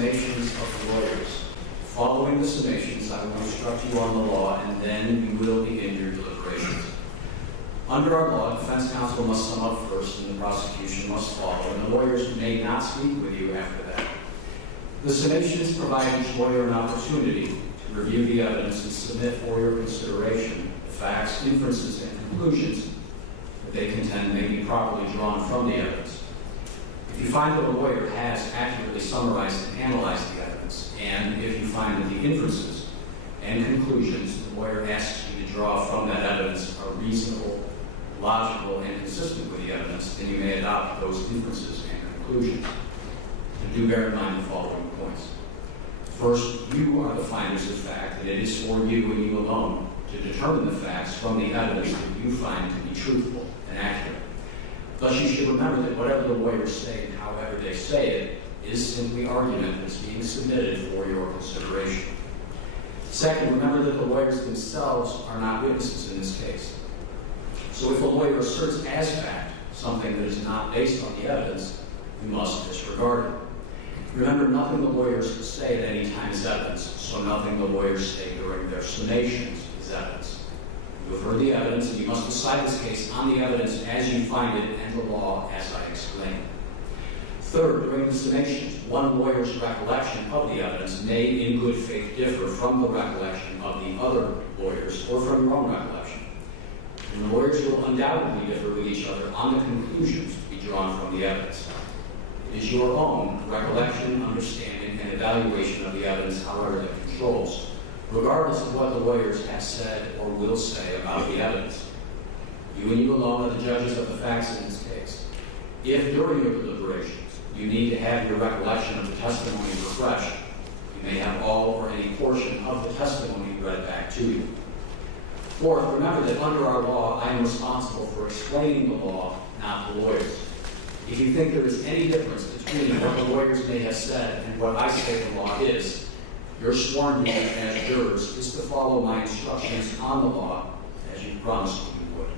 summations of the lawyers. Following the summations, I will instruct you on the law, and then you will begin your deliberations. Under our law, defense counsel must sum up first, and the prosecution must follow, and the lawyers may not speak with you after that. The summations provide each lawyer an opportunity to review the evidence and submit for your consideration the facts, inferences, and conclusions that they contend may be properly drawn from the evidence. If you find that a lawyer has accurately summarized and analyzed the evidence, and if you find that the inferences and conclusions the lawyer asks you to draw from that evidence are reasonable, logical, and consistent with the evidence, then you may adopt those inferences and conclusions. And do bear in mind the following points. First, you are the finders of fact, and it is for you and you alone to determine the facts from the evidence that you find to be truthful and accurate. Thus, you should remember that whatever the lawyers say and however they say it is simply argument that is being submitted for your consideration. Second, remember that the lawyers themselves are not witnesses in this case. So if a lawyer asserts as fact something that is not based on the evidence, you must disregard it. Remember, nothing the lawyers say at any time is evidence, so nothing the lawyers say during their summations is evidence. You have heard the evidence, and you must decide this case on the evidence as you find it and the law as I explain. Third, during the summations, one lawyer's recollection of the evidence may in good faith differ from the recollection of the other lawyers or from your own recollection. And the lawyers will undoubtedly differ with each other on the conclusions to be drawn from the evidence. It is your own recollection, understanding, and evaluation of the evidence, however, that controls, regardless of what the lawyers have said or will say about the evidence. You and you alone are the judges of the facts in this case. If during your deliberations you need to have your recollection of the testimony refreshed, you may have all or any portion of the testimony read back to you. Fourth, remember that under our law, I am responsible for explaining the law, not the lawyers. If you think there is any difference between what the lawyers may have said and what I say the law is, your sworn duty as jurors is to follow my instructions on the law as you promised you would.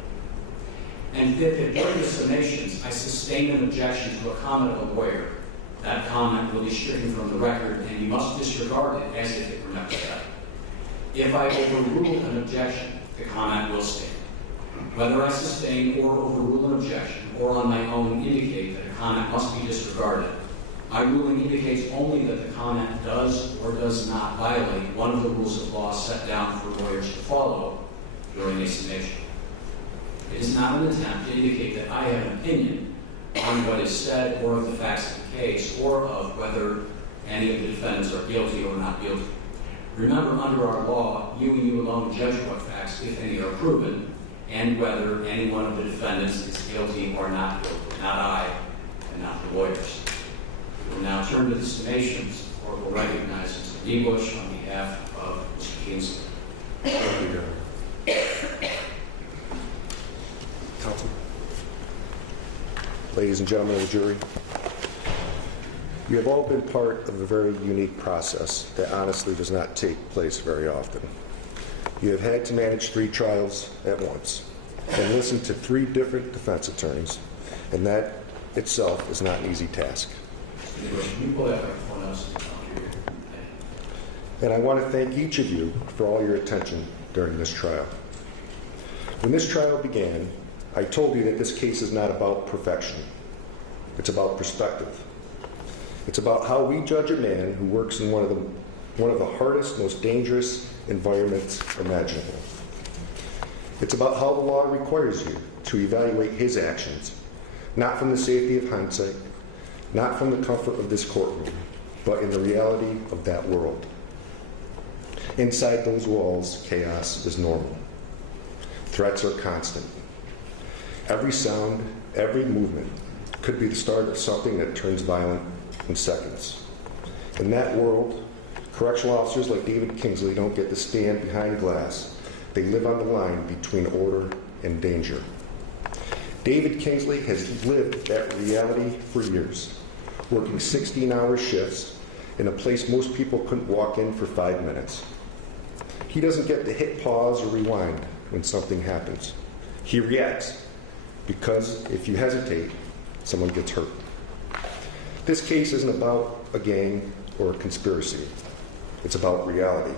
And fifth, if during the summations I sustain an objection to a comment of a lawyer, that comment will be stricken from the record and you must disregard it as if it were never said. If I overrule an objection, the comment will stand. Whether I sustain or overrule an objection or on my own indicate that a comment must be disregarded, my ruling indicates only that the comment does or does not violate one of the rules of law set down for lawyers to follow during a summation. It is not an attempt to indicate that I have an opinion on what is said or of the facts of the case or of whether any of the defendants are guilty or not guilty. Remember, under our law, you and you alone judge what facts, if any, are proven and whether any one of the defendants is guilty or not guilty, not I and not the lawyers. We will now turn to the summations. The court will recognize Mr. Niebusch on behalf of Mr. Kingsley. Thank you, Your Honor. Counsel. Ladies and gentlemen of the jury, you have all been part of a very unique process that honestly does not take place very often. You have had to manage 3 trials at once and listen to 3 different defense attorneys, and that itself is not an easy task. And I want to thank each of you for all your attention during this trial. When this trial began, I told you that this case is not about perfection. It's about perspective. It's about how we judge a man who works in one of the hardest, most dangerous environments imaginable. It's about how the law requires you to evaluate his actions, not from the safety of hindsight, not from the comfort of this courtroom, but in the reality of that world. Inside those walls, chaos is normal. Threats are constant. Every sound, every movement could be the start of something that turns violent in seconds. In that world, correctional officers like David Kingsley don't get to stand behind glass. They live on the line between order and danger. David Kingsley has lived that reality for years, working 16-hour shifts in a place most people couldn't walk in for 5 minutes. He doesn't get to hit pause or rewind when something happens. He reacts, because if you hesitate, someone gets hurt. This case isn't about a gang or a conspiracy. It's about reality,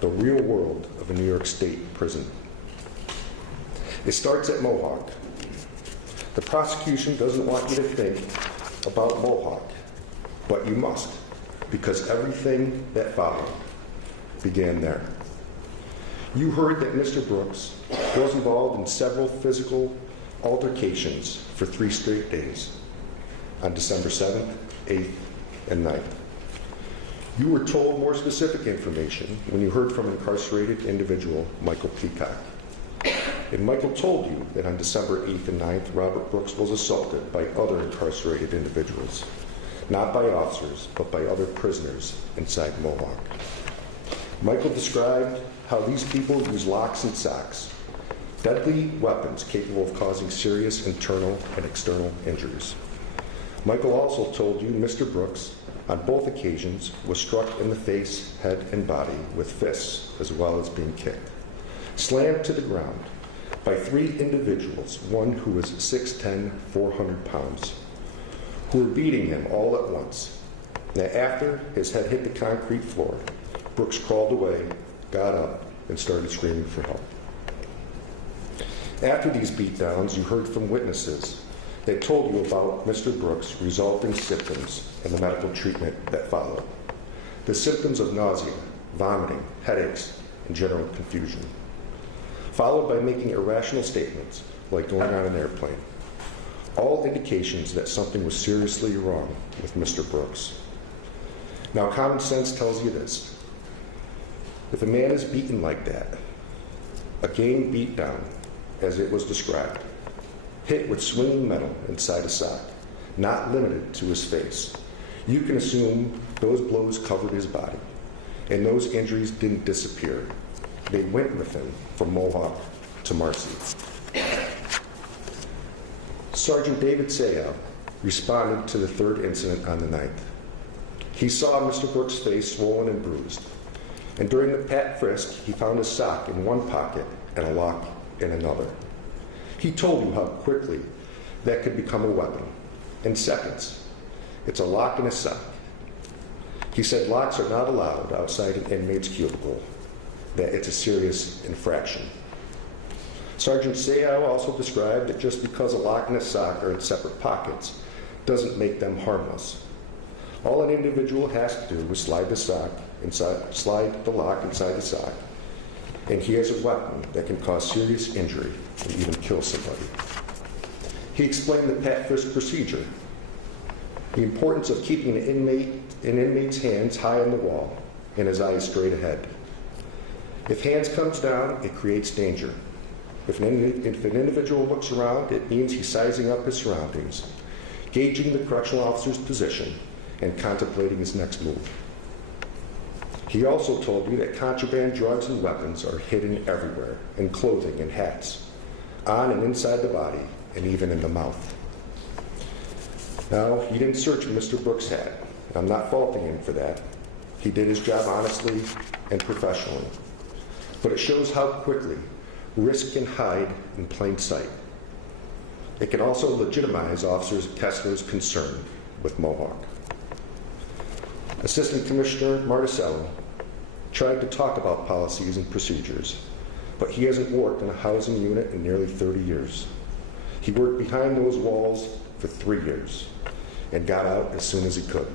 the real world of a New York State prison. It starts at Mohawk. The prosecution doesn't want you to think about Mohawk, but you must, because everything that followed began there. You heard that Mr. Brooks was involved in several physical altercations for 3 straight days on December 7th, 8th, and 9th. You were told more specific information when you heard from incarcerated individual Michael Peacock. And Michael told you that on December 8th and 9th, Robert Brooks was assaulted by other incarcerated individuals, not by officers, but by other prisoners inside Mohawk. Michael described how these people use locks and socks, deadly weapons capable of causing serious internal and external injuries. Michael also told you Mr. Brooks, on both occasions, was struck in the face, head, and body with fists, as well as being kicked, slammed to the ground by 3 individuals, one who was 6'10", 400 pounds, who were beating him all at once. Now, after his head hit the concrete floor, Brooks crawled away, got up, and started screaming for help. After these beatdowns, you heard from witnesses that told you about Mr. Brooks' resulting symptoms and the medical treatment that followed. The symptoms of nausea, vomiting, headaches, and general confusion, followed by making irrational statements like going on an airplane. All indications that something was seriously wrong with Mr. Brooks. Now, common sense tells you this. If a man is beaten like that, a game beat down, as it was described, hit with swinging metal inside a sock, not limited to his face, you can assume those blows covered his body, and those injuries didn't disappear. They went with him from Mohawk to Marcy. Sergeant David Sayow responded to the 3rd incident on the 9th. He saw Mr. Brooks' face swollen and bruised, and during the pat frisk, he found a sock in one pocket and a lock in another. He told you how quickly that could become a weapon. In seconds. It's a lock and a sock. He said locks are not allowed outside an inmate's cubicle, that it's a serious infraction. Sergeant Sayow also described that just because a lock and a sock are in separate pockets doesn't make them harmless. All an individual has to do is slide the lock inside the sock, and he has a weapon that can cause serious injury and even kill somebody. He explained the pat frisk procedure, the importance of keeping an inmate's hands high on the wall and his eyes straight ahead. If hands comes down, it creates danger. If an individual looks around, it means he's sizing up his surroundings, gauging the correctional officer's position, and contemplating his next move. He also told you that contraband drugs and weapons are hidden everywhere, in clothing and hats, on and inside the body, and even in the mouth. Now, he didn't search Mr. Brooks' hat. I'm not faulting him for that. He did his job honestly and professionally. But it shows how quickly risk can hide in plain sight. It can also legitimize Officer Kessler's concern with Mohawk. Assistant Commissioner Marticello tried to talk about policies and procedures, but he hasn't worked in a housing unit in nearly 30 years. He worked behind those walls for 3 years and got out as soon as he could.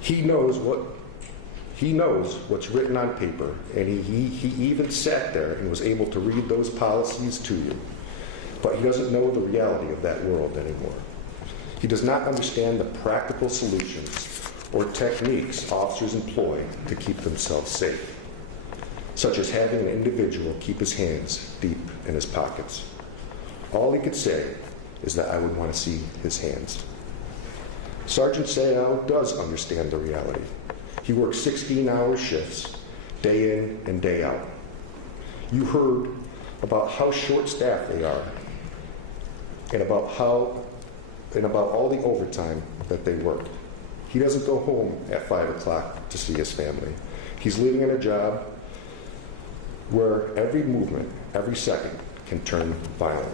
He knows what's written on paper, and he even sat there and was able to read those policies to you, but he doesn't know the reality of that world anymore. He does not understand the practical solutions or techniques officers employ to keep themselves safe, such as having an individual keep his hands deep in his pockets. All he could say is that I would want to see his hands. Sergeant Sayow does understand the reality. He works 16-hour shifts, day in and day out. You heard about how short-staffed they are, and about all the overtime that they work. He doesn't go home at 5 o'clock to see his family. He's living in a job where every movement, every second, can turn violent.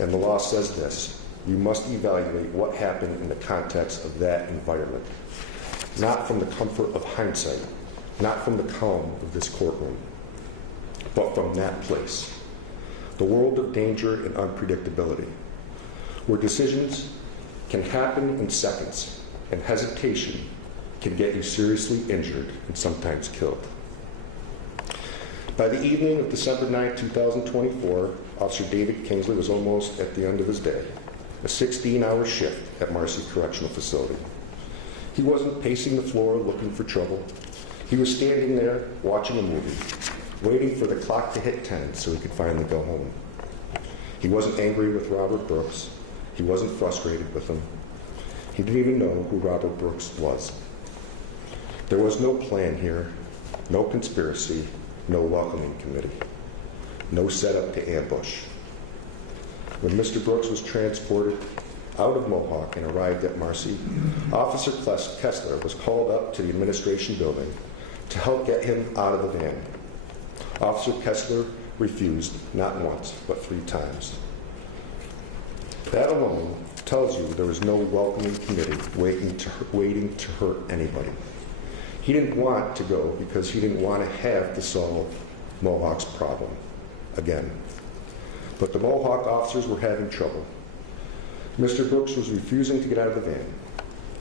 And the law says this: you must evaluate what happened in the context of that environment, not from the comfort of hindsight, not from the calm of this courtroom, but from that place, the world of danger and unpredictability, where decisions can happen in seconds and hesitation can get you seriously injured and sometimes killed. By the evening of December 9, 2024, Officer David Kingsley was almost at the end of his day, a 16-hour shift at Marcy Correctional Facility. He wasn't pacing the floor looking for trouble. He was standing there watching a movie, waiting for the clock to hit 10 so he could finally go home. He wasn't angry with Robert Brooks. He wasn't frustrated with him. He didn't even know who Robert Brooks was. There was no plan here, no conspiracy, no welcoming committee, no setup to ambush. When Mr. Brooks was transported out of Mohawk and arrived at Marcy, Officer Kessler was called up to the administration building to help get him out of the van. Officer Kessler refused not once, but 3 times. That alone tells you there was no welcoming committee waiting to hurt anybody. He didn't want to go because he didn't want to have to solve Mohawk's problem again. But the Mohawk officers were having trouble. Mr. Brooks was refusing to get out of the van.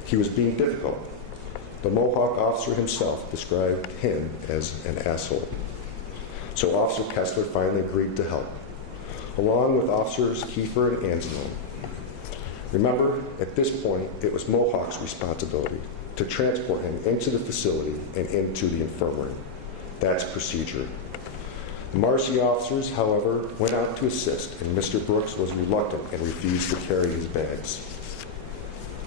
He was being difficult. The Mohawk officer himself described him as an asshole. So Officer Kessler finally agreed to help, along with Officers Keifer and Anzano. Remember, at this point, it was Mohawk's responsibility to transport him into the facility and into the infirmary. That's procedure. The Marcy officers, however, went out to assist, and Mr. Brooks was reluctant and refused to carry his bags.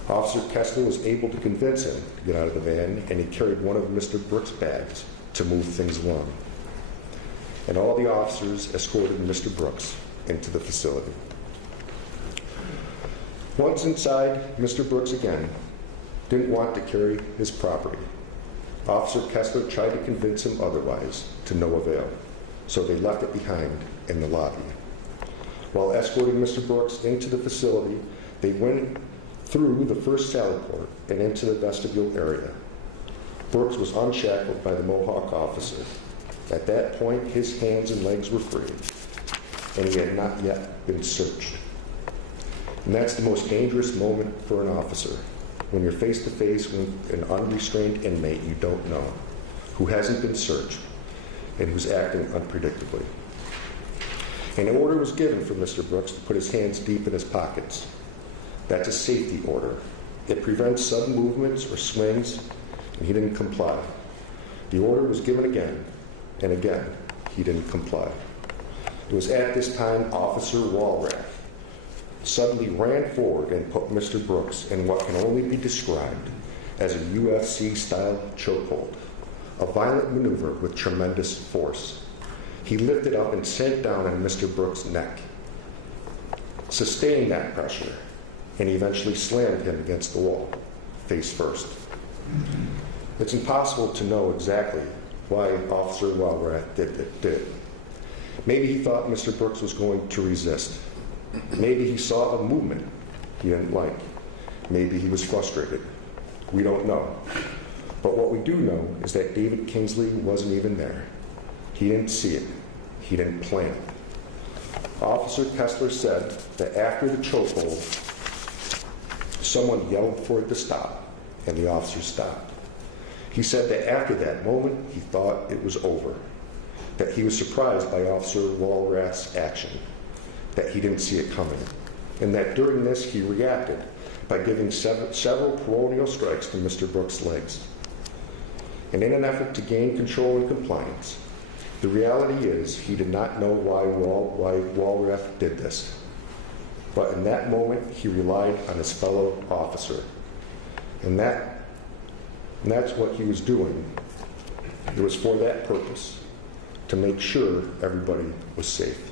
Officer Kessler was able to convince him to get out of the van, and he carried one of Mr. Brooks' bags to move things along. And all the officers escorted Mr. Brooks into the facility. Once inside, Mr. Brooks again didn't want to carry his property. Officer Kessler tried to convince him otherwise, to no avail, so they left it behind in the lobby. While escorting Mr. Brooks into the facility, they went through the first sally port and into the vestibule area. Brooks was unshackled by the Mohawk officer. At that point, his hands and legs were free, and he had not yet been searched. And that's the most dangerous moment for an officer, when you're face to face with an unrestrained inmate you don't know, who hasn't been searched, and who's acting unpredictably. An order was given for Mr. Brooks to put his hands deep in his pockets. That's a safety order. It prevents sudden movements or swings, and he didn't comply. The order was given again, and again, he didn't comply. It was at this time Officer Walrath suddenly ran forward and put Mr. Brooks in what can only be described as a UFC-style chokehold, a violent maneuver with tremendous force. He lifted up and sank down on Mr. Brooks' neck, sustained that pressure, and eventually slammed him against the wall, face first. It's impossible to know exactly why Officer Walrath did it. Maybe he thought Mr. Brooks was going to resist. Maybe he saw a movement he didn't like. Maybe he was frustrated. We don't know. But what we do know is that David Kingsley wasn't even there. He didn't see it. He didn't plan it. Officer Kessler said that after the chokehold, someone yelled for it to stop, and the officer stopped. He said that after that moment, he thought it was over, that he was surprised by Officer Walrath's action, that he didn't see it coming, and that during this he reacted by giving several coronial strikes to Mr. Brooks' legs. And in an effort to gain control and compliance, the reality is he did not know why Walrath did this. But in that moment, he relied on his fellow officer. And that's what he was doing. It was for that purpose, to make sure everybody was safe.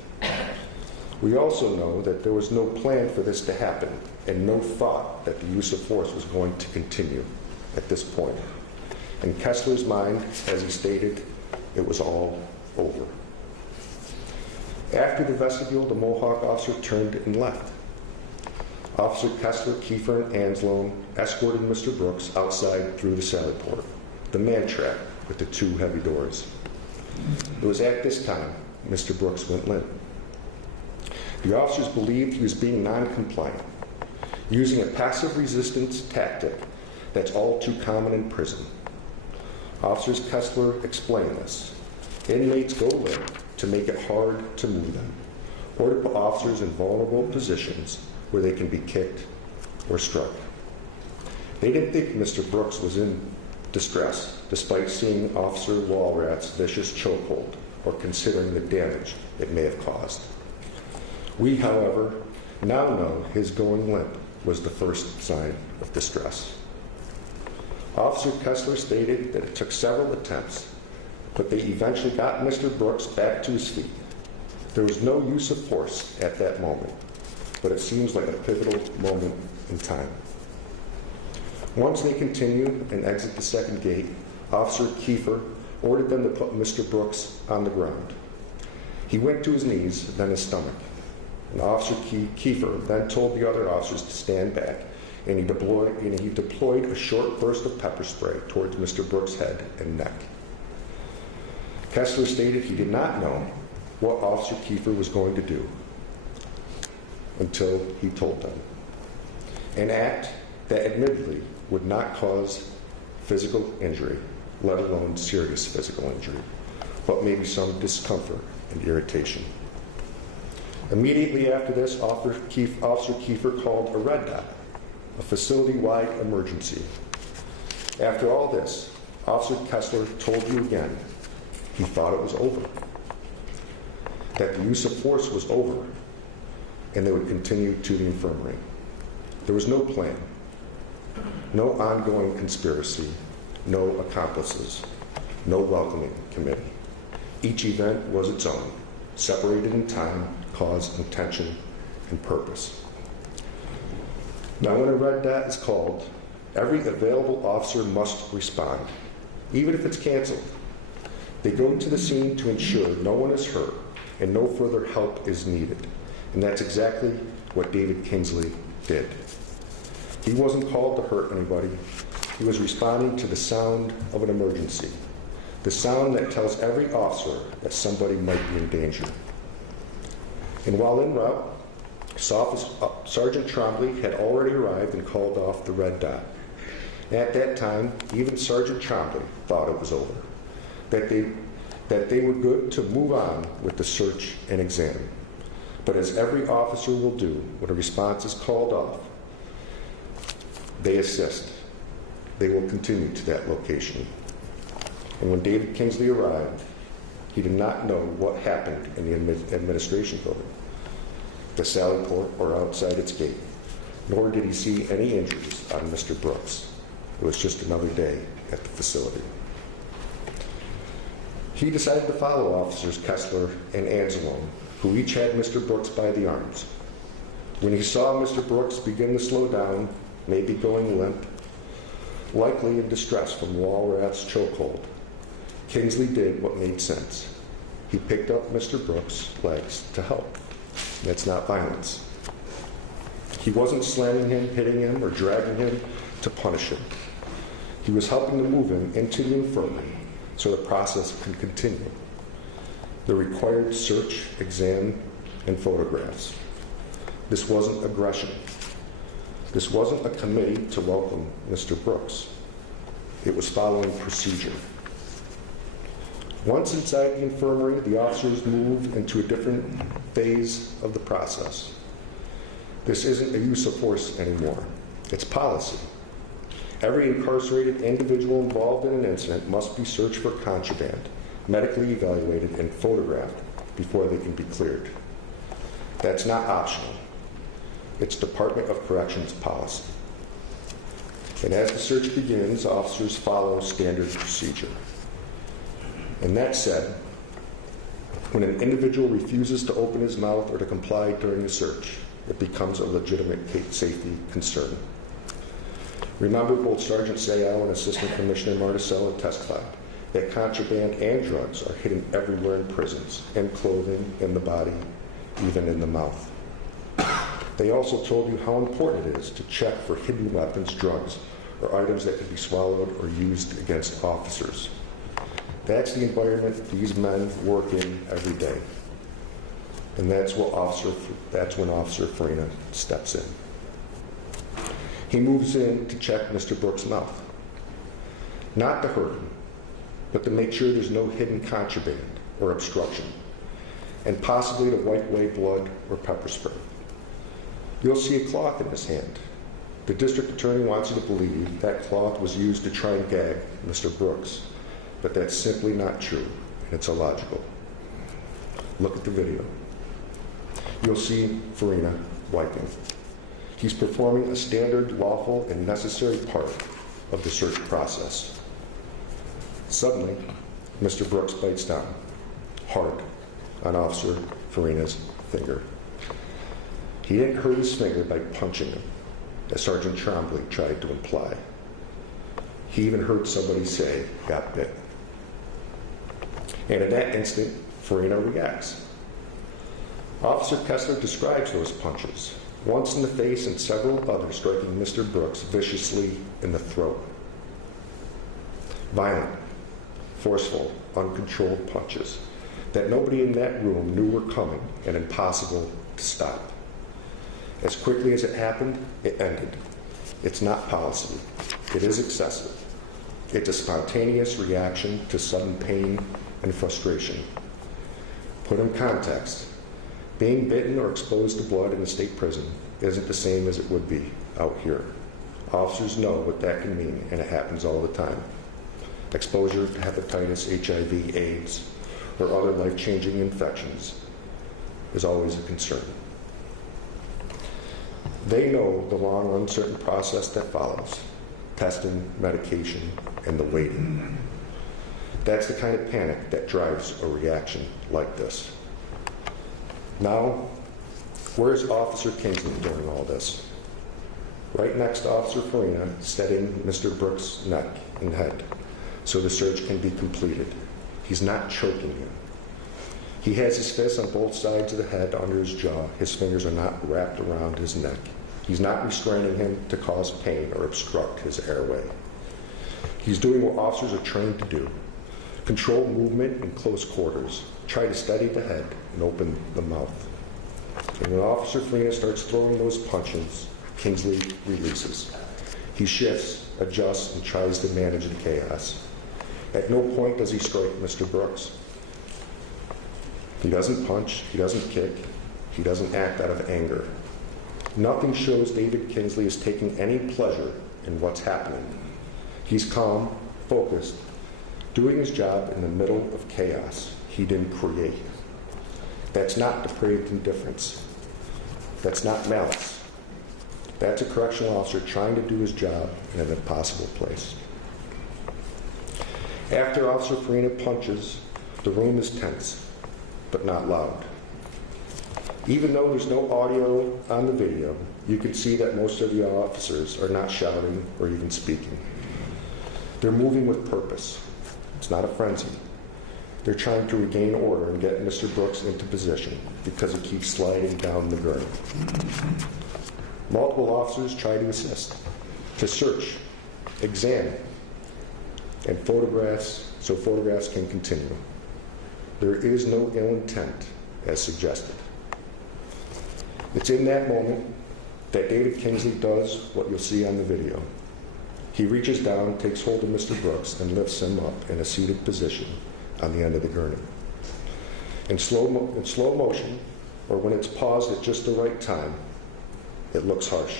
We also know that there was no plan for this to happen, and no thought that the use of force was going to continue at this point. In Kessler's mind, as he stated, it was all over. After the vestibule, the Mohawk officer turned and left. Officer Kessler, Keifer, and Anslone escorted Mr. Brooks outside through the sally port, the man trap with the two heavy doors. It was at this time Mr. Brooks went limp. The officers believed he was being non-compliant, using a passive resistance tactic that's all too common in prison. Officers Kessler explained this. Inmates go limp to make it hard to move them, or to put officers in vulnerable positions where they can be kicked or struck. They didn't think Mr. Brooks was in distress, despite seeing Officer Walrat's vicious chokehold or considering the damage it may have caused. We, however, now know his going limp was the first sign of distress. Officer Kessler stated that it took several attempts, but they eventually got Mr. Brooks back to his feet. There was no use of force at that moment, but it seems like a pivotal moment in time. Once they continue and exit the second gate, Officer Keifer ordered them to put Mr. Brooks on the ground. He went to his knees, then his stomach. And Officer Keifer then told the other officers to stand back, and he deployed a short burst of pepper spray towards Mr. Brooks' head and neck. Kessler stated he did not know what Officer Keifer was going to do until he told them. An act that admittedly would not cause physical injury, let alone serious physical injury, but maybe some discomfort and irritation. Immediately after this, Officer Keifer called a red dot, a facility-wide emergency. After all this, Officer Kessler told you again he thought it was over, that the use of force was over, and they would continue to the infirmary. There was no plan, no ongoing conspiracy, no accomplices, no welcoming committee. Each event was its own, separated in time, cause, intention, and purpose. Now, when a red dot is called, every available officer must respond, even if it's canceled. They go to the scene to ensure no one is hurt and no further help is needed. And that's exactly what David Kingsley did. He wasn't called to hurt anybody. He was responding to the sound of an emergency, the sound that tells every officer that somebody might be in danger. And while en route, Sergeant Trombley had already arrived and called off the red dot. At that time, even Sergeant Trombley thought it was over, that they were good to move on with the search and exam. But as every officer will do when a response is called off, they assist. They will continue to that location. And when David Kingsley arrived, he did not know what happened in the administration building, the sally port, or outside its gate, nor did he see any injuries on Mr. Brooks. It was just another day at the facility. He decided to follow Officers Kessler and Anslone, who each had Mr. Brooks by the arms. When he saw Mr. Brooks begin to slow down, maybe going limp, likely in distress from Walrat's chokehold, Kingsley did what made sense. He picked up Mr. Brooks' legs to help. That's not violence. He wasn't slamming him, hitting him, or dragging him to punish him. He was helping to move him into the infirmary so the process can continue. The required search, exam, and photographs. This wasn't aggression. This wasn't a committee to welcome Mr. Brooks. It was following procedure. Once inside the infirmary, the officers moved into a different phase of the process. This isn't a use of force anymore. It's policy. Every incarcerated individual involved in an incident must be searched for contraband, medically evaluated, and photographed before they can be cleared. That's not optional. It's Department of Corrections policy. And as the search begins, officers follow standard procedure. And that said, when an individual refuses to open his mouth or to comply during the search, it becomes a legitimate safety concern. Remember, both Sergeant Sayal and Assistant Commissioner Marticella testified that contraband and drugs are hidden everywhere in prisons, in clothing, in the body, even in the mouth. They also told you how important it is to check for hidden weapons, drugs, or items that could be swallowed or used against officers. That's the environment these men work in every day. And that's when Officer Farina steps in. He moves in to check Mr. Brooks' mouth. Not to hurt him, but to make sure there's no hidden contraband or obstruction, and possibly to wipe away blood or pepper spray. You'll see a cloth in his hand. The district attorney wants you to believe that cloth was used to try and gag Mr. Brooks, but that's simply not true, and it's illogical. Look at the video. You'll see Farina wiping. He's performing a standard, lawful, and necessary part of the search process. Suddenly, Mr. Brooks bites down, hard, on Officer Farina's finger. He didn't hurt his finger by punching him, as Sergeant Trombley tried to imply. He even heard somebody say, "Got bit." And in that instant, Farina reacts. Officer Kessler describes those punches, once in the face and several others striking Mr. Brooks viciously in the throat. Violent, forceful, uncontrolled punches that nobody in that room knew were coming and impossible to stop. As quickly as it happened, it ended. It's not policy. It is excessive. It's a spontaneous reaction to sudden pain and frustration. Put in context, being bitten or exposed to blood in a state prison isn't the same as it would be out here. Officers know what that can mean, and it happens all the time. Exposure to hepatitis, HIV, AIDS, or other life-changing infections is always a concern. They know the long, uncertain process that follows: testing, medication, and the waiting. That's the kind of panic that drives a reaction like this. Now, where's Officer Kingsley during all this? Right next to Officer Farina, steadying Mr. Brooks' neck and head so the search can be completed. He's not choking him. He has his fists on both sides of the head under his jaw. His fingers are not wrapped around his neck. He's not restraining him to cause pain or obstruct his airway. He's doing what officers are trained to do: control movement in close quarters, try to steady the head and open the mouth. And when Officer Farina starts throwing those punches, Kingsley releases. He shifts, adjusts, and tries to manage the chaos. At no point does he strike Mr. Brooks. He doesn't punch, he doesn't kick, he doesn't act out of anger. Nothing shows David Kingsley is taking any pleasure in what's happening. He's calm, focused, doing his job in the middle of chaos he didn't create. That's not depraved indifference. That's not malice. That's a correctional officer trying to do his job in an impossible place. After Officer Farina punches, the room is tense, but not loud. Even though there's no audio on the video, you can see that most of the officers are not shouting or even speaking. They're moving with purpose. It's not a frenzy. They're trying to regain order and get Mr. Brooks into position because he keeps sliding down the gurney. Multiple officers try to assist, to search, examine, and so photographs can continue. There is no ill intent as suggested. It's in that moment that David Kingsley does what you'll see on the video. He reaches down, takes hold of Mr. Brooks, and lifts him up in a seated position on the end of the gurney. In slow motion, or when it's paused at just the right time, it looks harsh,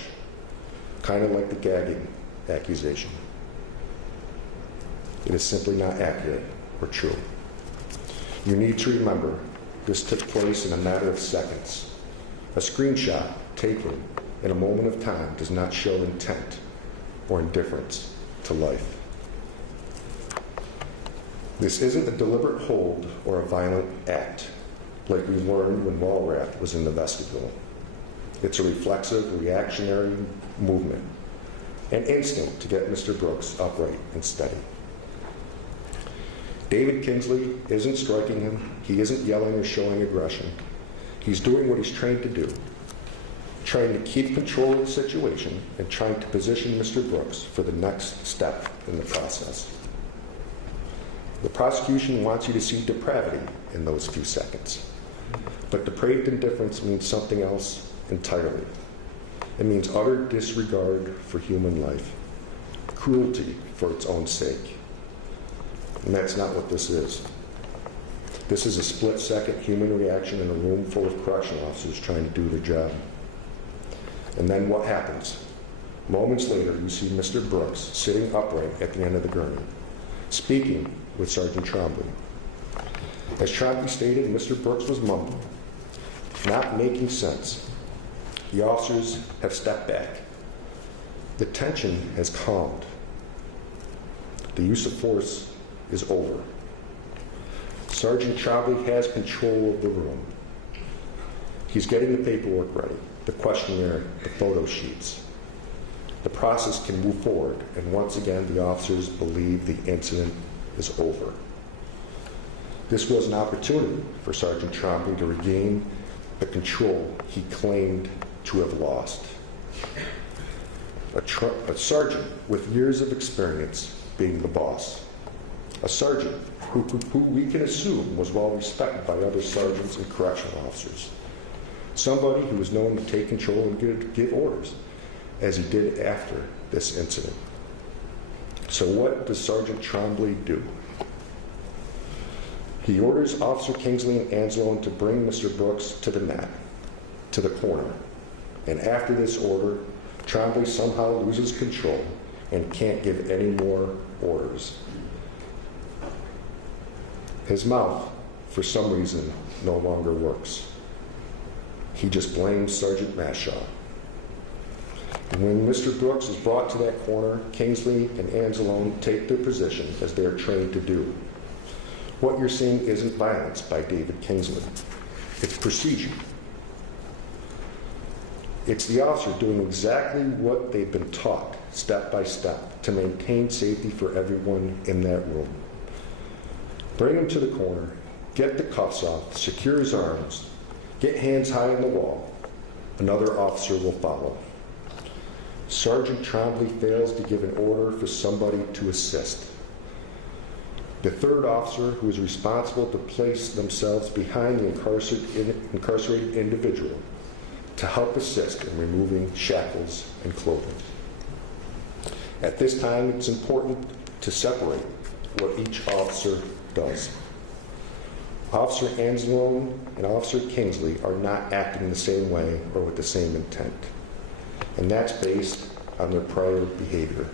kind of like the gagging accusation. It is simply not accurate or true. You need to remember this took place in a matter of seconds. A screenshot taken in a moment of time does not show intent or indifference to life. This isn't a deliberate hold or a violent act like we learned when Walrath was in the vestibule. It's a reflexive, reactionary movement, an instinct to get Mr. Brooks upright and steady. David Kingsley isn't striking him. He isn't yelling or showing aggression. He's doing what he's trained to do. trying to keep control of the situation and trying to position Mr. Brooks for the next step in the process. The prosecution wants you to see depravity in those few seconds. But depraved indifference means something else entirely. It means utter disregard for human life, cruelty for its own sake. And that's not what this is. This is a split-second human reaction in a room full of correctional officers trying to do their job. And then what happens? Moments later, you see Mr. Brooks sitting upright at the end of the gurney, speaking with Sergeant Trombley. As Trombley stated, Mr. Brooks was mumbling, not making sense. The officers have stepped back. The tension has calmed. The use of force is over. Sergeant Trombley has control of the room. He's getting the paperwork ready, the questionnaire, the photo sheets. The process can move forward, and once again, the officers believe the incident is over. This was an opportunity for Sergeant Trombley to regain the control he claimed to have lost. A sergeant with years of experience being the boss. A sergeant who we can assume was well respected by other sergeants and correctional officers. Somebody who was known to take control and give orders, as he did after this incident. So what does Sergeant Trombley do? He orders Officer Kingsley and Anzalone to bring Mr. Brooks to the mat, to the corner. And after this order, Trombley somehow loses control and can't give any more orders. His mouth, for some reason, no longer works. He just blames Sergeant Mashaw. And when Mr. Brooks is brought to that corner, Kingsley and Anzalone take their position as they are trained to do. What you're seeing isn't violence by David Kingsley. It's procedure. It's the officer doing exactly what they've been taught, step by step, to maintain safety for everyone in that room. Bring him to the corner, get the cuffs off, secure his arms, get hands high on the wall. Another officer will follow. Sergeant Trombley fails to give an order for somebody to assist. The third officer, who is responsible to place themselves behind the incarcerated individual to help assist in removing shackles and clothing. At this time, it's important to separate what each officer does. Officer Anzalone and Officer Kingsley are not acting the same way or with the same intent. And that's based on their prior behavior.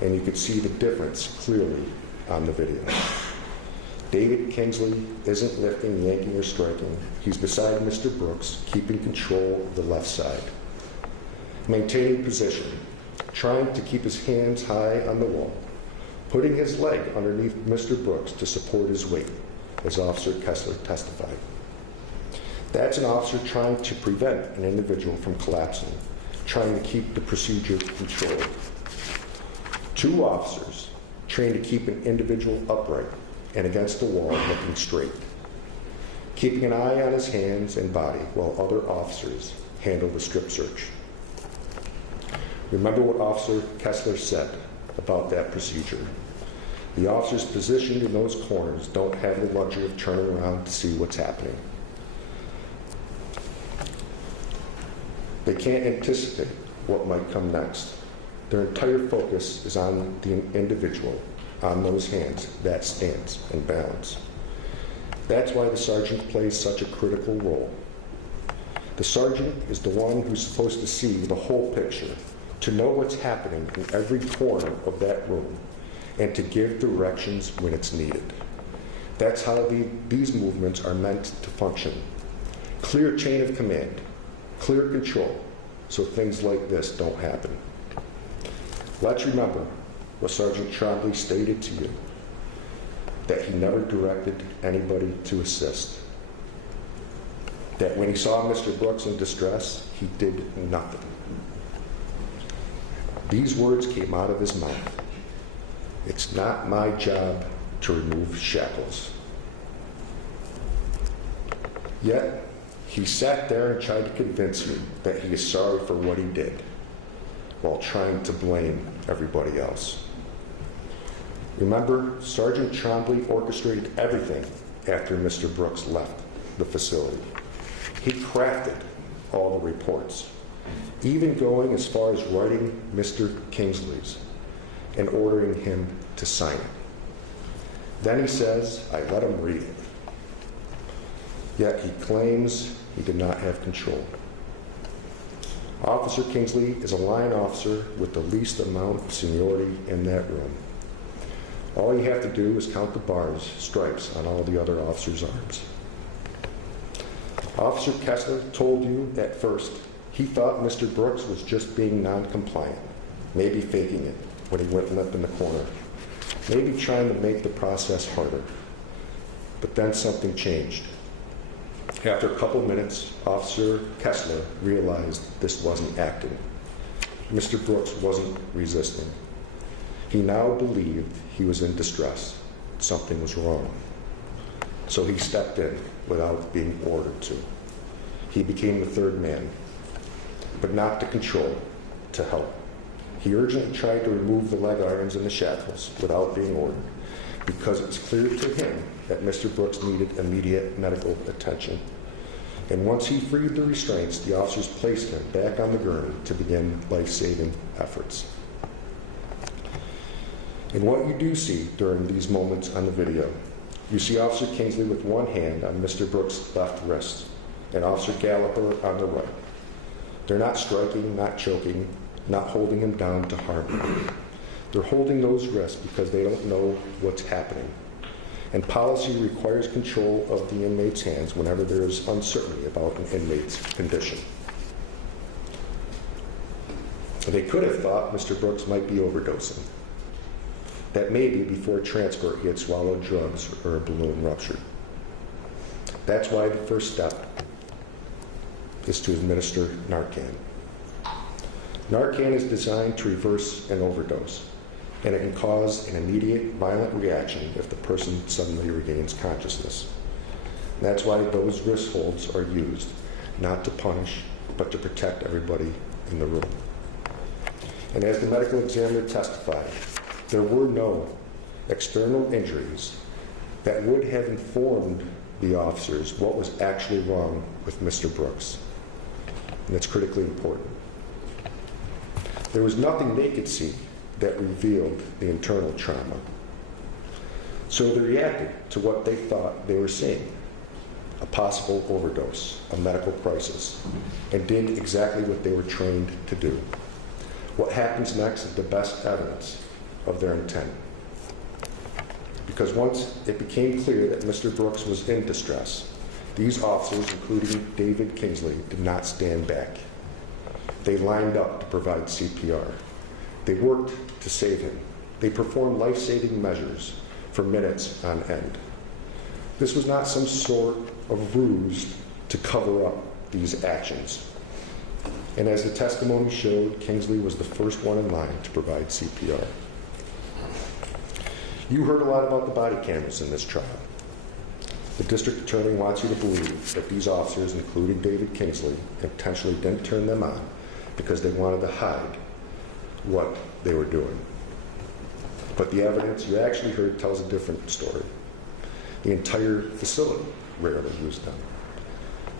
And you can see the difference clearly on the video. David Kingsley isn't lifting, yanking, or striking. He's beside Mr. Brooks, keeping control of the left side, maintaining position, trying to keep his hands high on the wall, putting his leg underneath Mr. Brooks to support his weight, as Officer Kessler testified. That's an officer trying to prevent an individual from collapsing, trying to keep the procedure controlled. Two officers trained to keep an individual upright and against the wall looking straight, keeping an eye on his hands and body while other officers handle the strip search. Remember what Officer Kessler said about that procedure. The officers positioned in those corners don't have the luxury of turning around to see what's happening. They can't anticipate what might come next. Their entire focus is on the individual, on those hands, that stance and balance. That's why the sergeant plays such a critical role. The sergeant is the one who's supposed to see the whole picture, to know what's happening in every corner of that room, and to give directions when it's needed. That's how these movements are meant to function. Clear chain of command, clear control, so things like this don't happen. Let's remember what Sergeant Trombley stated to you, that he never directed anybody to assist. That when he saw Mr. Brooks in distress, he did nothing. These words came out of his mouth. It's not my job to remove shackles. Yet, He sat there and tried to convince me that he is sorry for what he did, while trying to blame everybody else. Remember, Sergeant Trombley orchestrated everything after Mr. Brooks left the facility. He crafted all the reports, even going as far as writing Mr. Kingsley's and ordering him to sign it. Then he says, I let him read it. Yet he claims he did not have control. Officer Kingsley is a line officer with the least amount of seniority in that room. All you have to do is count the bars, stripes on all the other officers' arms. Officer Kessler told you at first he thought Mr. Brooks was just being non-compliant, maybe faking it when he went limp in the corner, maybe trying to make the process harder. But then something changed. After a couple minutes, Officer Kessler realized this wasn't acting. Mr. Brooks wasn't resisting. He now believed he was in distress. Something was wrong. So he stepped in without being ordered to. He became the third man, but not to control, to help. He urgently tried to remove the leg irons and the shackles without being ordered, because it was clear to him that Mr. Brooks needed immediate medical attention. And once he freed the restraints, the officers placed him back on the gurney to begin life-saving efforts. And what you do see during these moments on the video, you see Officer Kingsley with one hand on Mr. Brooks' left wrist and Officer Gallagher on the right. They're not striking, not choking, not holding him down to harm him. They're holding those wrists because they don't know what's happening. And policy requires control of the inmate's hands whenever there is uncertainty about an inmate's condition. They could have thought Mr. Brooks might be overdosing. That maybe before transfer he had swallowed drugs or a balloon ruptured. That's why the first step is to administer Narcan. Narcan is designed to reverse an overdose, and it can cause an immediate violent reaction if the person suddenly regains consciousness. That's why those wrist holds are used, not to punish, but to protect everybody in the room. And as the medical examiner testified, there were no external injuries that would have informed the officers what was actually wrong with Mr. Brooks. And it's critically important. There was nothing they could see that revealed the internal trauma. So they reacted to what they thought they were seeing, a possible overdose, a medical crisis, and did exactly what they were trained to do. What happens next is the best evidence of their intent. Because once it became clear that Mr. Brooks was in distress, these officers, including David Kingsley, did not stand back. They lined up to provide CPR. They worked to save him. They performed life-saving measures for minutes on end. This was not some sort of ruse to cover up these actions. And as the testimony showed, Kingsley was the first one in line to provide CPR. You heard a lot about the body cameras in this trial. The district attorney wants you to believe that these officers, including David Kingsley, intentionally didn't turn them on because they wanted to hide what they were doing. But the evidence you actually heard tells a different story. The entire facility rarely used them.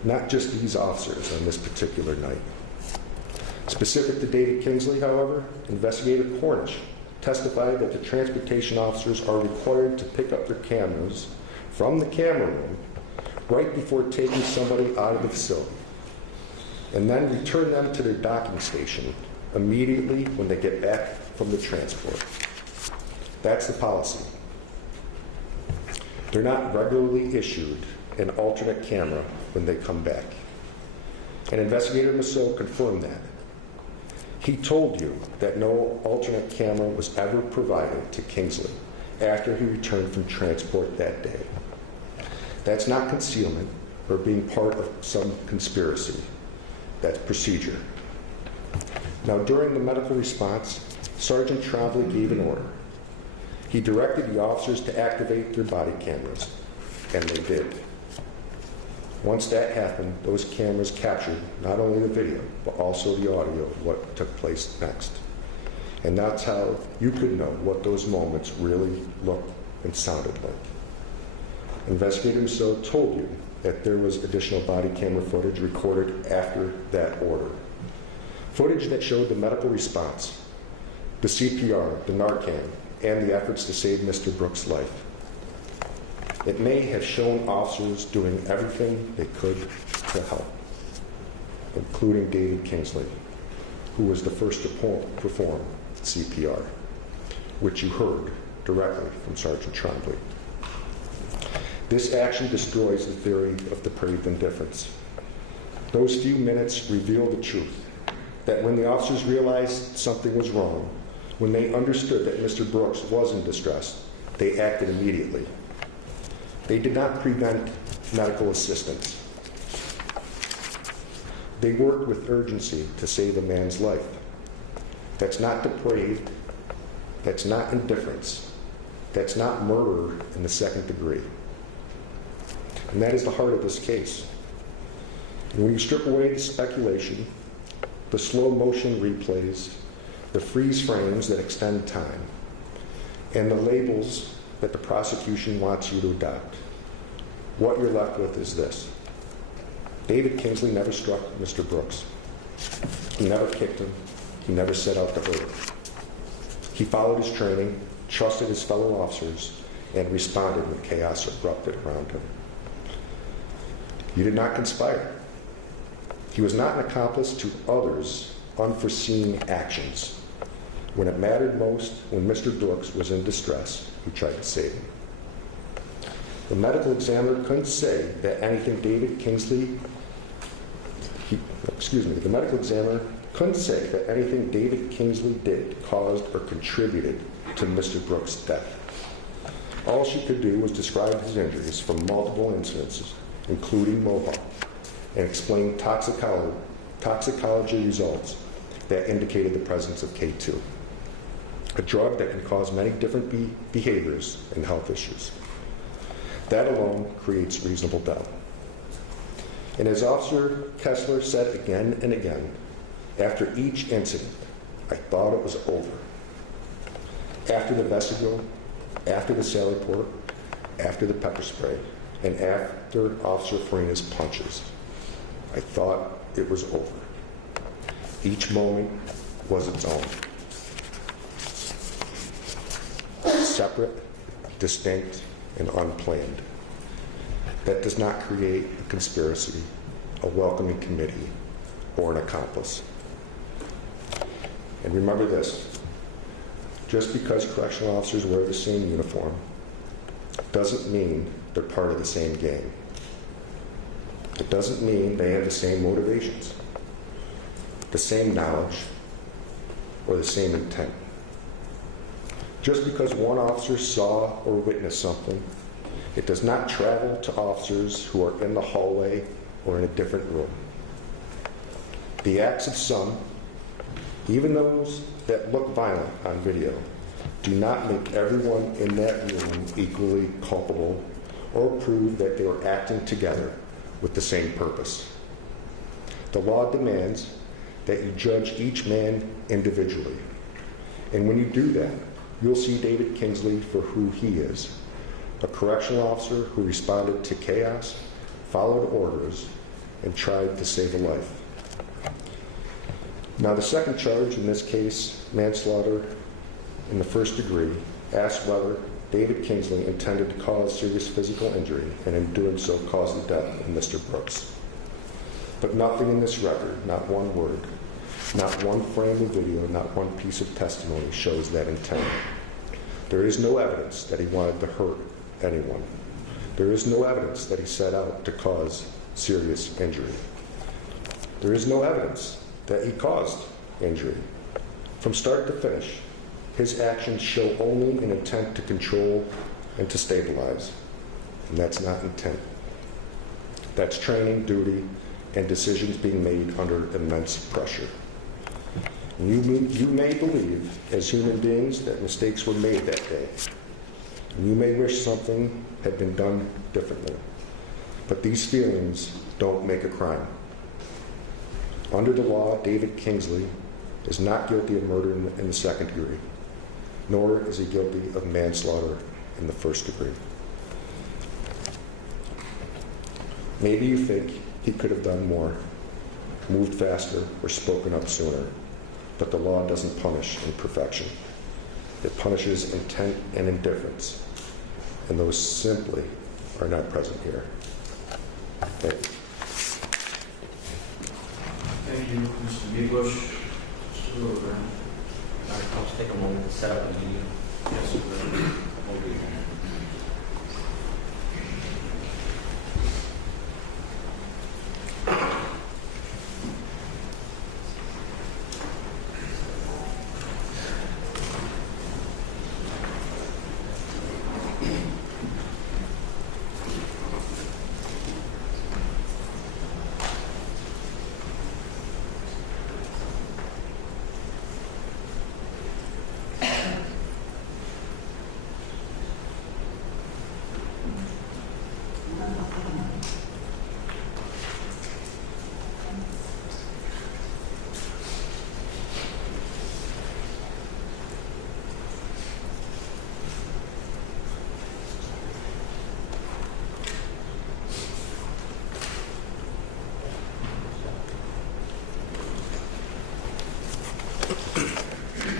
Not just these officers on this particular night. Specific to David Kingsley, however, Investigator Cornish testified that the transportation officers are required to pick up their cameras from the camera room right before taking somebody out of the facility, and then return them to their docking station immediately when they get back from the transport. That's the policy. They're not regularly issued an alternate camera when they come back. And Investigator Massot confirmed that. He told you that no alternate camera was ever provided to Kingsley after he returned from transport that day. That's not concealment or being part of some conspiracy. That's procedure. Now, during the medical response, Sergeant Trombley gave an order. He directed the officers to activate their body cameras, and they did. Once that happened, those cameras captured not only the video, but also the audio of what took place next. And that's how you could know what those moments really looked and sounded like. Investigator Musso told you that there was additional body camera footage recorded after that order. Footage that showed the medical response, the CPR, the Narcan, and the efforts to save Mr. Brooks' life. It may have shown officers doing everything they could to help, including David Kingsley, who was the first to perform CPR, which you heard directly from Sergeant Trombley. This action destroys the theory of depraved indifference. Those few minutes reveal the truth, that when the officers realized something was wrong, when they understood that Mr. Brooks was in distress, they acted immediately. They did not prevent medical assistance. They worked with urgency to save a man's life. That's not depraved. That's not indifference. That's not murder in the second degree. And that is the heart of this case. And when you strip away the speculation, the slow motion replays, the freeze frames that extend time, and the labels that the prosecution wants you to adopt, what you're left with is this. David Kingsley never struck Mr. Brooks. He never kicked him. He never set out to hurt him. He followed his training, trusted his fellow officers, and responded when chaos erupted around him. You did not conspire. He was not an accomplice to others' unforeseen actions. When it mattered most, when Mr. Brooks was in distress, he tried to save him. The medical examiner couldn't say that anything David Kingsley, the medical examiner couldn't say that anything David Kingsley did caused or contributed to Mr. Brooks' death. All she could do was describe his injuries from multiple incidences, including Mohawk, and explain toxicology results that indicated the presence of K2, a drug that can cause many different behaviors and health issues. That alone creates reasonable doubt. And as Officer Kessler said again and again, after each incident, I thought it was over. After the vestibule, after the sally port, after the pepper spray, and after Officer Farina's punches, I thought it was over. Each moment was its own. Separate, distinct, and unplanned. That does not create a conspiracy, a welcoming committee, or an accomplice. And remember this, just because correctional officers wear the same uniform doesn't mean they're part of the same gang. It doesn't mean they have the same motivations, the same knowledge, or the same intent. Just because one officer saw or witnessed something, it does not travel to officers who are in the hallway or in a different room. The acts of some, even those that look violent on video, do not make everyone in that room equally culpable or prove that they were acting together with the same purpose. The law demands that you judge each man individually. And when you do that, you'll see David Kingsley for who he is, a correctional officer who responded to chaos, followed orders, and tried to save a life. Now, the second charge in this case, manslaughter in the first degree, asks whether David Kingsley intended to cause serious physical injury and in doing so cause the death of Mr. Brooks. But nothing in this record, not one word, not one frame of video, not one piece of testimony shows that intent. There is no evidence that he wanted to hurt anyone. There is no evidence that he set out to cause serious injury. There is no evidence that he caused injury. From start to finish, his actions show only an intent to control and to stabilize. And that's not intent. That's training, duty, and decisions being made under immense pressure. You may believe, as human beings, that mistakes were made that day. And you may wish something had been done differently. but these feelings don't make a crime. Under the law, David Kingsley is not guilty of murder in the second degree, nor is he guilty of manslaughter in the first degree. Maybe you think he could have done more, moved faster, or spoken up sooner, but the law doesn't punish imperfection. It punishes intent and indifference, and those simply are not present here. Thank you. Thank you, Mr. Mebush. Mr. Wilbur. I'll just take a moment to set up the meeting. Yes, sir. We'll be here.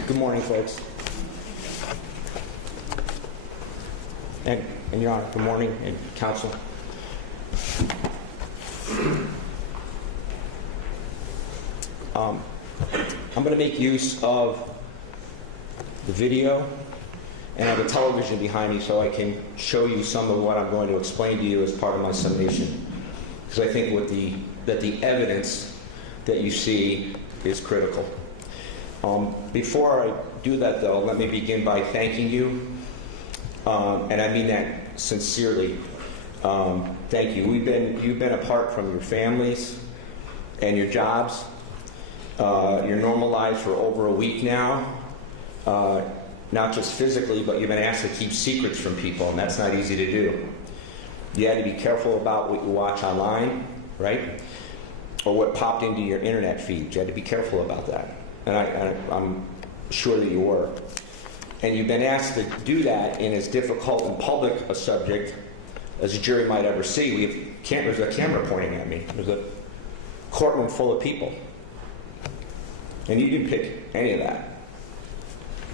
Good morning, folks. And Your Honor, good morning, and counsel. I'm going to make use of the video and I have a television behind me so I can show you some of what I'm going to explain to you as part of my summation. Because I think that the evidence that you see is critical. Before I do that, though, let me begin by thanking you, and I mean that sincerely. Thank you. You've been apart from your families and your jobs, your normal lives for over a week now. Not just physically, but you've been asked to keep secrets from people, and that's not easy to do. You had to be careful about what you watch online, right? Or what popped into your internet feed. You had to be careful about that. And I'm sure that you were. And you've been asked to do that in as difficult and public a subject as a jury might ever see. There's a camera pointing at me. There's a courtroom full of people. And you didn't pick any of that.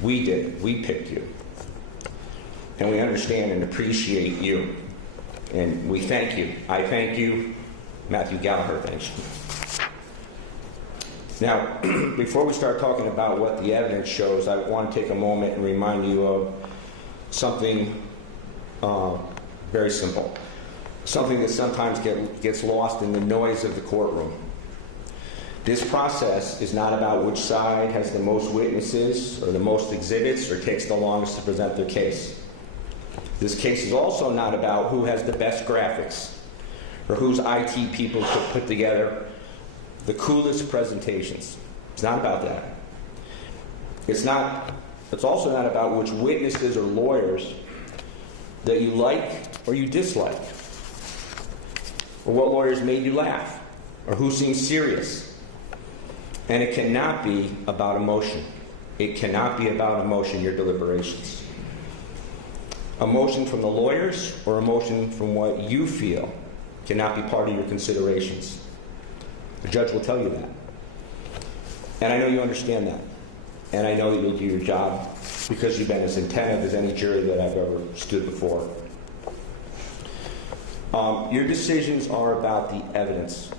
We did. We picked you. And we understand and appreciate you. And we thank you. I thank you. Matthew Gallagher thanks you. Now, before we start talking about what the evidence shows, I want to take a moment and remind you of something very simple. Something that sometimes gets lost in the noise of the courtroom. This process is not about which side has the most witnesses or the most exhibits or takes the longest to present their case. This case is also not about who has the best graphics or whose IT people could put together the coolest presentations. It's not about that. It's also not about which witnesses or lawyers that you like or you dislike, or what lawyers made you laugh, or who seems serious. And it cannot be about emotion. It cannot be about emotion, your deliberations. Emotion from the lawyers or emotion from what you feel cannot be part of your considerations. The judge will tell you that. And I know you understand that. And I know that you'll do your job because you've been as attentive as any jury that I've ever stood before. Your decisions are about the evidence.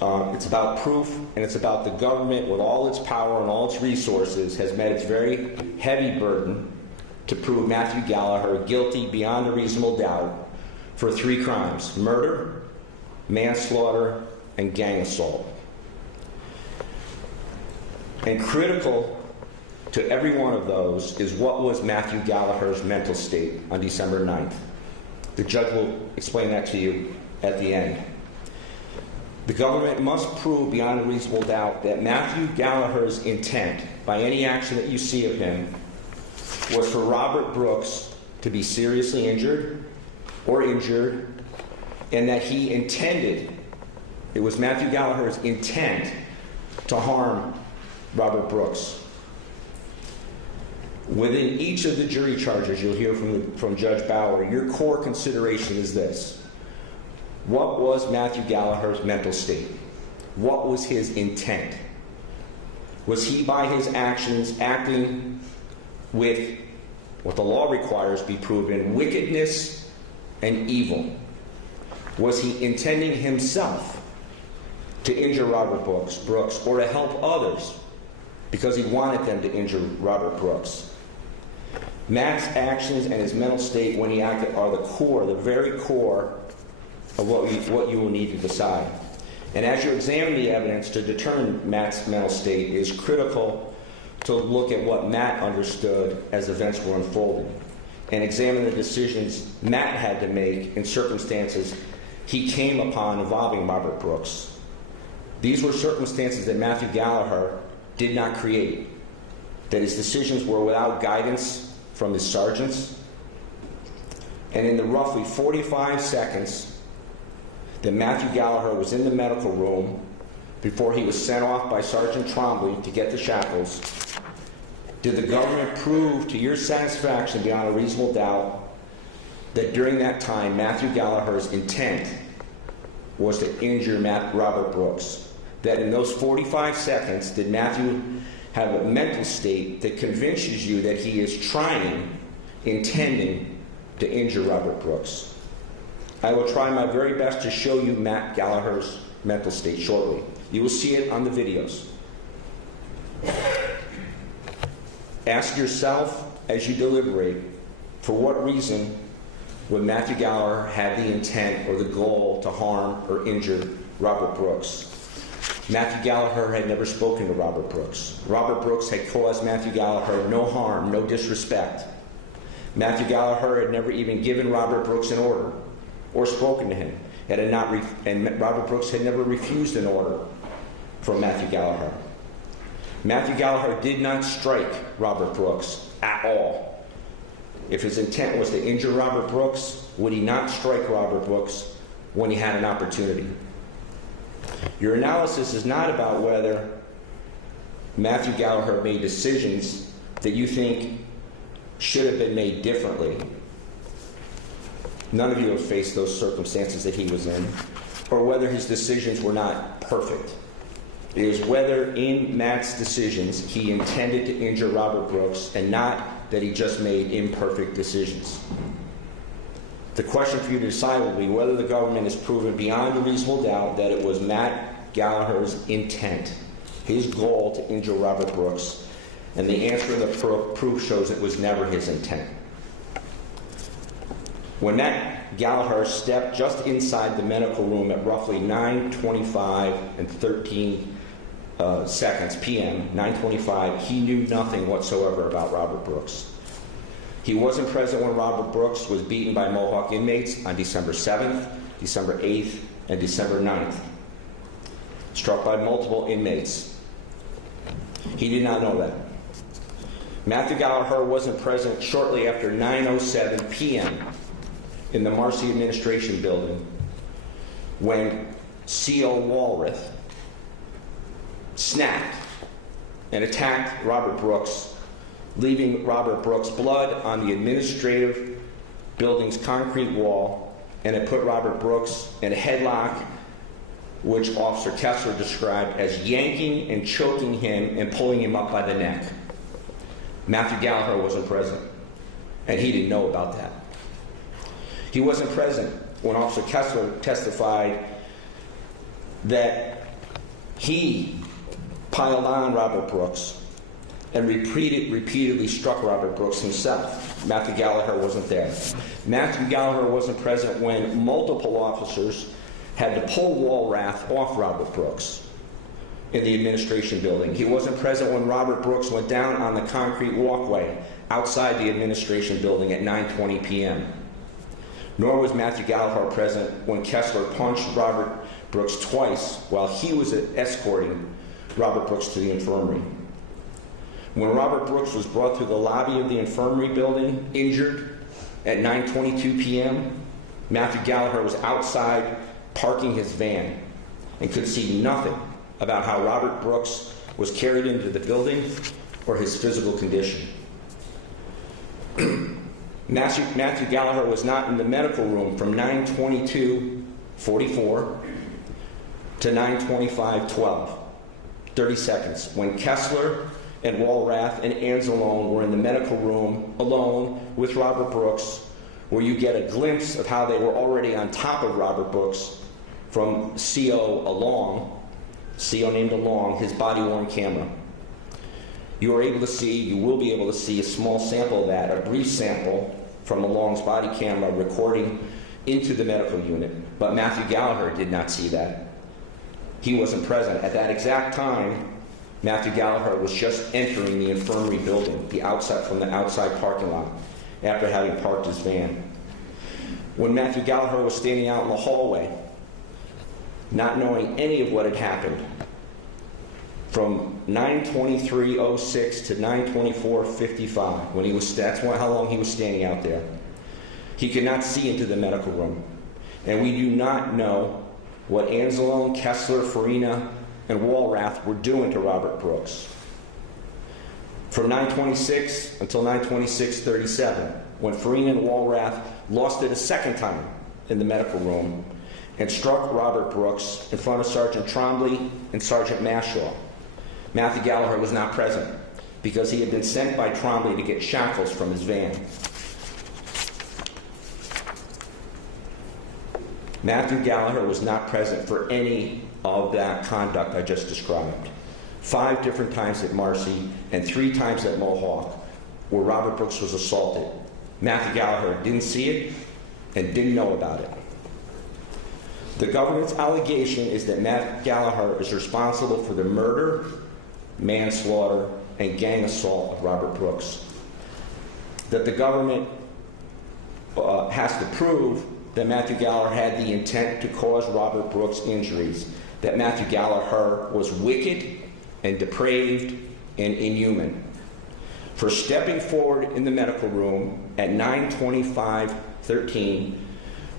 It's about proof, and it's about the government with all its power and all its resources has met its very heavy burden to prove Matthew Gallagher guilty beyond a reasonable doubt for 3 crimes: murder, manslaughter, and gang assault. And critical to every one of those is what was Matthew Gallagher's mental state on December 9th. The judge will explain that to you at the end. The government must prove beyond a reasonable doubt that Matthew Gallagher's intent, by any action that you see of him, was for Robert Brooks to be seriously injured or injured and that he intended, it was Matthew Gallagher's intent to harm Robert Brooks. Within each of the jury charges, you'll hear from Judge Bauer, your core consideration is this. What was Matthew Gallagher's mental state? What was his intent? Was he, by his actions, acting with what the law requires be proven, wickedness and evil? Was he intending himself to injure Robert Brooks or to help others because he wanted them to injure Robert Brooks? Matt's actions and his mental state when he acted are the very core of what you will need to decide. And as you examine the evidence to determine Matt's mental state, it is critical to look at what Matt understood as events were unfolding and examine the decisions Matt had to make in circumstances he came upon involving Robert Brooks. These were circumstances that Matthew Gallagher did not create, that his decisions were without guidance from his sergeants, and in the roughly 45 seconds that Matthew Gallagher was in the medical room before he was sent off by Sergeant Trombley to get the shackles, did the government prove to your satisfaction beyond a reasonable doubt that during that time Matthew Gallagher's intent was to injure Robert Brooks? That in those 45 seconds did Matthew have a mental state that convinces you that he is intending to injure Robert Brooks? I will try my very best to show you Matt Gallagher's mental state shortly. You will see it on the videos. Ask yourself as you deliberate, for what reason would Matthew Gallagher have the intent or the goal to harm or injure Robert Brooks? Matthew Gallagher had never spoken to Robert Brooks. Robert Brooks had caused Matthew Gallagher no harm, no disrespect. Matthew Gallagher had never even given Robert Brooks an order or spoken to him, and Robert Brooks had never refused an order from Matthew Gallagher. Matthew Gallagher did not strike Robert Brooks at all. If his intent was to injure Robert Brooks, would he not strike Robert Brooks when he had an opportunity? Your analysis is not about whether Matthew Gallagher made decisions that you think should have been made differently. None of you have faced those circumstances that he was in, or whether his decisions were not perfect. It is whether in Matt's decisions he intended to injure Robert Brooks and not that he just made imperfect decisions. The question for you to decide will be whether the government has proven beyond a reasonable doubt that it was Matt Gallagher's intent, his goal to injure Robert Brooks, and the answer of the proof shows it was never his intent. When Matt Gallagher stepped just inside the medical room at roughly 9:25 and 13 seconds p.m., 9:25, he knew nothing whatsoever about Robert Brooks. He wasn't present when Robert Brooks was beaten by Mohawk inmates on December 7th, December 8th, and December 9th, struck by multiple inmates. He did not know that. Matthew Gallagher wasn't present shortly after 9:07 p.m. in the Marcy administration building when C.O. Walrath snapped and attacked Robert Brooks, leaving Robert Brooks' blood on the administrative building's concrete wall, and it put Robert Brooks in a headlock, which Officer Keifer described as yanking and choking him and pulling him up by the neck. Matthew Gallagher wasn't present, and he didn't know about that. He wasn't present when Officer Keifer testified that he piled on Robert Brooks and repeatedly struck Robert Brooks himself. Matthew Gallagher wasn't there. Matthew Gallagher wasn't present when multiple officers had to pull Walrath off Robert Brooks in the administration building. He wasn't present when Robert Brooks went down on the concrete walkway outside the administration building at 9:20 p.m. Nor was Matthew Gallagher present when Keifer punched Robert Brooks twice while he was escorting Robert Brooks to the infirmary. When Robert Brooks was brought through the lobby of the infirmary building, injured, at 9:22 p.m., Matthew Gallagher was outside parking his van and could see nothing about how Robert Brooks was carried into the building or his physical condition. Matthew Gallagher was not in the medical room from 9:22:44 to 9:25:12, 30 seconds, when Kessler and Walrath and Anzalone were in the medical room alone with Robert Brooks, where you get a glimpse of how they were already on top of Robert Brooks from CO named Along, his body-worn camera. You will be able to see a small sample of that, a brief sample from Along's body camera recording into the medical unit. But Matthew Gallagher did not see that. He wasn't present. At that exact time, Matthew Gallagher was just entering the infirmary building, from the outside parking lot, after having parked his van. When Matthew Gallagher was standing out in the hallway, not knowing any of what had happened, from 9:23:06 to 9:24:55, that's how long he was standing out there. He could not see into the medical room. And we do not know what Anzalone, Kessler, Farina, and Walrath were doing to Robert Brooks. From 9:26 until 9:26:37, when Farina and Walrath lost it a second time in the medical room and struck Robert Brooks in front of Sergeant Trombley and Sergeant Mashaw. Matthew Gallagher was not present because he had been sent by Trombley to get shackles from his van. Matthew Gallagher was not present for any of that conduct I just described. 5 different times at Marcy and 3 times at Mohawk where Robert Brooks was assaulted. Matthew Gallagher didn't see it and didn't know about it. The government's allegation is that Matt Gallagher is responsible for the murder, manslaughter, and gang assault of Robert Brooks. That the government has to prove that Matthew Gallagher had the intent to cause Robert Brooks injuries, that Matthew Gallagher was wicked and depraved and inhuman. For stepping forward in the medical room at 9:25:13,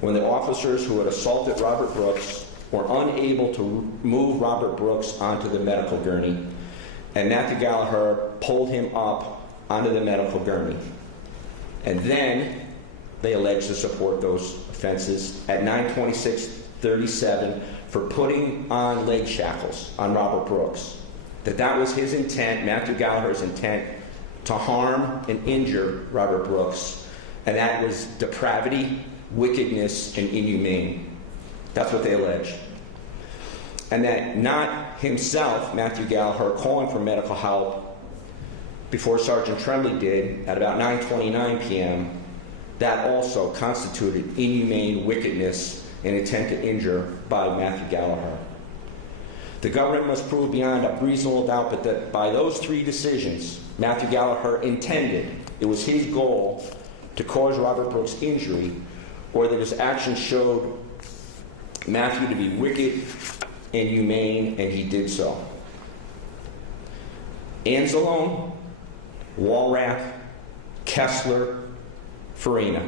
when the officers who had assaulted Robert Brooks were unable to move Robert Brooks onto the medical gurney, and Matthew Gallagher pulled him up onto the medical gurney. And then they alleged to support those offenses at 9:26:37 for putting on leg shackles on Robert Brooks. That was his intent, Matthew Gallagher's intent, to harm and injure Robert Brooks. And that was depravity, wickedness, and inhumane. That's what they allege. And that not himself, Matthew Gallagher, calling for medical help before Sergeant Tremblay did at about 9:29 p.m., that also constituted inhumane wickedness and intent to injure by Matthew Gallagher. The government must prove beyond a reasonable doubt but that by those 3 decisions, Matthew Gallagher intended, it was his goal, to cause Robert Brooks injury, or that his actions showed Matthew to be wicked and inhumane, and he did so. Anzalone, Walrath, Kessler, Farina.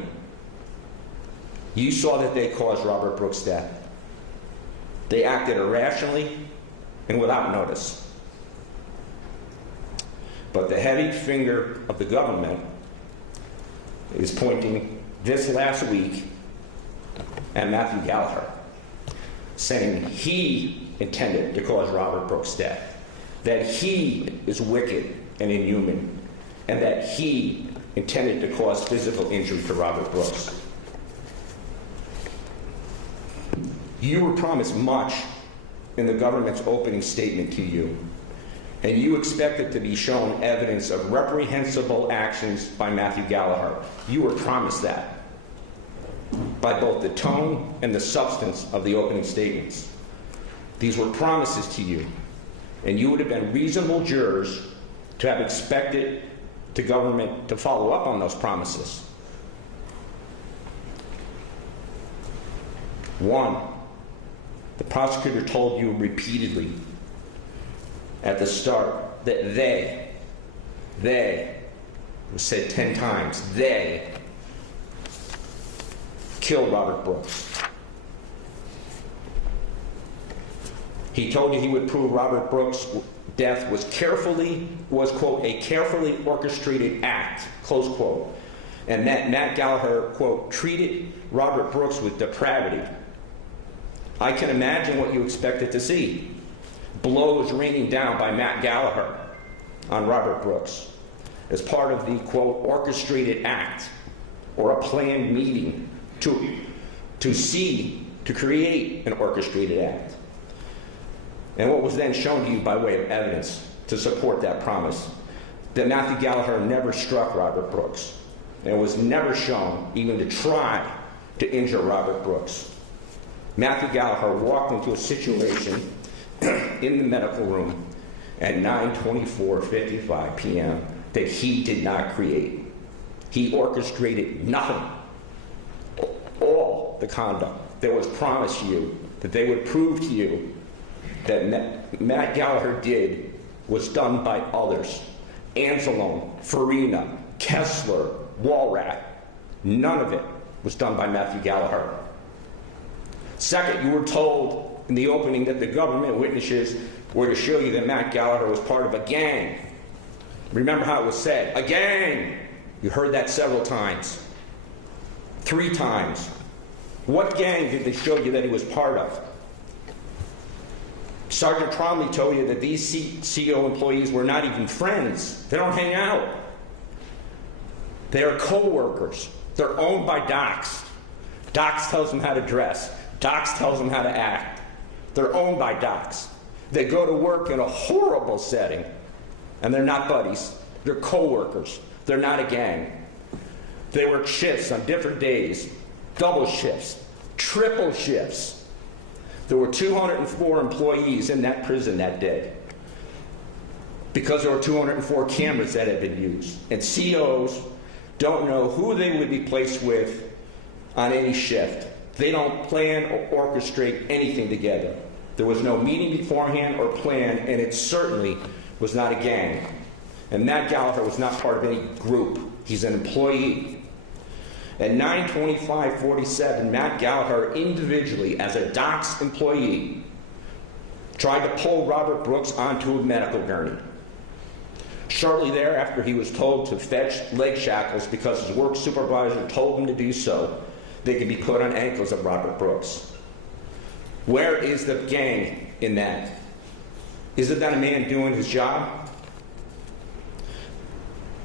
You saw that they caused Robert Brooks' death. They acted irrationally and without notice. But the heavy finger of the government is pointing this last week at Matthew Gallagher, saying he intended to cause Robert Brooks' death, that he is wicked and inhuman, and that he intended to cause physical injury to Robert Brooks. You were promised much in the government's opening statement to you, and you expected to be shown evidence of reprehensible actions by Matthew Gallagher. You were promised that by both the tone and the substance of the opening statements. These were promises to you, and you would have been reasonable jurors to have expected the government to follow up on those promises. 1, the prosecutor told you repeatedly at the start that they, it was said 10 times, they killed Robert Brooks. He told you he would prove Robert Brooks' death was, quote, a carefully orchestrated act, close quote. And that Matt Gallagher, quote, treated Robert Brooks with depravity. I can imagine what you expected to see. Blows raining down by Matt Gallagher on Robert Brooks as part of the, quote, orchestrated act or a planned meeting to create an orchestrated act. And what was then shown to you by way of evidence to support that promise? That Matthew Gallagher never struck Robert Brooks and was never shown even to try to injure Robert Brooks. Matthew Gallagher walked into a situation in the medical room at 9:24:55 p.m. that he did not create. He orchestrated nothing. All the conduct that was promised you, that they would prove to you that Matt Gallagher did, was done by others. Anzalone, Farina, Kessler, Walrat. None of it was done by Matthew Gallagher. Second, you were told in the opening that the government witnesses were to show you that Matt Gallagher was part of a gang. Remember how it was said, a gang. You heard that several times. 3 times. What gang did they show you that he was part of? Sergeant Tromley told you that these CO employees were not even friends. They don't hang out. They are co-workers. They're owned by Docs. Docs tells them how to dress. Docs tells them how to act. They're owned by Docs. They go to work in a horrible setting, and they're not buddies. They're co-workers. They're not a gang. They work shifts on different days, double shifts, triple shifts. There were 204 employees in that prison that day because there were 204 cameras that had been used. And COs don't know who they would be placed with on any shift. They don't plan or orchestrate anything together. There was no meeting beforehand or plan, and it certainly was not a gang. And Matt Gallagher was not part of any group. He's an employee. At 9:25:47, Matt Gallagher individually, as a Docs employee, tried to pull Robert Brooks onto a medical gurney. Shortly thereafter, he was told to fetch leg shackles because his work supervisor told him to do so. They could be put on ankles of Robert Brooks. Where is the gang in that? Isn't that a man doing his job?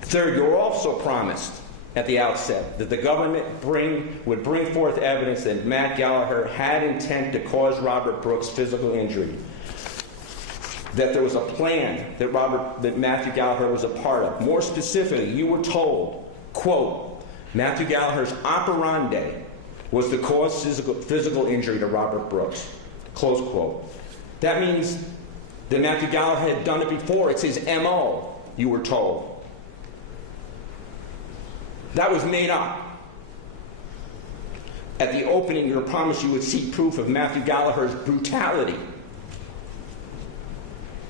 Third, you were also promised at the outset that the government would bring forth evidence that Matt Gallagher had intent to cause Robert Brooks physical injury. That there was a plan that Matthew Gallagher was a part of. More specifically, you were told, quote, Matthew Gallagher's operandi was to cause physical injury to Robert Brooks, close quote. That means that Matthew Gallagher had done it before. It's his MO, you were told. That was made up. At the opening, you were promised you would seek proof of Matthew Gallagher's brutality.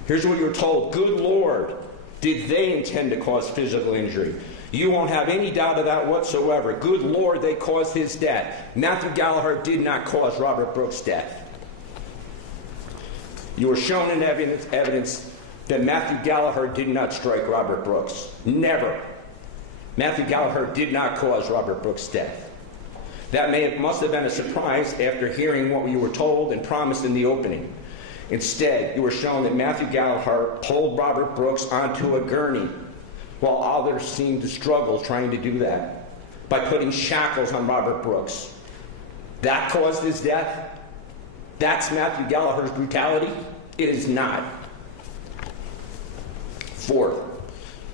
Here's what you were told. Good Lord, did they intend to cause physical injury? You won't have any doubt of that whatsoever. Good Lord, they caused his death. Matthew Gallagher did not cause Robert Brooks' death. You were shown in evidence that Matthew Gallagher did not strike Robert Brooks. Never. Matthew Gallagher did not cause Robert Brooks' death. That must have been a surprise after hearing what you were told and promised in the opening. Instead, you were shown that Matthew Gallagher pulled Robert Brooks onto a gurney while others seemed to struggle trying to do that by putting shackles on Robert Brooks. That caused his death? That's Matthew Gallagher's brutality? It is not. Fourth,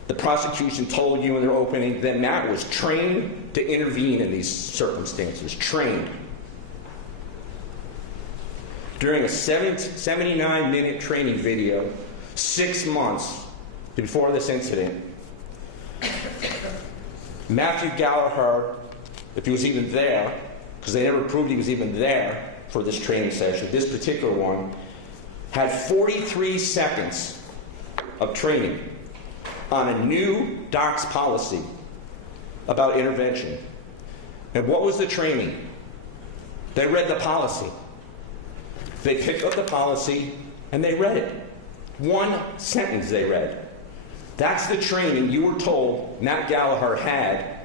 the prosecution told you in their opening that Matt was trained to intervene in these circumstances. Trained. During a 79-minute training video, 6 months before this incident, Matthew Gallagher, if he was even there, because they never proved he was even there for this training session, this particular one, had 43 seconds of training on a new Docs policy about intervention. And what was the training? They read the policy. They picked up the policy and they read it. One sentence they read. That's the training you were told Matt Gallagher had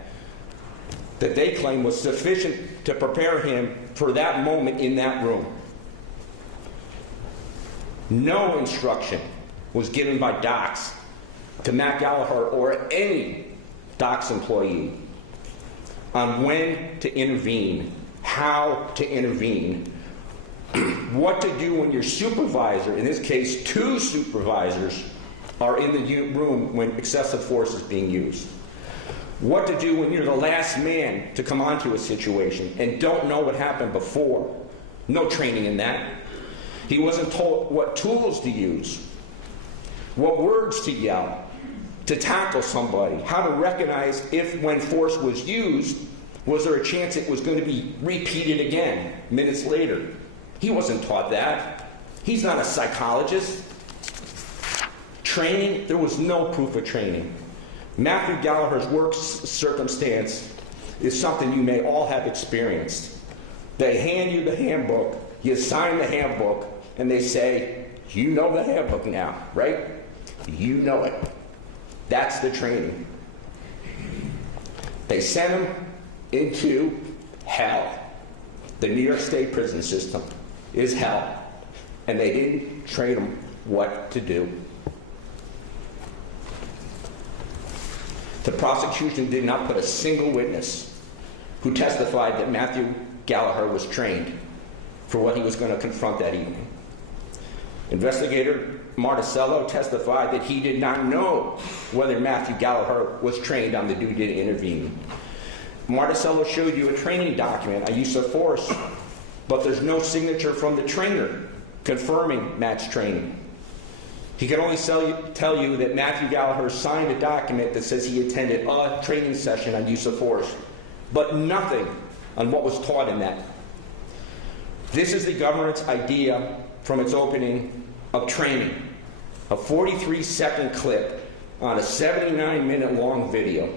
that they claim was sufficient to prepare him for that moment in that room. No instruction was given by Docs to Matt Gallagher or any Docs employee on when to intervene, how to intervene, what to do when your supervisor, in this case 2 supervisors, are in the room when excessive force is being used. What to do when you're the last man to come onto a situation and don't know what happened before. No training in that. He wasn't told what tools to use, what words to yell, to tackle somebody, how to recognize if when force was used, was there a chance it was going to be repeated again minutes later. He wasn't taught that. He's not a psychologist. Training, there was no proof of training. Matthew Gallagher's work circumstance is something you may all have experienced. They hand you the handbook, you sign the handbook, and they say, you know the handbook now, right? You know it. That's the training. They sent him into hell. The New York State prison system is hell. And they didn't train him what to do. The prosecution did not put a single witness who testified that Matthew Gallagher was trained for what he was going to confront that evening. Investigator Marticello testified that he did not know whether Matthew Gallagher was trained on the duty to intervene. Marticello showed you a training document, a use of force, but there's no signature from the trainer confirming Matt's training. He can only tell you that Matthew Gallagher signed a document that says he attended a training session on use of force, but nothing on what was taught in that. This is the government's idea from its opening of training. A 43-second clip on a 79-minute long video.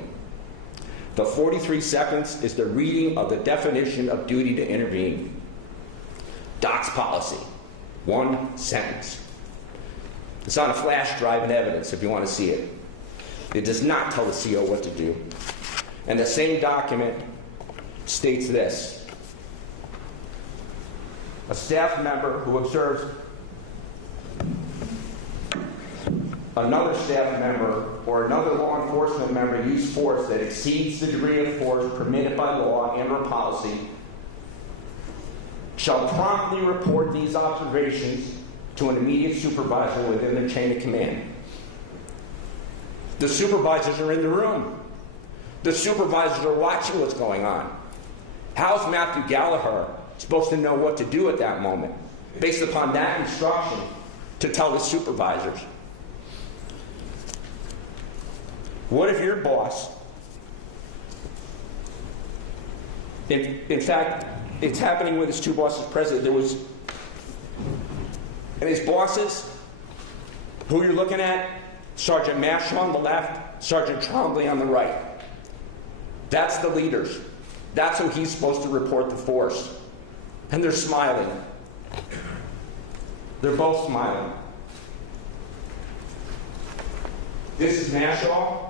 The 43 seconds is the reading of the definition of duty to intervene. Doc's policy. One sentence. It's on a flash drive in evidence if you want to see it. It does not tell the CO what to do. And the same document states this. A staff member who observes another staff member or another law enforcement member use force that exceeds the degree of force permitted by law and or policy shall promptly report these observations to an immediate supervisor within the chain of command. The supervisors are in the room. The supervisors are watching what's going on. How's Matthew Gallagher supposed to know what to do at that moment based upon that instruction to tell his supervisors? What if your boss, in fact, it's happening with his 2 bosses present, and his bosses, who you're looking at, Sergeant Mash on the left, Sergeant Trombley on the right. That's the leaders. That's who he's supposed to report the force. And they're smiling. They're both smiling. This is Mashaw.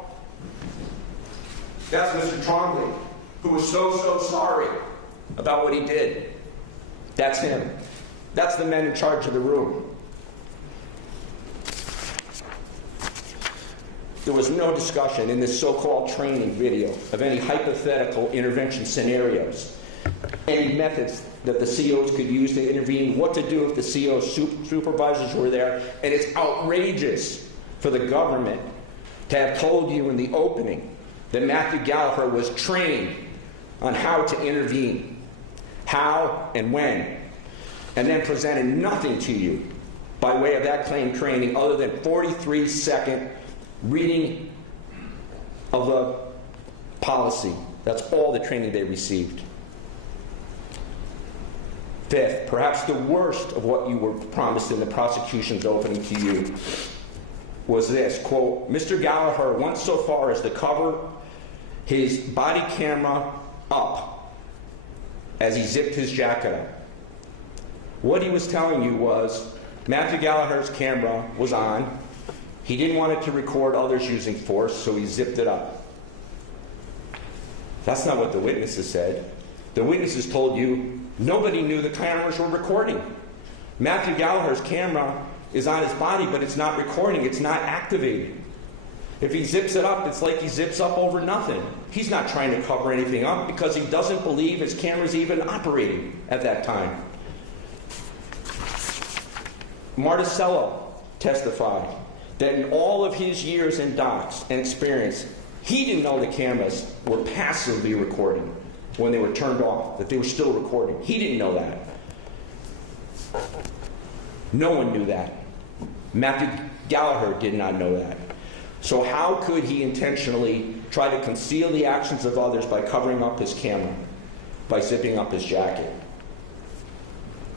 That's Mr. Trombley, who was so sorry about what he did. That's him. That's the men in charge of the room. There was no discussion in this so-called training video of any hypothetical intervention scenarios, any methods that the COs could use to intervene, what to do if the COs supervisors were there. And it's outrageous for the government to have told you in the opening that Matthew Gallagher was trained on how to intervene, how and when, and then presented nothing to you by way of that claim training other than 43-second reading of the policy. That's all the training they received. Fifth, perhaps the worst of what you were promised in the prosecution's opening to you was this, quote, Mr. Gallagher went so far as to cover his body camera up as he zipped his jacket up. What he was telling you was Matthew Gallagher's camera was on. He didn't want it to record others using force, so he zipped it up. That's not what the witnesses said. The witnesses told you nobody knew the cameras were recording. Matthew Gallagher's camera is on his body, but it's not recording. It's not activated. If he zips it up, it's like he zips up over nothing. He's not trying to cover anything up because he doesn't believe his camera's even operating at that time. Marticello testified that in all of his years in docks and experience, he didn't know the cameras were passively recording when they were turned off, that they were still recording. He didn't know that. No one knew that. Matthew Gallagher did not know that. So how could he intentionally try to conceal the actions of others by covering up his camera, by zipping up his jacket?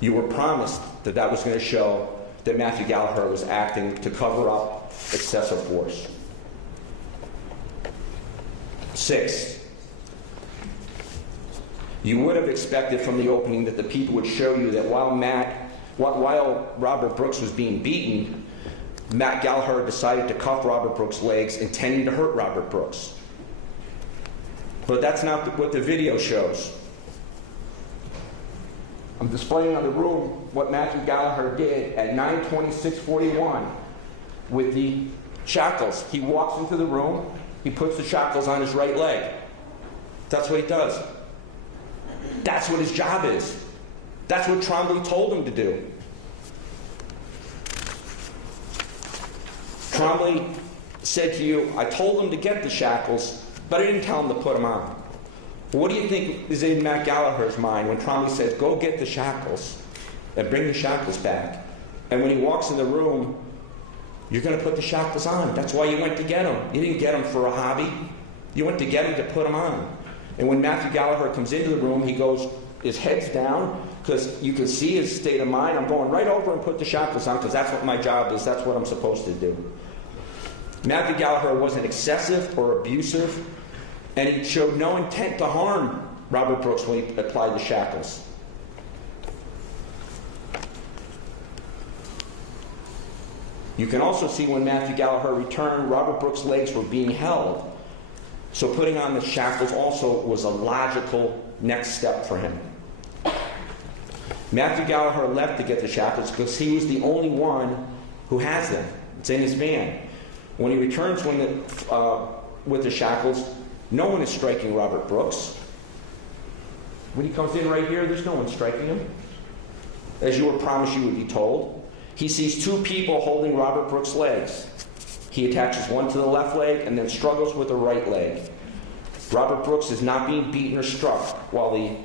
You were promised that that was going to show that Matthew Gallagher was acting to cover up excessive force. 6, you would have expected from the opening that the people would show you that while Robert Brooks was being beaten, Matt Gallagher decided to cuff Robert Brooks' legs, intending to hurt Robert Brooks. But that's not what the video shows. I'm displaying on the room what Matthew Gallagher did at 9:26:41 with the shackles. He walks into the room, he puts the shackles on his right leg. That's what he does. That's what his job is. That's what Trombley told him to do. Trombley said to you, I told him to get the shackles, but I didn't tell him to put them on. What do you think is in Matt Gallagher's mind when Trombley says, go get the shackles and bring the shackles back? And when he walks in the room, you're going to put the shackles on. That's why you went to get them. You didn't get them for a hobby. You went to get them to put them on. And when Matthew Gallagher comes into the room, he goes, his head's down, because you can see his state of mind. I'm going right over and put the shackles on, because that's what my job is. That's what I'm supposed to do. Matthew Gallagher wasn't excessive or abusive, and he showed no intent to harm Robert Brooks when he applied the shackles. You can also see when Matthew Gallagher returned, Robert Brooks' legs were being held. So putting on the shackles also was a logical next step for him. Matthew Gallagher left to get the shackles because he was the only one who has them. It's in his van. When he returns with the shackles, no one is striking Robert Brooks. When he comes in right here, there's no one striking him. As you were promised you would be told. He sees 2 people holding Robert Brooks' legs. He attaches one to the left leg and then struggles with the right leg. Robert Brooks is not being beaten or struck while the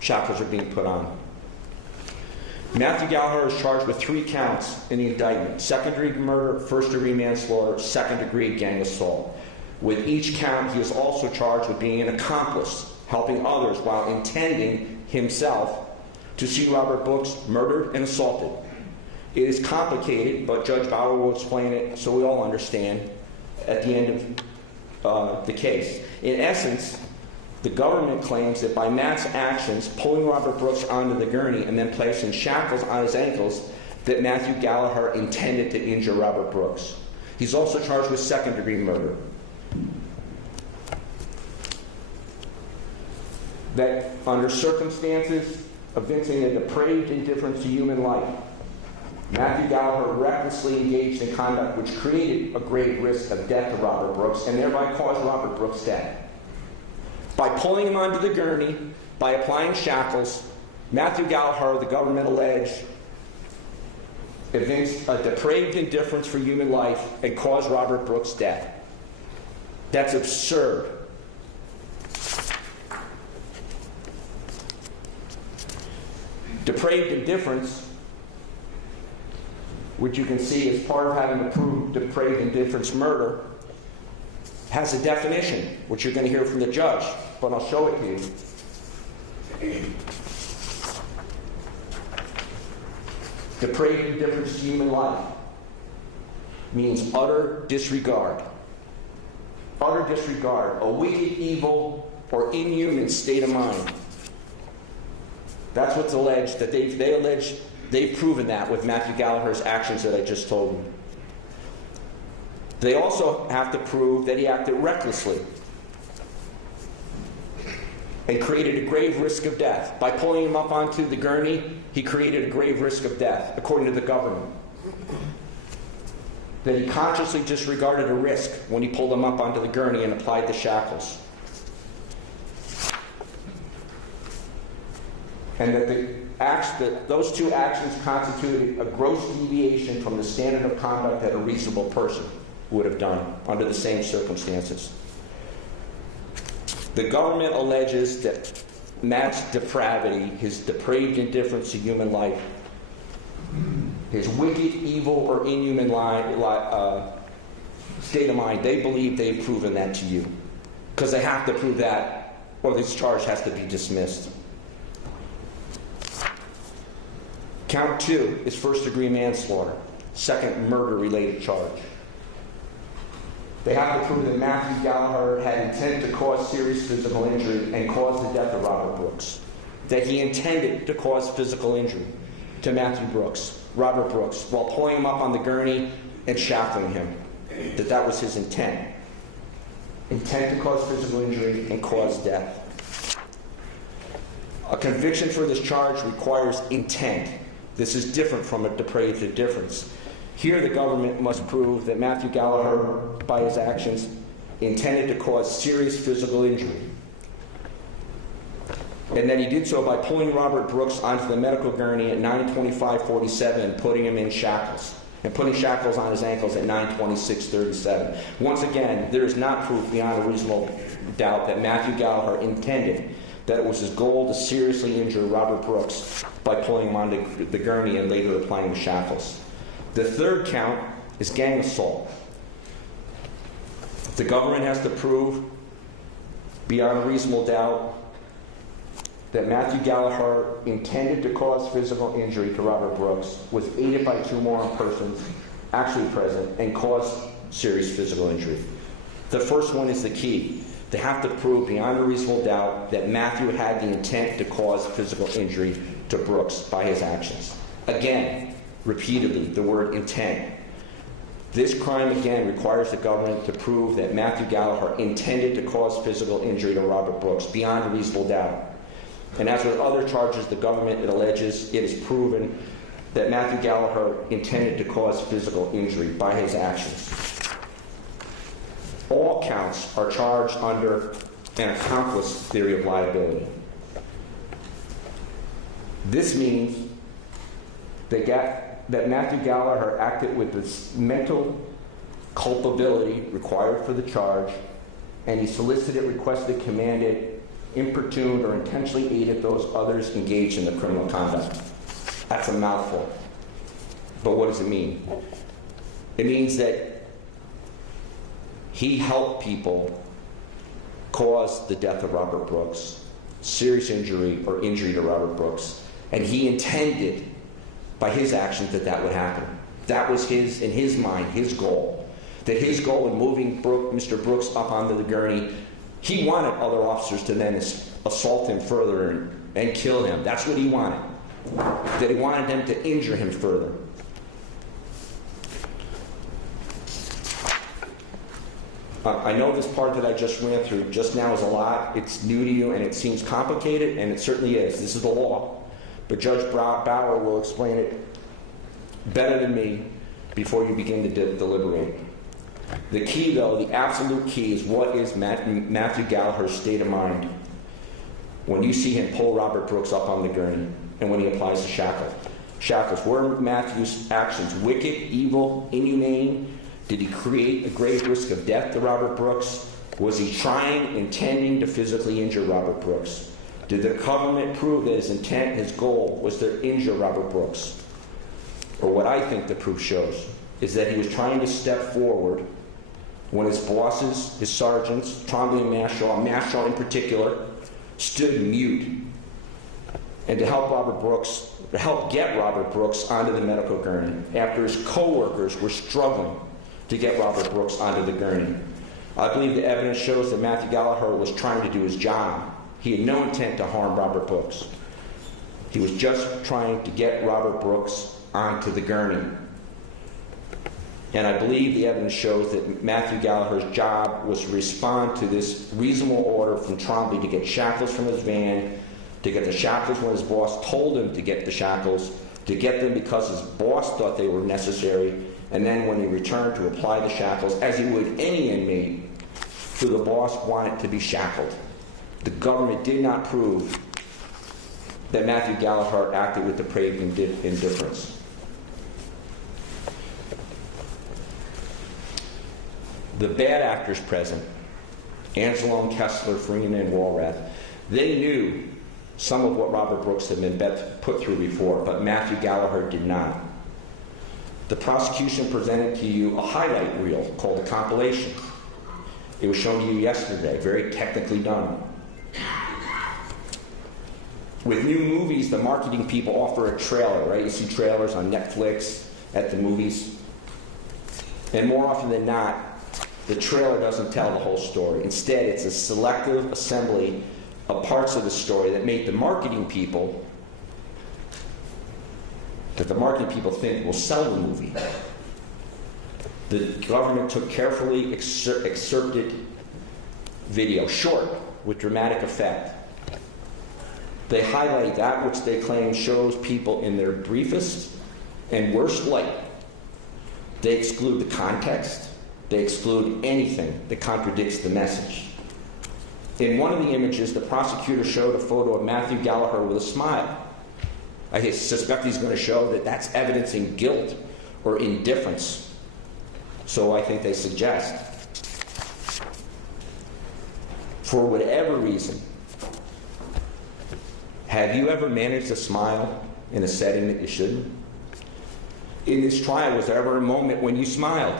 shackles are being put on. Matthew Gallagher is charged with 3 counts in the indictment: second-degree murder, first-degree manslaughter, second-degree gang assault. With each count, he is also charged with being an accomplice, helping others while intending himself to see Robert Brooks murdered and assaulted. It is complicated, but Judge Bauer will explain it so we all understand at the end of the case. In essence, the government claims that by Matt's actions, pulling Robert Brooks onto the gurney and then placing shackles on his ankles, that Matthew Gallagher intended to injure Robert Brooks. He's also charged with second-degree murder. That under circumstances evincing a depraved indifference to human life, Matthew Gallagher recklessly engaged in conduct which created a grave risk of death to Robert Brooks and thereby caused Robert Brooks' death. By pulling him onto the gurney, by applying shackles, Matthew Gallagher, the government alleged, evinced a depraved indifference for human life and caused Robert Brooks' death. That's absurd. Depraved indifference, which you can see as part of having to prove depraved indifference murder, has a definition, which you're going to hear from the judge, but I'll show it to you. Depraved indifference to human life means utter disregard. Utter disregard, a wicked, evil, or inhuman state of mind. That's what's alleged, that they allege they've proven that with Matthew Gallagher's actions that I just told you. They also have to prove that he acted recklessly and created a grave risk of death. By pulling him up onto the gurney, he created a grave risk of death, according to the government. That he consciously disregarded a risk when he pulled him up onto the gurney and applied the shackles. And that those two actions constituted a gross deviation from the standard of conduct that a reasonable person would have done under the same circumstances. The government alleges that Matt's depravity, his depraved indifference to human life, his wicked, evil, or inhuman state of mind, they believe they've proven that to you. Because they have to prove that, or this charge has to be dismissed. Count 2 is first-degree manslaughter, second murder-related charge. They have to prove that Matthew Gallagher had intent to cause serious physical injury and cause the death of Robert Brooks. That he intended to cause physical injury to Robert Brooks, while pulling him up on the gurney and shackling him. That was his intent. Intent to cause physical injury and cause death. A conviction for this charge requires intent. This is different from a depraved indifference. Here the government must prove that Matthew Gallagher, by his actions, intended to cause serious physical injury. And that he did so by pulling Robert Brooks onto the medical gurney at 9:25:47 and putting him in shackles. And putting shackles on his ankles at 9:26:37. Once again, there is not proof beyond a reasonable doubt that Matthew Gallagher intended that it was his goal to seriously injure Robert Brooks by pulling him onto the gurney and later applying the shackles. The third count is gang assault. The government has to prove beyond a reasonable doubt that Matthew Gallagher intended to cause physical injury to Robert Brooks, was aided by two more persons actually present, and caused serious physical injury. The first one is the key. They have to prove beyond a reasonable doubt that Matthew had the intent to cause physical injury to Brooks by his actions. Again, repeatedly, the word intent. This crime, again, requires the government to prove that Matthew Gallagher intended to cause physical injury to Robert Brooks beyond a reasonable doubt. And as with other charges, the government, it alleges, it is proven that Matthew Gallagher intended to cause physical injury by his actions. All counts are charged under an accomplice theory of liability. This means that Matthew Gallagher acted with the mental culpability required for the charge, and he solicited, requested, commanded, importuned, or intentionally aided those others engaged in the criminal conduct. That's a mouthful. But what does it mean? It means that he helped people cause the death of Robert Brooks, serious injury or injury to Robert Brooks, and he intended by his actions that would happen. That was in his mind, his goal. That his goal in moving Mr. Brooks up onto the gurney, he wanted other officers to then assault him further and kill him. That's what he wanted. That he wanted them to injure him further. I know this part that I just ran through just now is a lot. It's new to you and it seems complicated, and it certainly is. This is the law. But Judge Bauer will explain it better than me before you begin to deliberate. The key, though, the absolute key, is what is Matthew Gallagher's state of mind when you see him pull Robert Brooks up on the gurney and when he applies the shackles. Were Matthew's actions wicked, evil, inhumane? Did he create a grave risk of death to Robert Brooks? Was he intending to physically injure Robert Brooks? Did the government prove that his intent, his goal, was to injure Robert Brooks? Or what I think the proof shows is that he was trying to step forward when his bosses, his sergeants, Trombley and Marshall in particular, stood mute, and to help get Robert Brooks onto the medical gurney after his co-workers were struggling to get Robert Brooks onto the gurney. I believe the evidence shows that Matthew Gallagher was trying to do his job. He had no intent to harm Robert Brooks. He was just trying to get Robert Brooks onto the gurney. And I believe the evidence shows that Matthew Gallagher's job was to respond to this reasonable order from Trombley to get shackles from his van, to get the shackles when his boss told him to get the shackles, to get them because his boss thought they were necessary, and then when he returned to apply the shackles, as he would any inmate who the boss wanted to be shackled. The government did not prove that Matthew Gallagher acted with depraved indifference. The bad actors present, Anzalone, Kessler, Farina, and Walrath, they knew some of what Robert Brooks had been put through before, but Matthew Gallagher did not. The prosecution presented to you a highlight reel called a compilation. It was shown to you yesterday, very technically done. With new movies, the marketing people offer a trailer, right? You see trailers on Netflix, at the movies. And more often than not, the trailer doesn't tell the whole story. Instead, it's a selective assembly of parts of the story that make the marketing people think will sell the movie. The government took carefully excerpted video, short, with dramatic effect. They highlight that which they claim shows people in their briefest and worst light. They exclude the context. They exclude anything that contradicts the message. In one of the images, the prosecutor showed a photo of Matthew Gallagher with a smile. I suspect he's going to show that that's evidencing guilt or indifference. So I think they suggest, for whatever reason, have you ever managed to smile in a setting that you shouldn't? In this trial, was there ever a moment when you smiled?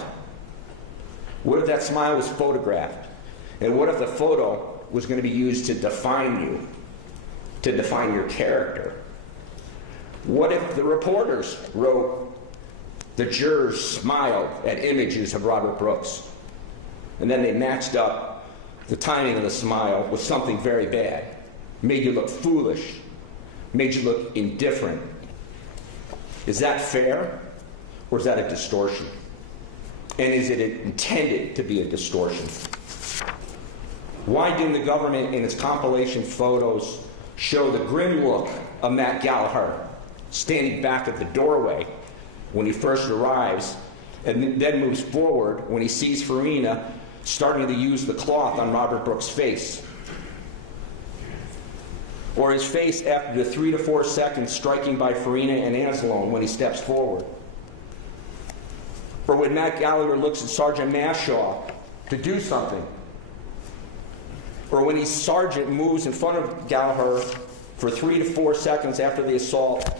What if that smile was photographed? And what if the photo was going to be used to define you, to define your character? What if the reporters wrote, the jurors smiled at images of Robert Brooks, and then they matched up the timing of the smile with something very bad, made you look foolish, made you look indifferent? Is that fair, or is that a distortion? And is it intended to be a distortion? Why didn't the government in its compilation photos show the grim look of Matt Gallagher standing back at the doorway when he first arrives, and then moves forward when he sees Farina starting to use the cloth on Robert Brooks' face? Or his face after the 3 to 4 seconds striking by Farina and Anzalone when he steps forward? Or when Matt Gallagher looks at Sergeant Mashaw to do something? Or when his sergeant moves in front of Gallagher for 3 to 4 seconds after the assault,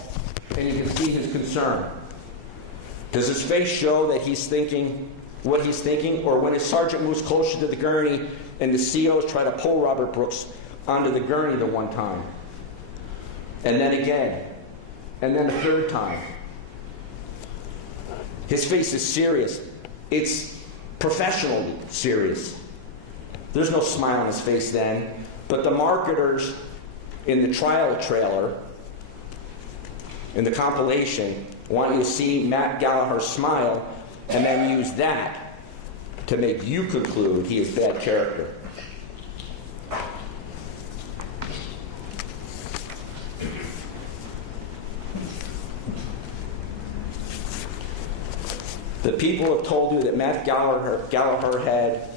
and you can see his concern? Does his face show that he's thinking what he's thinking? Or when his sergeant moves closer to the gurney and the COs try to pull Robert Brooks onto the gurney the one time, and then again, and then a third time? His face is serious. It's professionally serious. There's no smile on his face then, but the marketers in the trial trailer, in the compilation, want you to see Matt Gallagher smile and then use that to make you conclude he is bad character. The people have told you that Matt Gallagher had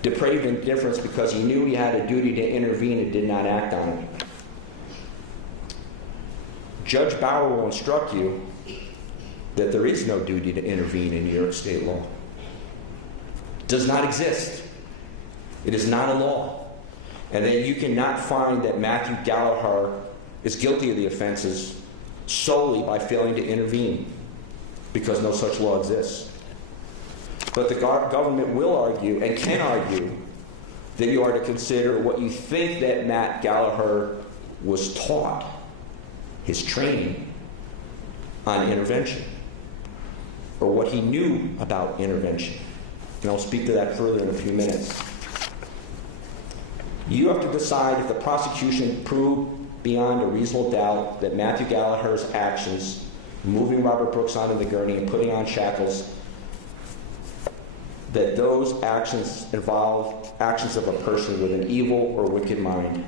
depraved indifference because he knew he had a duty to intervene and did not act on it. Judge Bauer will instruct you that there is no duty to intervene in New York state law. It does not exist. It is not a law. And that you cannot find that Matthew Gallagher is guilty of the offenses solely by failing to intervene, because no such law exists. But the government will argue, and can argue, that you are to consider what you think that Matt Gallagher was taught, his training on intervention, or what he knew about intervention. And I'll speak to that further in a few minutes. You have to decide if the prosecution proved beyond a reasonable doubt that Matthew Gallagher's actions, moving Robert Brooks onto the gurney and putting on shackles, that those actions involve actions of a person with an evil or wicked mind.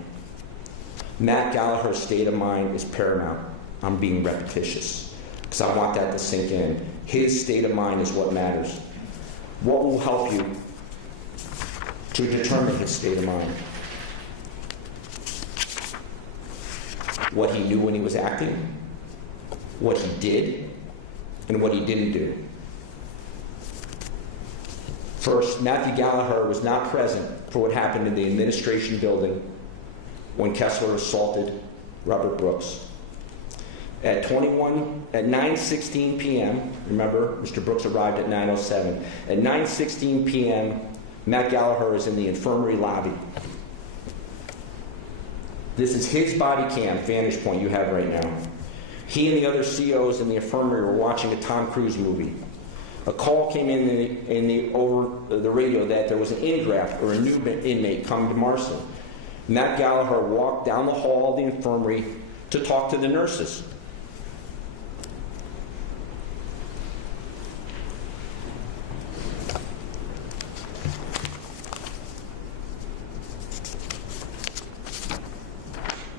Matt Gallagher's state of mind is paramount. I'm being repetitious because I want that to sink in. His state of mind is what matters. What will help you to determine his state of mind? What he knew when he was acting, what he did, and what he didn't do. First, Matthew Gallagher was not present for what happened in the administration building when Kessler assaulted Robert Brooks. At 9:16 p.m., remember, Mr. Brooks arrived at 9:07. At 9:16 p.m., Matt Gallagher is in the infirmary lobby. This is his body cam vantage point you have right now. He and the other COs in the infirmary were watching a Tom Cruise movie. A call came in over the radio that there was an in-draft or a new inmate coming to Marcy. Matt Gallagher walked down the hall of the infirmary to talk to the nurses.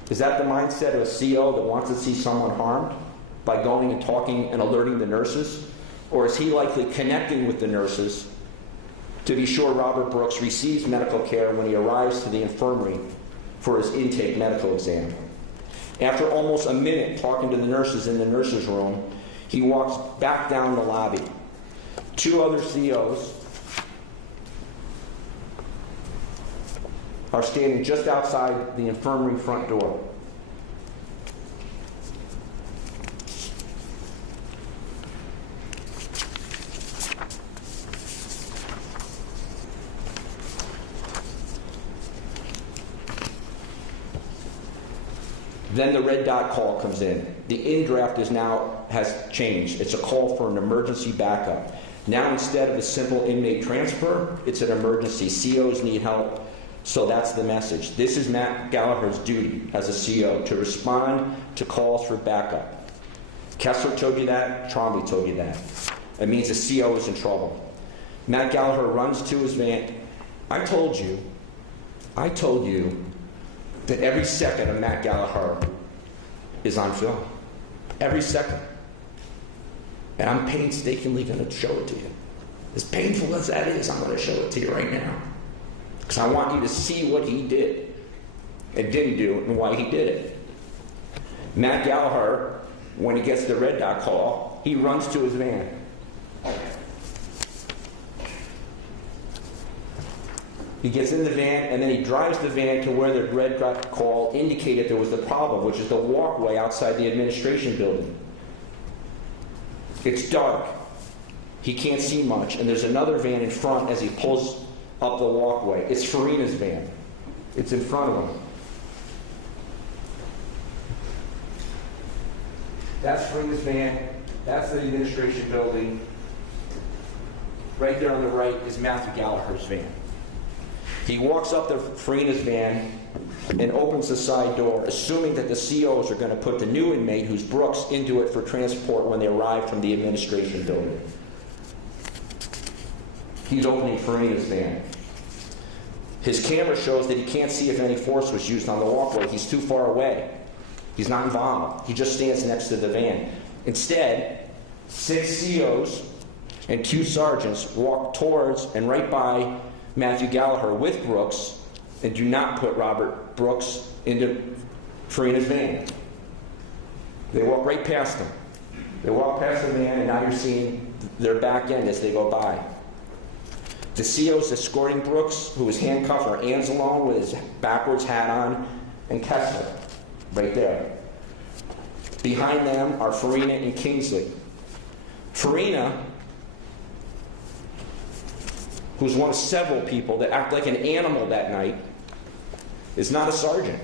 Is that the mindset of a CO that wants to see someone harmed by going and talking and alerting the nurses? Or is he likely connecting with the nurses to be sure Robert Brooks receives medical care when he arrives to the infirmary for his intake medical exam? After almost a minute talking to the nurses in the nurses' room, he walks back down the lobby. Two other COs are standing just outside the infirmary front door. Then the red dot call comes in. The in-draft has changed. It's a call for an emergency backup. Now instead of a simple inmate transfer, it's an emergency. COs need help. So that's the message. This is Matt Gallagher's duty as a CO, to respond to calls for backup. Kessler told you that. Trombley told you that. It means a CO is in trouble. Matt Gallagher runs to his van. I told you that every second of Matt Gallagher is on film. Every second. And I'm painstakingly going to show it to you. As painful as that is, I'm going to show it to you right now. Because I want you to see what he did and didn't do and why he did it. Matt Gallagher, when he gets the red dot call, he runs to his van. He gets in the van and then he drives the van to where the red dot call indicated there was the problem, which is the walkway outside the administration building. It's dark. He can't see much, and there's another van in front as he pulls up the walkway. It's Farina's van. It's in front of him. That's Farina's van. That's the administration building. Right there on the right is Matthew Gallagher's van. He walks up to Farina's van and opens the side door, assuming that the COs are going to put the new inmate, who's Brooks, into it for transport when they arrive from the administration building. He's opening Farina's van. His camera shows that he can't see if any force was used on the walkway. He's too far away. He's not involved. He just stands next to the van. Instead, 6 COs and 2 sergeants walk towards and right by Matthew Gallagher with Brooks and do not put Robert Brooks into Farina's van. They walk right past him. They walk past the van, and now you're seeing their back end as they go by. The COs escorting Brooks, who is handcuffed, are Anzalone with his backwards hat on, and Kessler, right there. Behind them are Farina and Kingsley. Farina, who's one of several people that act like an animal that night, is not a sergeant.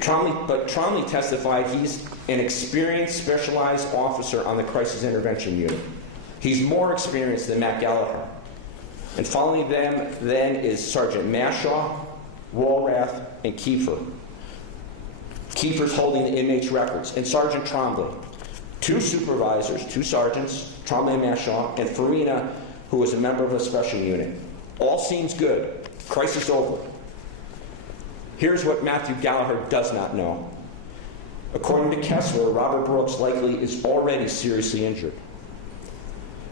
But Trombley testified he's an experienced, specialized officer on the crisis intervention unit. He's more experienced than Matt Gallagher. And following them then is Sergeant Mashaw, Walrath, and Keifer. Keifer's holding the inmates' records, and Sergeant Trombley. 2 supervisors, 2 sergeants, Trombley and Marchand, and Farina, who was a member of a special unit. All seems good. Crisis over. Here's what Matthew Gallagher does not know. According to Kessler, Robert Brooks likely is already seriously injured.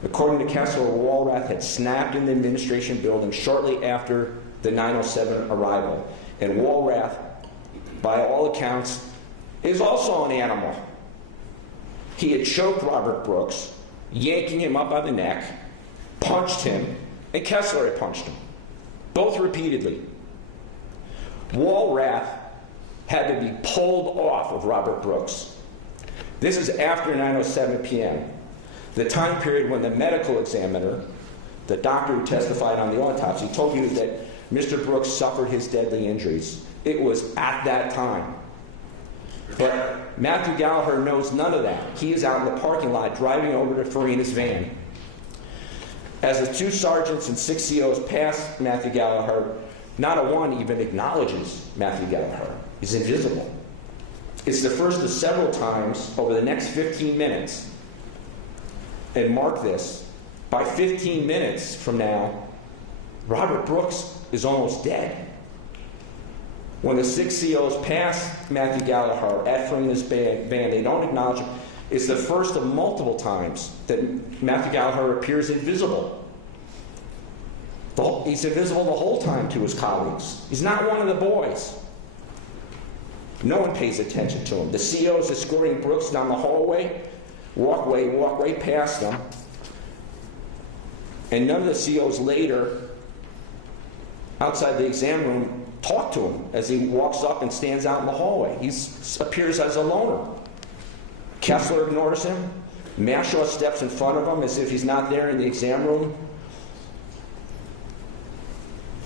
According to Kessler, Walrath had snapped in the administration building shortly after the 907 arrival. And Walrath, by all accounts, is also an animal. He had choked Robert Brooks, yanking him up by the neck, punched him, and Kessler had punched him, both repeatedly. Walrath had to be pulled off of Robert Brooks. This is after 9:07 p.m., the time period when the medical examiner, the doctor who testified on the autopsy, told you that Mr. Brooks suffered his deadly injuries. It was at that time. But Matthew Gallagher knows none of that. He is out in the parking lot driving over to Farina's van. As the 2 sergeants and 6 COs pass Matthew Gallagher, not a one even acknowledges Matthew Gallagher. He's invisible. It's the first of several times over the next 15 minutes. And mark this, by 15 minutes from now, Robert Brooks is almost dead. When the 6 COs pass Matthew Gallagher at Farina's van, they don't acknowledge him. It's the first of multiple times that Matthew Gallagher appears invisible. He's invisible the whole time to his colleagues. He's not one of the boys. No one pays attention to him. The COs escorting Brooks down the hallway, walk right past them. And none of the COs later, outside the exam room, talk to him as he walks up and stands out in the hallway. He appears as a loner. Kessler ignores him. Marchand steps in front of him as if he's not there in the exam room.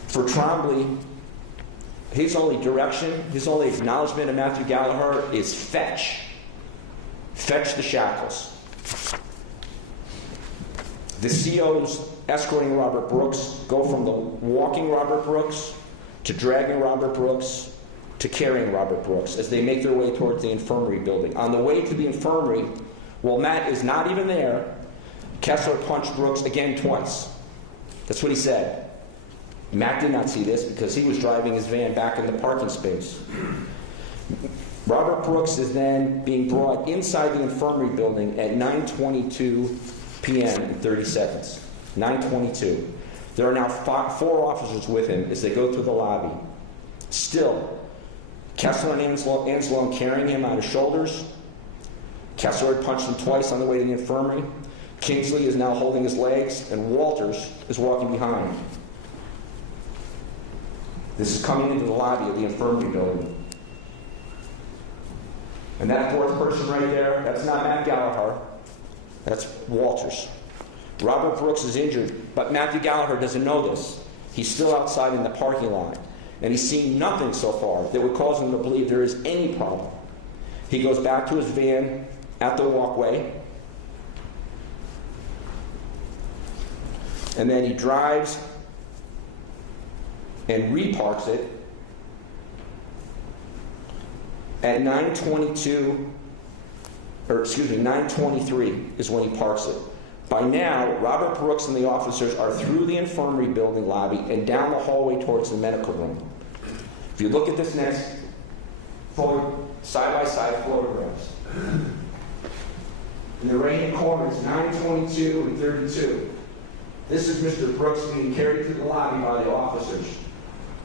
For Trombley, his only direction, his only acknowledgement of Matthew Gallagher is fetch. Fetch the shackles. The COs escorting Robert Brooks go from the walking Robert Brooks to dragging Robert Brooks to carrying Robert Brooks as they make their way towards the infirmary building. On the way to the infirmary, while Matt is not even there, Kessler punched Brooks again twice. That's what he said. Matt did not see this because he was driving his van back in the parking space. Robert Brooks is then being brought inside the infirmary building at 9:22 p.m. in 30 seconds. 9:22. There are now 4 officers with him as they go through the lobby. Still, Kessler and Anzalone carrying him on his shoulders. Kessler had punched him twice on the way to the infirmary. Kingsley is now holding his legs, and Walters is walking behind. This is coming into the lobby of the infirmary building. And that 4th person right there, that's not Matt Gallagher, that's Walters. Robert Brooks is injured, but Matthew Gallagher doesn't know this. He's still outside in the parking lot, and he's seen nothing so far that would cause him to believe there is any problem. He goes back to his van at the walkway, and then he drives and reparks it at 9:23 is when he parks it. By now, Robert Brooks and the officers are through the infirmary building lobby and down the hallway towards the medical room. If you look at this next side-by-side photographs, in the right-hand corner is 9:22 and 32. This is Mr. Brooks being carried through the lobby by the officers.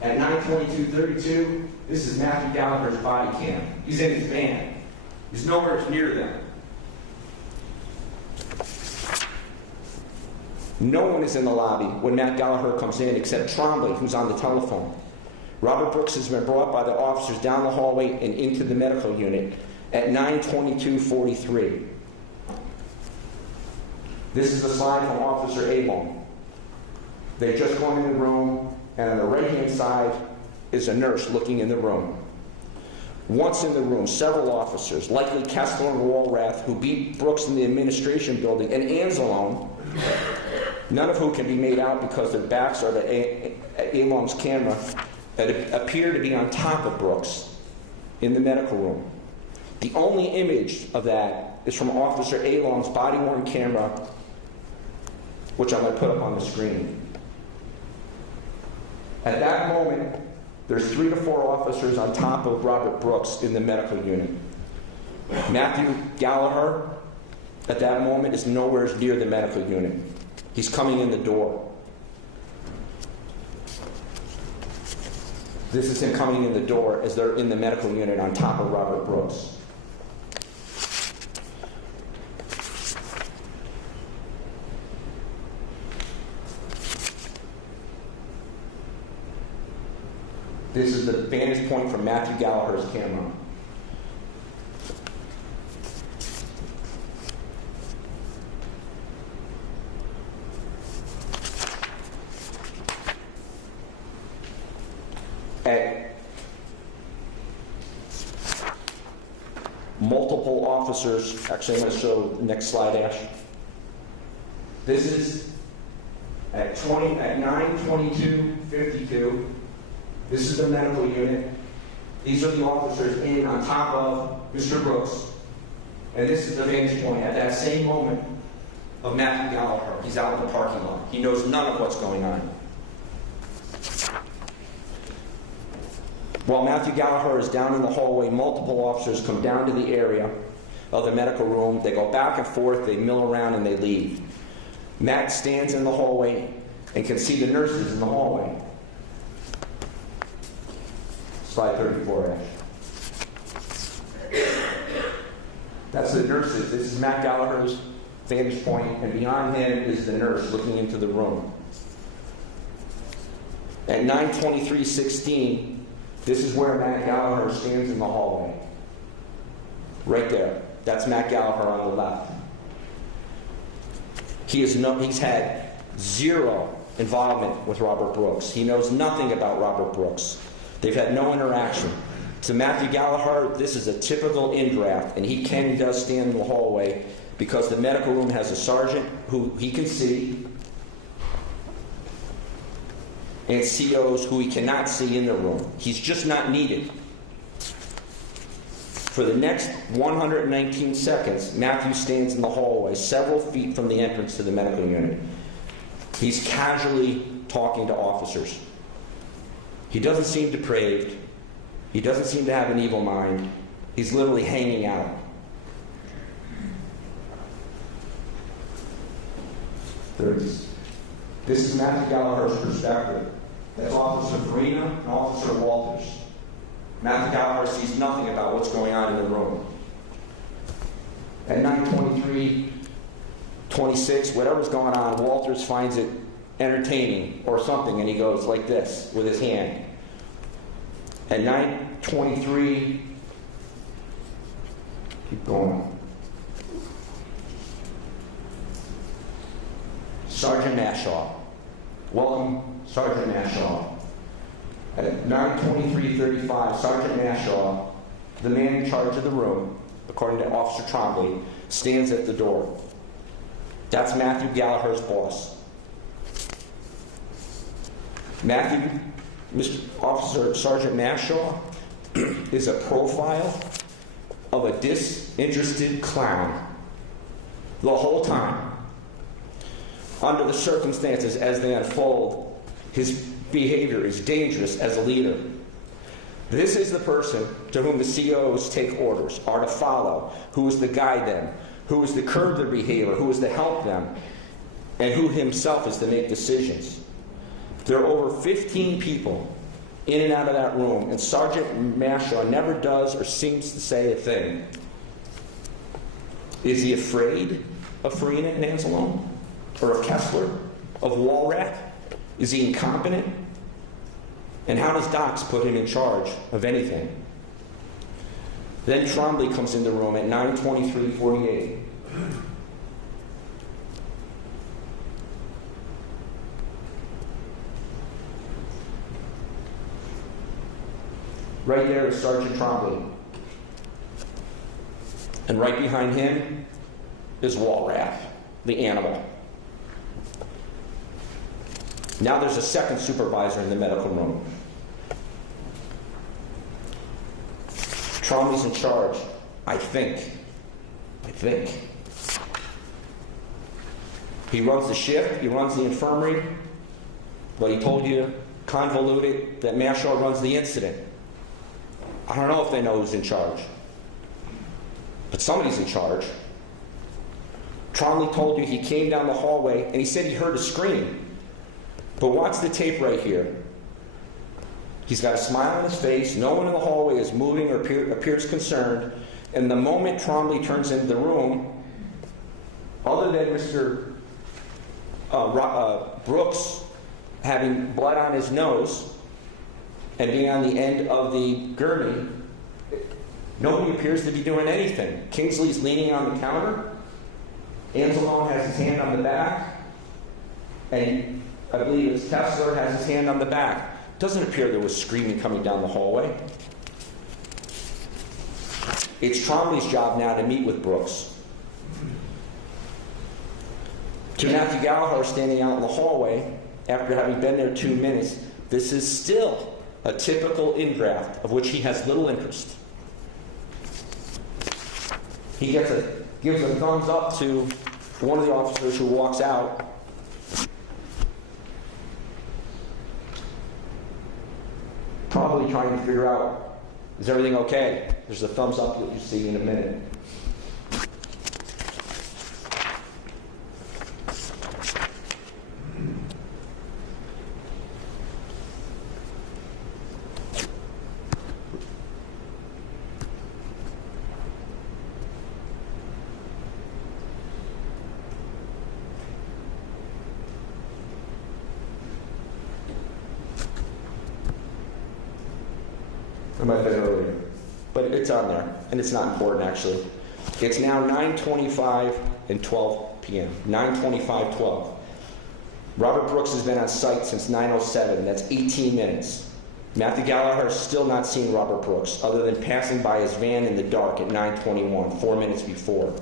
At 9:22:32, this is Matthew Gallagher's body cam. He's in his van. He's nowhere near them. No one is in the lobby when Matt Gallagher comes in except Trombley, who's on the telephone. Robert Brooks has been brought by the officers down the hallway and into the medical unit at 9:22:43. This is a slide from Officer Abel. They've just gone in the room, and on the right-hand side is a nurse looking in the room. Once in the room, several officers, likely Kessler and Walrath, who beat Brooks in the administration building, and Anzalone, none of whom can be made out because their backs are to Alon's camera, that appear to be on top of Brooks. in the medical room. The only image of that is from Officer Along's body-worn camera, which I'm going to put up on the screen. At that moment, there's 3 to 4 officers on top of Robert Brooks in the medical unit. Matthew Gallagher, at that moment, is nowhere near the medical unit. He's coming in the door. This is him coming in the door as they're in the medical unit on top of Robert Brooks. This is the vantage point from Matthew Gallagher's camera. Multiple officers, actually I'm going to show the next slide, Ash. This is at 9:22:52. This is the medical unit. These are the officers in on top of Mr. Brooks. And this is the vantage point at that same moment of Matthew Gallagher. He's out in the parking lot. He knows none of what's going on. While Matthew Gallagher is down in the hallway, multiple officers come down to the area of the medical room. They go back and forth, they mill around, and they leave. Matt stands in the hallway and can see the nurses in the hallway. Slide 34, Ash. That's the nurses. This is Matt Gallagher's vantage point, and beyond him is the nurse looking into the room. At 9:23:16, this is where Matt Gallagher stands in the hallway. Right there. That's Matt Gallagher on the left. He's had zero involvement with Robert Brooks. He knows nothing about Robert Brooks. They've had no interaction. To Matthew Gallagher, this is a typical in-draft, and he does stand in the hallway because the medical room has a sergeant who he can see and COs who he cannot see in the room. He's just not needed. For the next 119 seconds, Matthew stands in the hallway several feet from the entrance to the medical unit. He's casually talking to officers. He doesn't seem depraved. He doesn't seem to have an evil mind. He's literally hanging out. This is Matthew Gallagher's perspective. That's Officer Farina and Officer Walters. Matthew Gallagher sees nothing about what's going on in the room. At 9:23:26, whatever's going on, Walters finds it entertaining or something, and he goes like this with his hand. At 9:23, keep going. Sergeant Mashaw. Welcome, Sergeant Mashaw. At 9:23:35, Sergeant Mashaw, the man in charge of the room, according to Officer Trombley, stands at the door. That's Matthew Gallagher's boss. Officer Sergeant Mashaw is a profile of a disinterested clown the whole time. Under the circumstances as they unfold, his behavior is dangerous as a leader. This is the person to whom the COs take orders, are to follow, who is to guide them, who is to curb their behavior, who is to help them, and who himself is to make decisions. There are over 15 people in and out of that room, and Sergeant Mashaw never does or seems to say a thing. Is he afraid of Farina and Anzalone? Or of Kessler? Of Walrath? Is he incompetent? And how does Docs put him in charge of anything? Then Trombley comes in the room at 9:23:48. Right there is Sergeant Trombley. And right behind him is Walrath, the animal. Now there's a second supervisor in the medical room. Trombley's in charge, I think. He runs the shift, he runs the infirmary, but he told you, convoluted, that Mashaw runs the incident. I don't know if they know who's in charge, but somebody's in charge. Trombley told you he came down the hallway and he said he heard a scream. But watch the tape right here. He's got a smile on his face, no one in the hallway is moving or appears concerned, and the moment Trombley turns into the room, other than Mr. Brooks having blood on his nose and being on the end of the gurney, nobody appears to be doing anything. Kingsley's leaning on the counter. Anzalone has his hand on the back. And I believe it's Kessler has his hand on the back. Doesn't appear there was screaming coming down the hallway. It's Trombley's job now to meet with Brooks. To Matthew Gallagher standing out in the hallway after having been there 2 minutes, this is still a typical in-graft of which he has little interest. He gives a thumbs up to one of the officers who walks out. Probably trying to figure out, is everything okay? There's a thumbs up that you see in a minute. I might have been earlier, but it's on there, and it's not important actually. It's now 9:25 and 12 p.m. 9:25, 12. Robert Brooks has been on site since 9:07. That's 18 minutes. Matthew Gallagher has still not seen Robert Brooks, other than passing by his van in the dark at 9:21, 4 minutes before.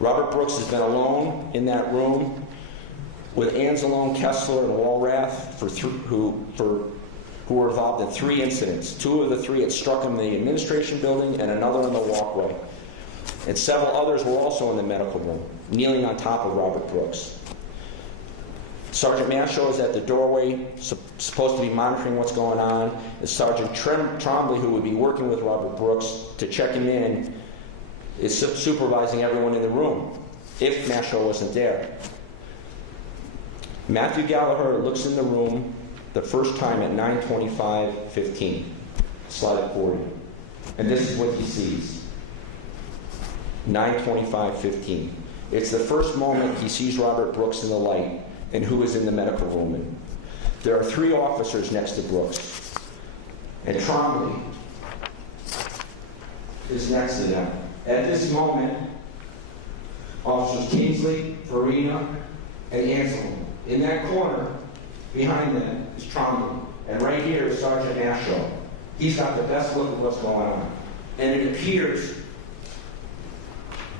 Robert Brooks has been alone in that room with Anzalone, Kessler, and Walrath who were involved in 3 incidents. 2 of the 3 had struck him in the administration building and another in the walkway. And several others were also in the medical room, kneeling on top of Robert Brooks. Sergeant Mashaw is at the doorway, supposed to be monitoring what's going on. And Sergeant Trombley, who would be working with Robert Brooks to check him in, is supervising everyone in the room, if Mashaw wasn't there. Matthew Gallagher looks in the room the first time at 9:25:15. Slide 40. And this is what he sees. 9:25:15. It's the first moment he sees Robert Brooks in the light and who is in the medical room. And there are 3 officers next to Brooks. And Trombley is next to them. At this moment, Officers Kingsley, Farina, and Anselm. In that corner, behind them, is Trombley. And right here is Sergeant Mashaw. He's got the best look at what's going on. And it appears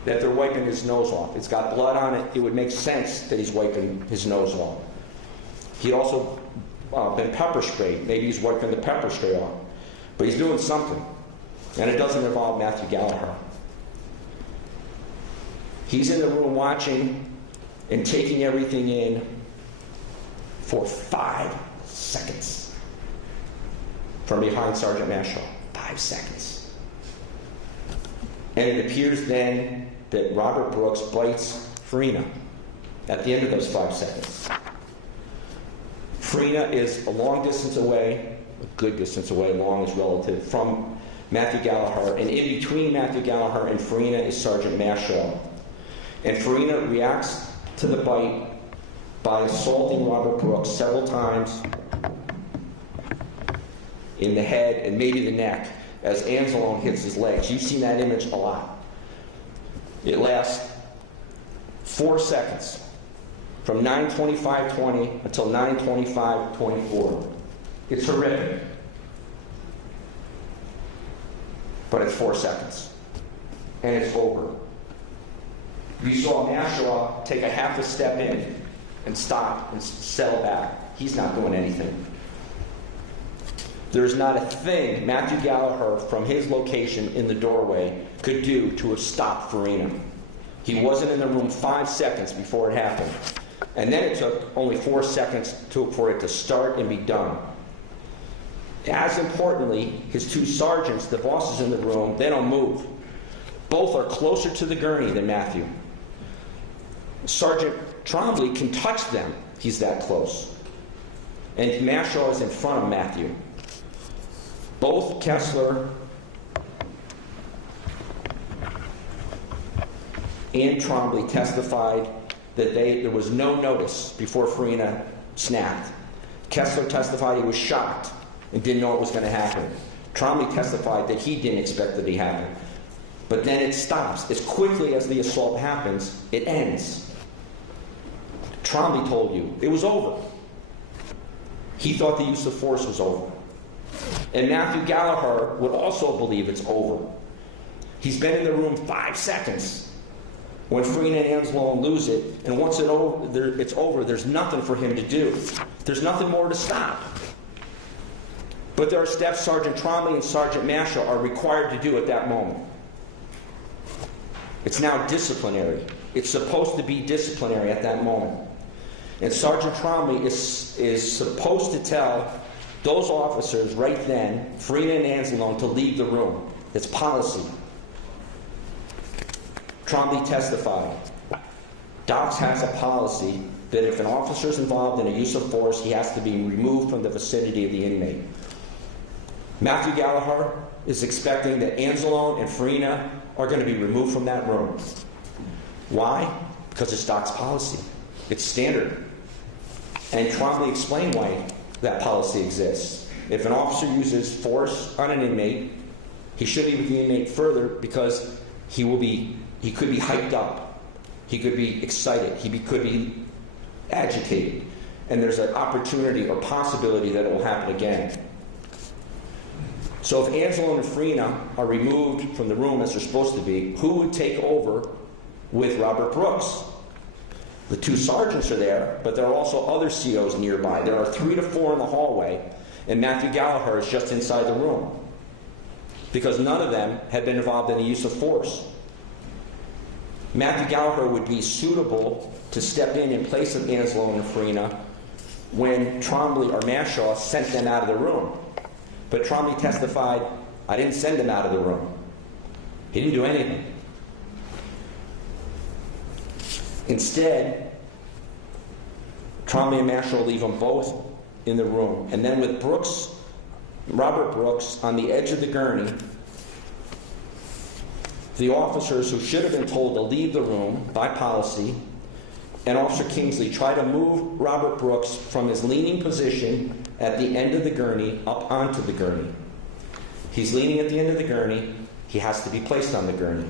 that they're wiping his nose off. It's got blood on it. It would make sense that he's wiping his nose off. He'd also been pepper sprayed. Maybe he's wiping the pepper spray off. But he's doing something. And it doesn't involve Matthew Gallagher. He's in the room watching and taking everything in for 5 seconds. From behind Sergeant Mashaw. 5 seconds. And it appears then that Robert Brooks bites Farina at the end of those 5 seconds. Farina is a long distance away, a good distance away, long is relative, from Matthew Gallagher. And in between Matthew Gallagher and Farina is Sergeant Mashaw. And Farina reacts to the bite by assaulting Robert Brooks several times in the head and maybe the neck as Anzalone hits his legs. You've seen that image a lot. It lasts 4 seconds, from 9:25:20 until 9:25:24. It's horrific. But it's 4 seconds. And it's over. You saw Mashaw take a half a step in and stop and settle back. He's not doing anything. There's not a thing Matthew Gallagher, from his location in the doorway, could do to have stopped Farina. He wasn't in the room 5 seconds before it happened. And then it took only 4 seconds for it to start and be done. As importantly, his 2 sergeants, the bosses in the room, they don't move. Both are closer to the gurney than Matthew. Sergeant Trombley can touch them. He's that close. And Mashaw is in front of Matthew. Both Kessler and Trombley testified that there was no notice before Farina snapped. Kessler testified he was shocked and didn't know what was going to happen. Trombley testified that he didn't expect it to happen. But then it stops. As quickly as the assault happens, it ends. Trombley told you it was over. He thought the use of force was over. And Matthew Gallagher would also believe it's over. He's been in the room 5 seconds when Farina and Anzalone lose it, and once it's over, there's nothing for him to do. There's nothing more to stop. But there are steps Sergeant Trombley and Sergeant Mashaw are required to do at that moment. It's now disciplinary. It's supposed to be disciplinary at that moment. And Sergeant Trombley is supposed to tell those officers right then, Farina and Anzalone, to leave the room. It's policy. Trombley testified. DOCS has a policy that if an officer is involved in a use of force, he has to be removed from the vicinity of the inmate. Matthew Gallagher is expecting that Anzalone and Farina are going to be removed from that room. Why? Because it's DOCS policy. It's standard. And Trombley explained why that policy exists. If an officer uses force on an inmate, he should be with the inmate further because he could be hyped up. He could be excited. He could be agitated. And there's an opportunity or possibility that it will happen again. So if Anzalone and Farina are removed from the room as they're supposed to be, who would take over with Robert Brooks? The 2 sergeants are there, but there are also other COs nearby. There are 3 to 4 in the hallway, and Matthew Gallagher is just inside the room because none of them had been involved in the use of force. Matthew Gallagher would be suitable to step in place of Anzalone and Farina when Trombley or Mashaw sent them out of the room. But Trombley testified, I didn't send him out of the room. He didn't do anything. Instead, Trombley and Mashaw leave them both in the room. And then with Robert Brooks on the edge of the gurney, the officers who should have been told to leave the room by policy, and Officer Kingsley try to move Robert Brooks from his leaning position at the end of the gurney up onto the gurney. He's leaning at the end of the gurney. He has to be placed on the gurney.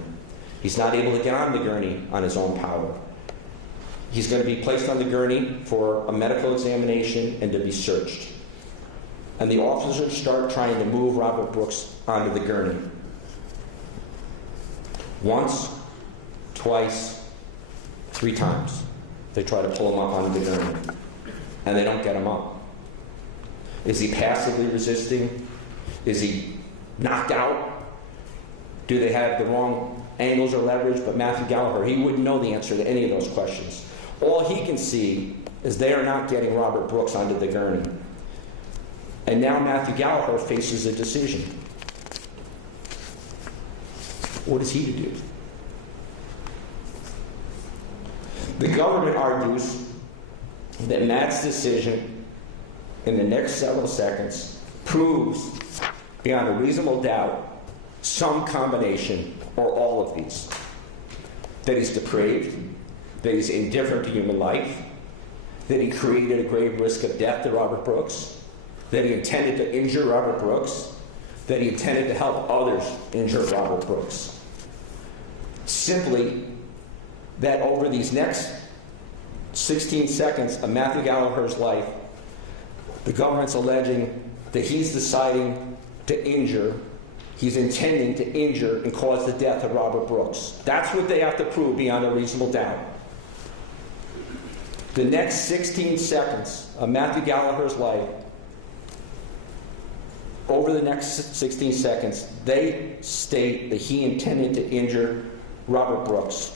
He's not able to get on the gurney on his own power. He's going to be placed on the gurney for a medical examination and to be searched. And the officers start trying to move Robert Brooks onto the gurney. Once, twice, 3 times. They try to pull him up onto the gurney. And they don't get him up. Is he passively resisting? Is he knocked out? Do they have the wrong angles or leverage? But Matthew Gallagher, he wouldn't know the answer to any of those questions. All he can see is they are not getting Robert Brooks onto the gurney. And now Matthew Gallagher faces a decision. What is he to do? The government argues that Matt's decision in the next several seconds proves beyond a reasonable doubt some combination or all of these. That he's depraved, that he's indifferent to human life, that he created a grave risk of death to Robert Brooks, that he intended to injure Robert Brooks, that he intended to help others injure Robert Brooks. Simply that over these next 16 seconds of Matthew Gallagher's life, the government's alleging that he's deciding to injure, he's intending to injure and cause the death of Robert Brooks. That's what they have to prove beyond a reasonable doubt. The next 16 seconds of Matthew Gallagher's life over the next 16 seconds, they state that he intended to injure Robert Brooks.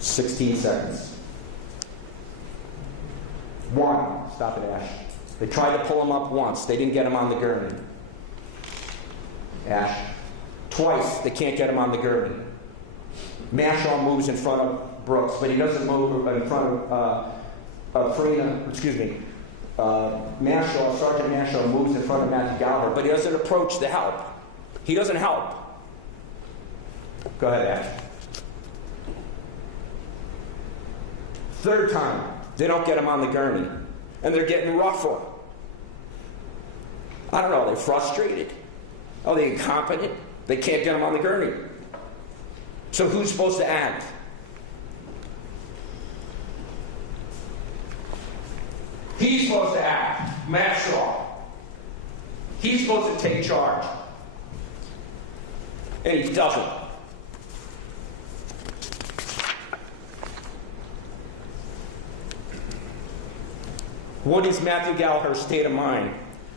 "16 seconds. 1, stop it, Ash. They tried to pull him up once. They didn't get him on the gurney. Ash. Twice, they can't get him on the gurney. Mashaw moves in front of Brooks, but he doesn't move in front of Farina, excuse me. Sergeant Mashaw moves in front of Matthew Gallagher, but he doesn't approach to help. He doesn't help. Go ahead, Ash. Third time, they don't get him on the gurney, and they're getting rougher. I don't know, are they frustrated? Are they incompetent? They can't get him on the gurney. So who's supposed to act? He's supposed to act, Mashaw. He's supposed to take charge. And he doesn't. What is Matthew Gallagher's state of mind?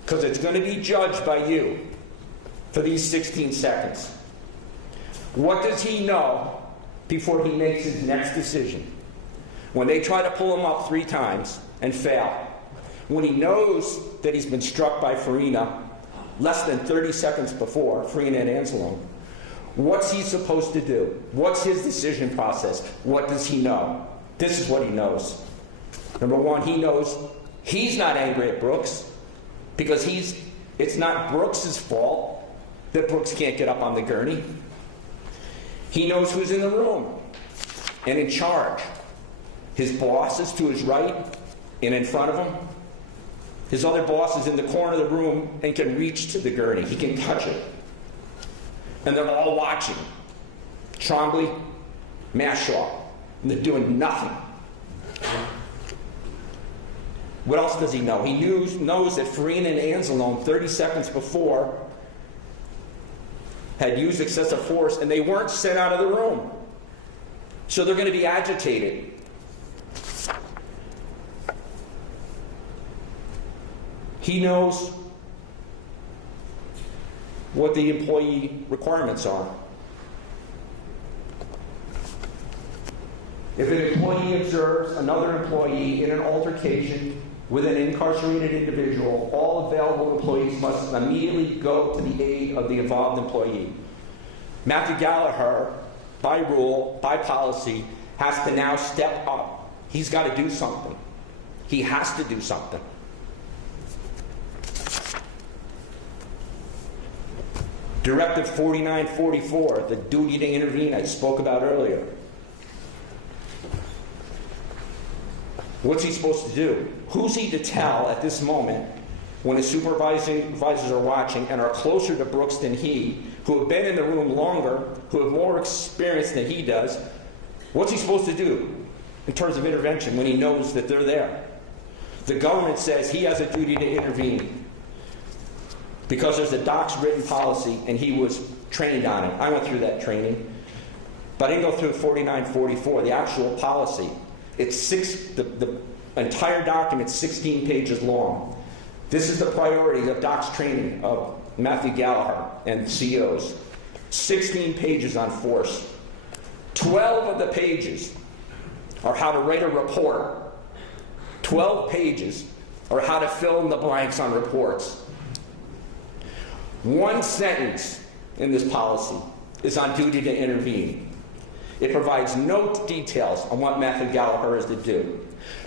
Because it's going to be judged by you for these 16 seconds. What does he know before he makes his next decision? When they try to pull him up 3 times and fail, when he knows that he's been struck by Farina less than 30 seconds before, Farina and Anzalone, what's he supposed to do? What's his decision process? What does he know? This is what he knows. Number 1, he knows he's not angry at Brooks because it's not Brooks' fault that Brooks can't get up on the gurney. He knows who's in the room and in charge. His boss is to his right and in front of him. His other boss is in the corner of the room and can reach to the gurney. He can touch it. And they're all watching. Trombley, Mashaw, and they're doing nothing. What else does he know? He knows that Farina and Anzalone 30 seconds before had used excessive force and they weren't sent out of the room. So they're going to be agitated. He knows what the employee requirements are. If an employee observes another employee in an altercation with an incarcerated individual, all available employees must immediately go to the aid of the involved employee. Matthew Gallagher, by rule, by policy, has to now step up. He's got to do something. He has to do something. Directive 4944, the duty to intervene I spoke about earlier. What's he supposed to do? Who's he to tell at this moment when his supervisors are watching and are closer to Brooks than he, who have been in the room longer, who have more experience than he does? What's he supposed to do in terms of intervention when he knows that they're there? The government says he has a duty to intervene because there's a doc's written policy and he was trained on it. I went through that training, but I didn't go through 4944, the actual policy. It's the entire document's 16 pages long. This is the priority of Doc's training of Matthew Gallagher and COs. 16 pages on force. 12 of the pages are how to write a report. 12 pages are how to fill in the blanks on reports. 1 sentence in this policy is on duty to intervene. It provides no details on what Matthew Gallagher is to do.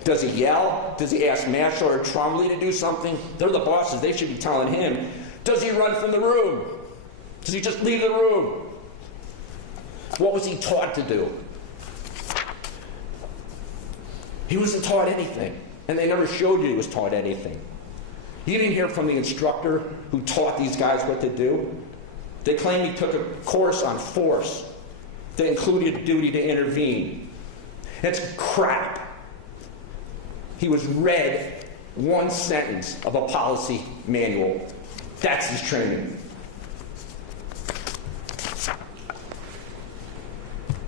Does he yell? Does he ask Mashaw or Trombley to do something? They're the bosses. They should be telling him. Does he run from the room? Does he just leave the room? What was he taught to do? He wasn't taught anything, and they never showed you he was taught anything. You didn't hear from the instructor who taught these guys what to do. They claim he took a course on force that included duty to intervene. That's crap. He was read 1 sentence of a policy manual. That's his training.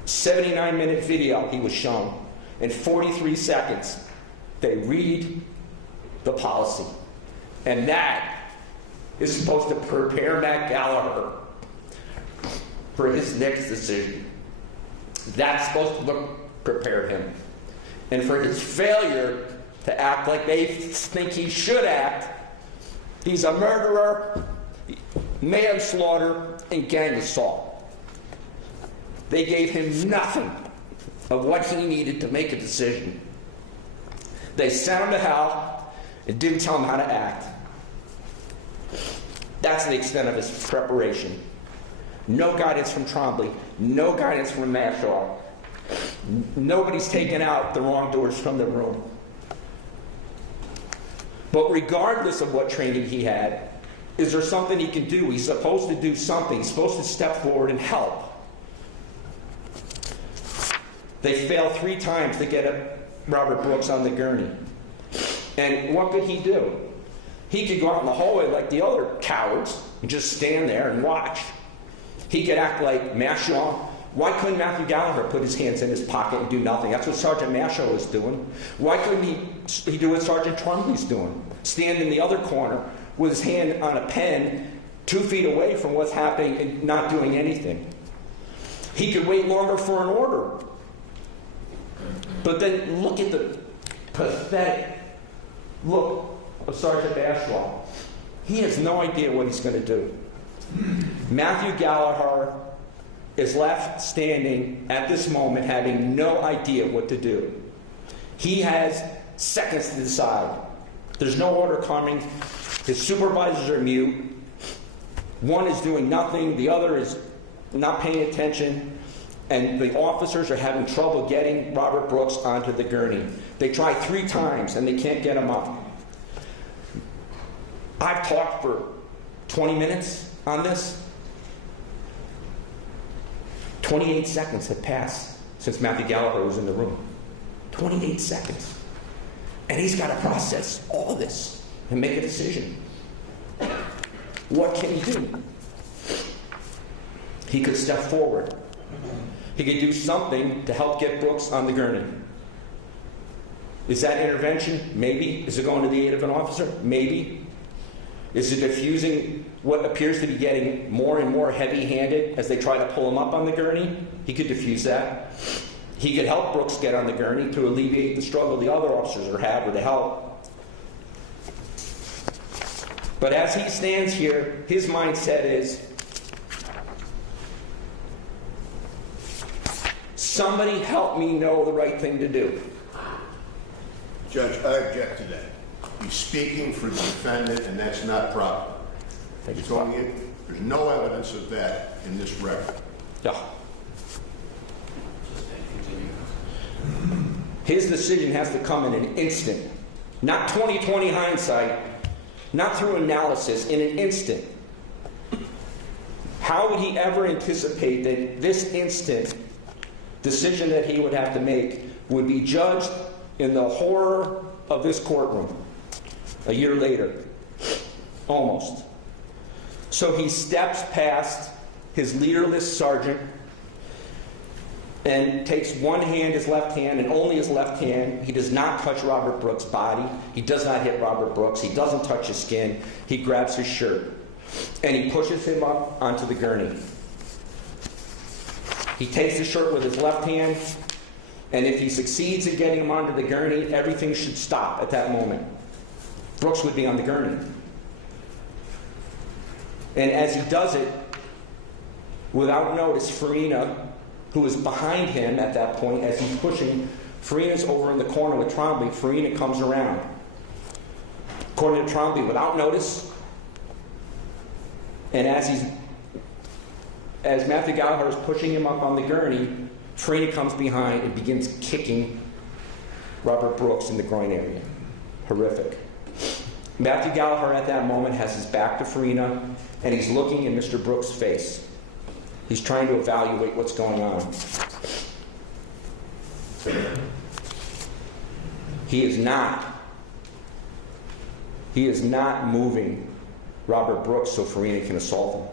79-minute video he was shown in 43 seconds they read the policy. And that is supposed to prepare Matt Gallagher for his next decision. That's supposed to prepare him. And for his failure to act like they think he should act, he's a murderer, manslaughter, and gang assault. They gave him nothing of what he needed to make a decision. They sent him to hell and didn't tell him how to act. That's the extent of his preparation. No guidance from Trombley, no guidance from Mashaw. Nobody's taken out the wrongdoers from the room. But regardless of what training he had, is there something he can do? He's supposed to do something. He's supposed to step forward and help. They failed 3 times to get Robert Brooks on the gurney. And what could he do? He could go out in the hallway like the other cowards and just stand there and watch. He could act like Mashaw. Why couldn't Matthew Gallagher put his hands in his pocket and do nothing? That's what Sergeant Mashaw was doing. Why couldn't he do what Sergeant Trombley's doing? Stand in the other corner with his hand on a pen 2 feet away from what's happening and not doing anything. He could wait longer for an order. But then look at the pathetic look of Sergeant Mashaw. He has no idea what he's going to do. Matthew Gallagher is left standing at this moment having no idea what to do. He has seconds to decide. There's no order coming. His supervisors are mute. One is doing nothing. The other is not paying attention. And the officers are having trouble getting Robert Brooks onto the gurney. They try 3 times and they can't get him up. I've talked for 20 minutes on this. 28 seconds have passed since Matthew Gallagher was in the room. 28 seconds. And he's got to process all of this and make a decision. What can he do? He could step forward. He could do something to help get Brooks on the gurney. Is that intervention? Maybe. Is it going to the aid of an officer? Maybe. Is it diffusing what appears to be getting more and more heavy-handed as they try to pull him up on the gurney? He could diffuse that. He could help Brooks get on the gurney to alleviate the struggle the other officers are having to help. But as he stands here, his mindset is, somebody help me know the right thing to do. Judge, I object to that. He's speaking for the defendant, and that's not proper. There's no evidence of that in this record. Yeah. His decision has to come in an instant. Not 20/20 hindsight, not through analysis, in an instant. How would he ever anticipate that this instant decision that he would have to make would be judged in the horror of this courtroom a year later? Almost. So he steps past his leaderless sergeant and takes one hand, his left hand, and only his left hand. He does not touch Robert Brooks' body. He does not hit Robert Brooks. He doesn't touch his skin. He grabs his shirt and he pushes him up onto the gurney. He takes the shirt with his left hand, and if he succeeds in getting him onto the gurney, everything should stop at that moment. Brooks would be on the gurney. And as he does it, without notice, Farina, who is behind him at that point as he's pushing, Farina's over in the corner with Trombley. Farina comes around. According to Trombley, without notice, and as Matthew Gallagher is pushing him up on the gurney, Farina comes behind and begins kicking Robert Brooks in the groin area. Horrific. Matthew Gallagher at that moment has his back to Farina, and he's looking in Mr. Brooks' face. He's trying to evaluate what's going on. He is not moving Robert Brooks so Farina can assault him.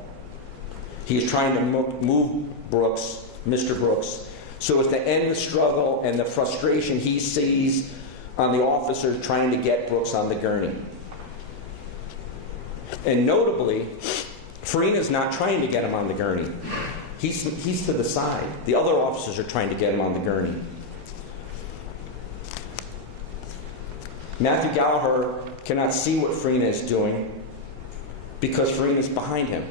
He is trying to move Brooks, Mr. Brooks, so as to end the struggle and the frustration he sees on the officer trying to get Brooks on the gurney. And notably, Farina's not trying to get him on the gurney. He's to the side. The other officers are trying to get him on the gurney. Matthew Gallagher cannot see what Farina is doing because Farina's behind him.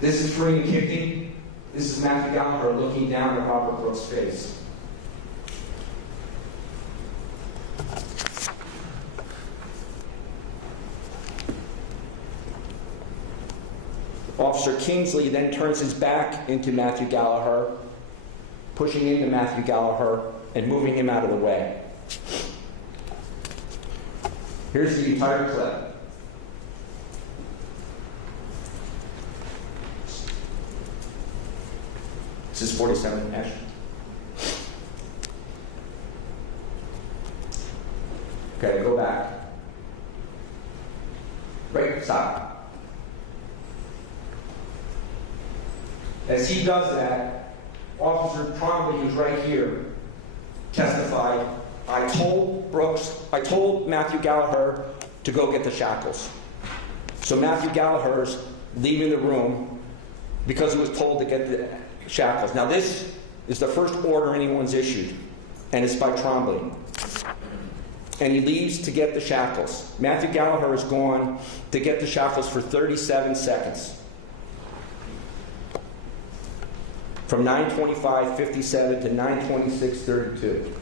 This is Farina kicking. This is Matthew Gallagher looking down at Robert Brooks' face. Officer Kingsley then turns his back into Matthew Gallagher, pushing into Matthew Gallagher and moving him out of the way. Here's the entire clip. This is 47, Ash. Okay, go back. Right, stop. As he does that, Officer Trombley, who's right here, testified, I told Matthew Gallagher to go get the shackles. So Matthew Gallagher's leaving the room because he was told to get the shackles. Now this is the first order anyone's issued, and it's by Trombley. And he leaves to get the shackles. Matthew Gallagher is gone to get the shackles for 37 seconds. From 9:25:57 to 9:26:32.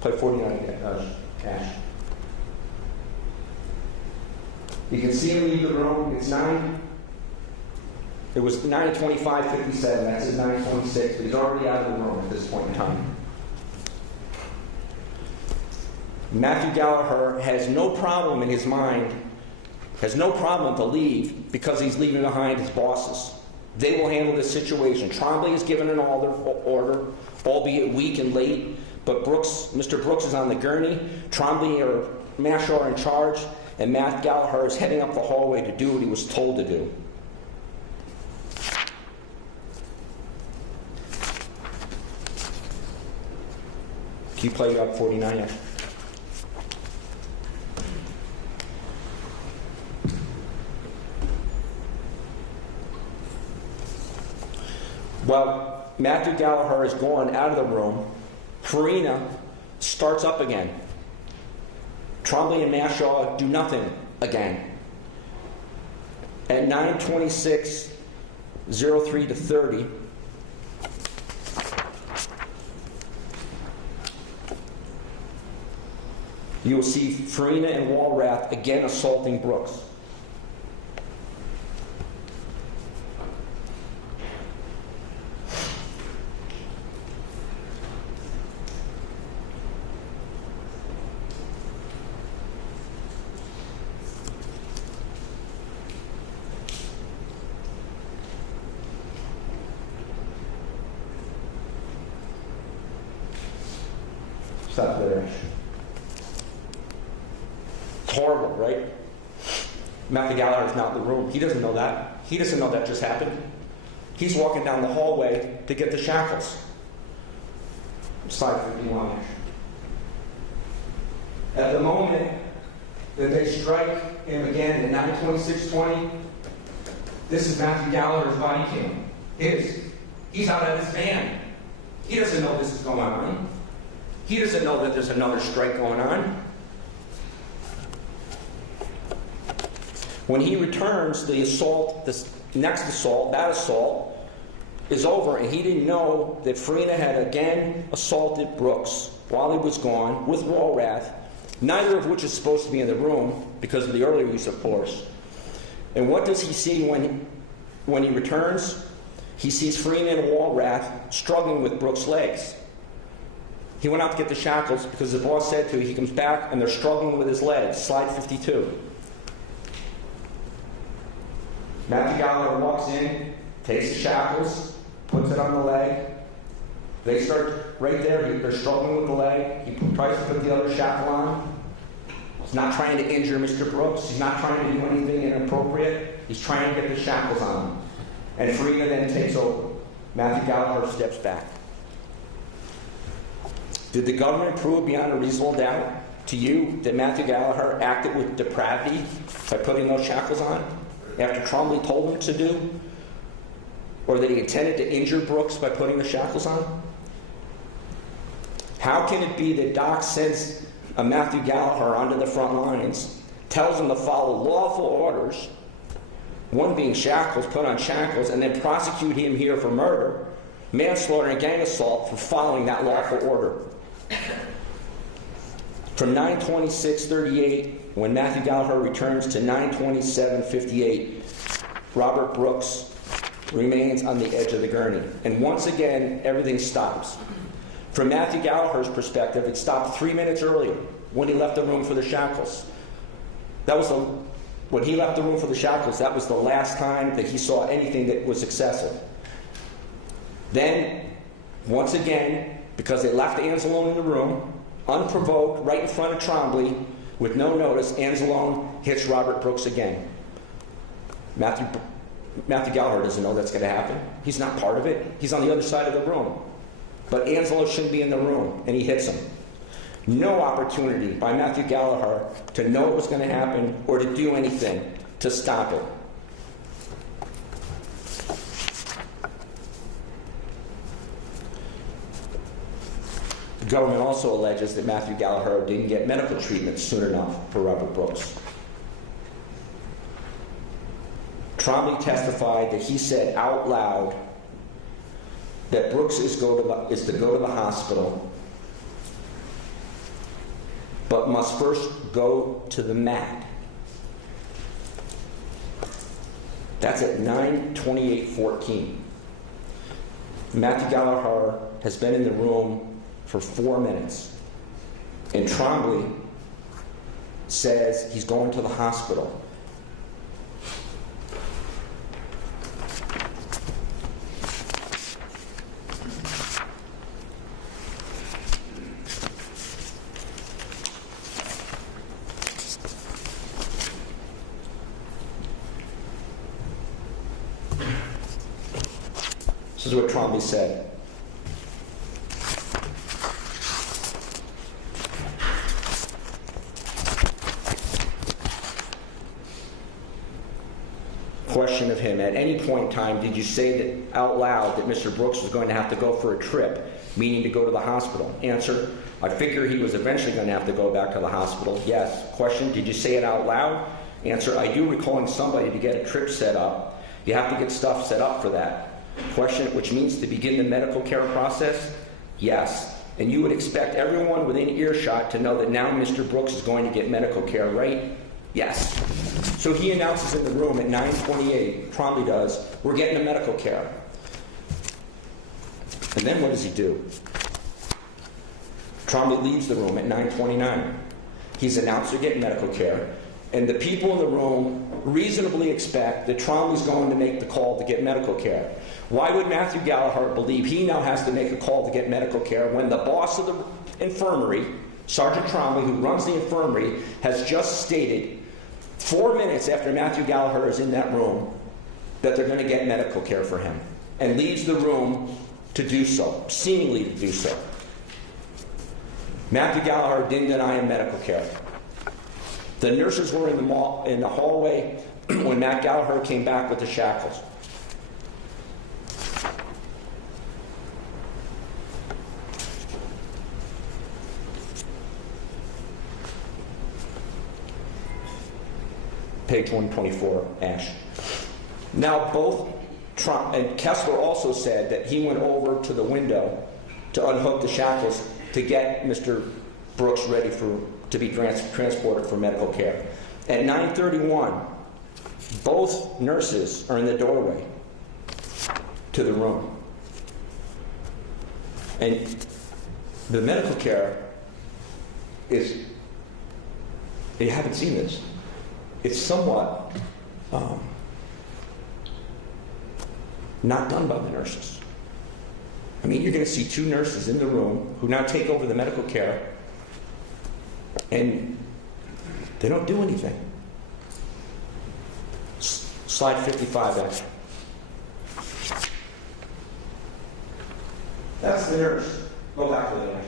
Play 49, Ash. You can see him leave the room. It was 9:25:57. That's his 9:26, but he's already out of the room at this point in time. Matthew Gallagher has no problem in his mind, has no problem to leave because he's leaving behind his bosses. They will handle this situation. Trombley has given an order, albeit weak and late, but Mr. Brooks is on the gurney. Trombley or Mashaw are in charge, and Matt Gallagher is heading up the hallway to do what he was told to do. Can you play up 49? Well, Matthew Gallagher is gone out of the room. Farina starts up again. Trombley and Mashaw do nothing again. At 9:26:03 to 30, you will see Farina and Walrath again assaulting Brooks. Stop there. It's horrible, right? Matthew Gallagher's not in the room. He doesn't know that. He doesn't know that just happened. He's walking down the hallway to get the shackles. Slide 51. At the moment that they strike him again at 9:26:20, this is Matthew Gallagher's body cam. He's out of his van. He doesn't know this is going on. He doesn't know that there's another strike going on. When he returns, the assault, this next assault, that assault, is over, and he didn't know that Farina had again assaulted Brooks while he was gone with Walrath, neither of which is supposed to be in the room because of the earlier use of force. And what does he see when he returns? He sees Farina and Walrath struggling with Brooks' legs. He went out to get the shackles because the boss said to him. He comes back and they're struggling with his legs. Slide 52. Matthew Gallagher walks in, takes the shackles, puts it on the leg. They start right there. They're struggling with the leg. He tries to put the other shackle on. He's not trying to injure Mr. Brooks. He's not trying to do anything inappropriate. He's trying to get the shackles on him. and Farina then takes over. Matthew Gallagher steps back. Did the government prove beyond a reasonable doubt to you that Matthew Gallagher acted with depravity by putting those shackles on after Trombley told him to do? Or that he intended to injure Brooks by putting the shackles on? How can it be that Doc sends a Matthew Gallagher onto the front lines, tells him to follow lawful orders, one being shackles, put on shackles, and then prosecute him here for murder, manslaughter, and gang assault for following that lawful order? From 9/26/38, when Matthew Gallagher returns, to 9/27/58, Robert Brooks remains on the edge of the gurney. And once again, everything stops. From Matthew Gallagher's perspective, it stopped 3 minutes earlier when he left the room for the shackles. When he left the room for the shackles, that was the last time that he saw anything that was excessive. Then, once again, because they left Anzalone in the room, unprovoked, right in front of Trombley, with no notice, Anzalone hits Robert Brooks again. Matthew Gallagher doesn't know that's going to happen. He's not part of it. He's on the other side of the room. But Anzalone shouldn't be in the room, and he hits him. No opportunity by Matthew Gallagher to know what was going to happen or to do anything to stop it. The government also alleges that Matthew Gallagher didn't get medical treatment soon enough for Robert Brooks. Trombley testified that he said out loud that Brooks is to go to the hospital, but must first go to the mat. That's at 9/28/14. Matthew Gallagher has been in the room for 4 minutes, and Trombley says he's going to the hospital. This is what Trombley said. Question of him: at any point in time, did you say that out loud that Mr. Brooks was going to have to go for a trip, meaning to go to the hospital? Answer: I figure he was eventually going to have to go back to the hospital. Yes. Question: did you say it out loud? Answer: I do recalling somebody to get a trip set up. You have to get stuff set up for that. Question: which means to begin the medical care process? Yes. And you would expect everyone within earshot to know that now Mr. Brooks is going to get medical care, right? Yes. So he announces in the room at 9:28, Trombley does, we're getting the medical care. And then what does he do? Trombley leaves the room at 9:29. He's announced they're getting medical care, and the people in the room reasonably expect that Trombley's going to make the call to get medical care. Why would Matthew Gallagher believe he now has to make a call to get medical care when the boss of the infirmary, Sergeant Trombley, who runs the infirmary, has just stated 4 minutes after Matthew Gallagher is in that room that they're going to get medical care for him, and leaves the room to do so, seemingly to do so. Matthew Gallagher didn't deny him medical care. The nurses were in the hallway when Matt Gallagher came back with the shackles. Page 124, Ash. Now both Trump and Kessler also said that he went over to the window to unhook the shackles to get Mr. Brooks ready to be transported for medical care. At 9:31, both nurses are in the doorway to the room. And the medical care is, you haven't seen this, it's somewhat not done by the nurses. I mean, you're going to see two nurses in the room who now take over the medical care, and they don't do anything. Slide 55, actually. That's the nurse. Go back to the nurse.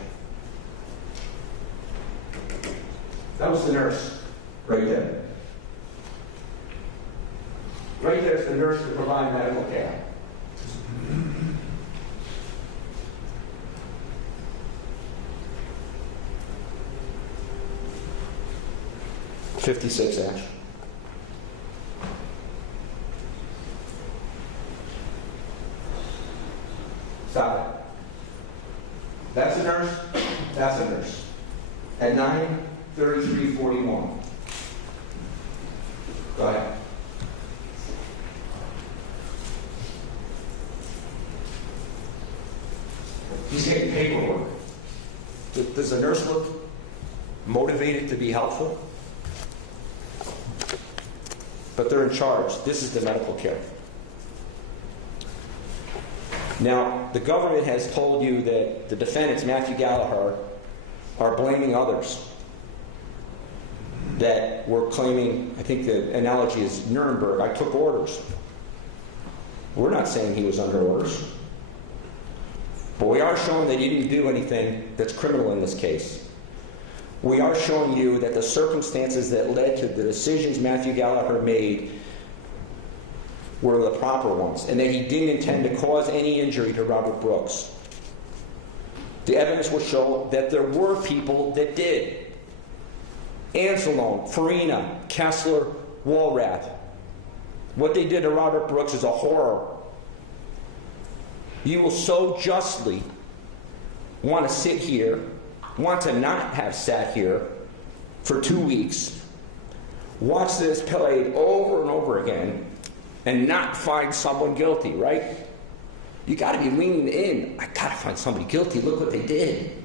That was the nurse, right there. Right there's the nurse to provide medical care. $56, Ash. Stop it. That's a nurse. That's a nurse. At 9:33:41. Go ahead. He's getting paperwork. Does the nurse look motivated to be helpful? But they're in charge. This is the medical care. Now, the government has told you that the defendants, Matthew Gallagher, are blaming others. That we're claiming, I think the analogy is Nuremberg, I took orders. We're not saying he was under orders. But we are showing that he didn't do anything that's criminal in this case. We are showing you that the circumstances that led to the decisions Matthew Gallagher made were the proper ones, and that he didn't intend to cause any injury to Robert Brooks. The evidence will show that there were people that did. Anzalone, Farina, Kessler, Walrath. What they did to Robert Brooks is a horror. You will so justly want to sit here, want to not have sat here for 2 weeks, watch this played over and over again, and not find someone guilty, right? You got to be leaning in. I got to find somebody guilty. Look what they did.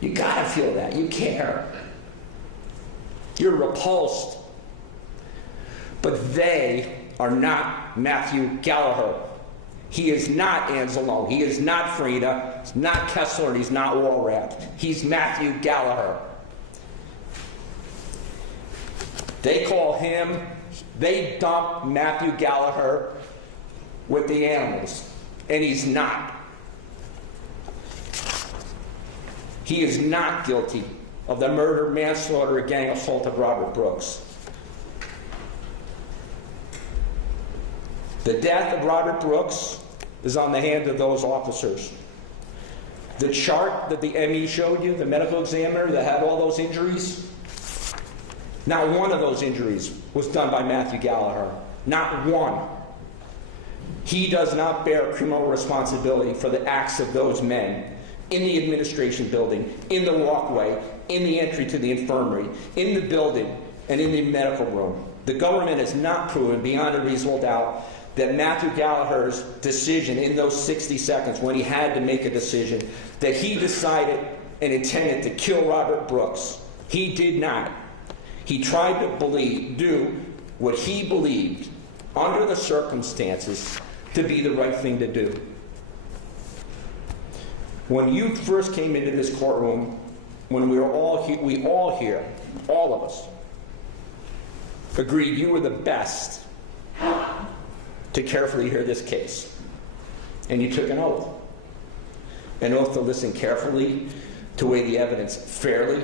You got to feel that. You care. You're repulsed. But they are not Matthew Gallagher. He is not Anzalone. He is not Frida. He's not Kessler. And he's not Walrath. He's Matthew Gallagher. They call him, they dump Matthew Gallagher with the animals. And he's not. He is not guilty of the murder, manslaughter, or gang assault of Robert Brooks. The death of Robert Brooks is on the hand of those officers. The chart that the ME showed you, the medical examiner that had all those injuries, not one of those injuries was done by Matthew Gallagher. Not one. He does not bear criminal responsibility for the acts of those men in the administration building, in the walkway, in the entry to the infirmary, in the building, and in the medical room. The government has not proven beyond a reasonable doubt that Matthew Gallagher's decision in those 60 seconds, when he had to make a decision, that he decided and intended to kill Robert Brooks. He did not. He tried to do what he believed, under the circumstances, to be the right thing to do. When you first came into this courtroom, when we all here, all of us, agreed you were the best to carefully hear this case. And you took an oath. An oath to listen carefully, to weigh the evidence fairly,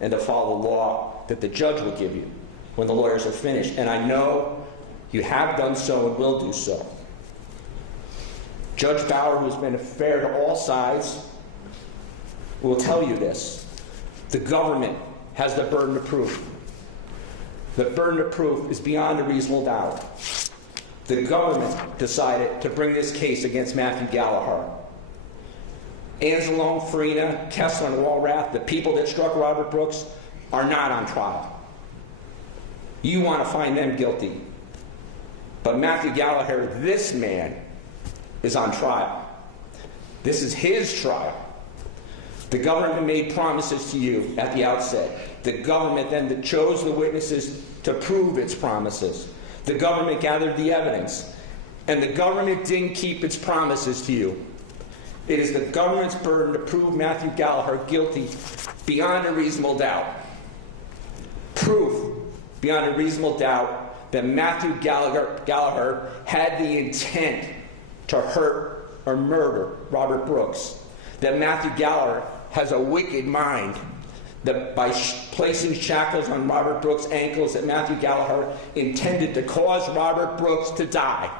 and to follow the law that the judge will give you when the lawyers are finished. And I know you have done so and will do so. Judge Bauer, who's been fair to all sides, will tell you this. The government has the burden of proof. The burden of proof is beyond a reasonable doubt. The government decided to bring this case against Matthew Gallagher. Anzalone, Farina, Kessler, and Walrath, the people that struck Robert Brooks, are not on trial. You want to find them guilty. But Matthew Gallagher, this man, is on trial. This is his trial. The government made promises to you at the outset. The government then chose the witnesses to prove its promises. The government gathered the evidence. And the government didn't keep its promises to you. It is the government's burden to prove Matthew Gallagher guilty beyond a reasonable doubt. Proof beyond a reasonable doubt that Matthew Gallagher had the intent to hurt or murder Robert Brooks, that Matthew Gallagher has a wicked mind, that by placing shackles on Robert Brooks' ankles, that Matthew Gallagher intended to cause Robert Brooks to die,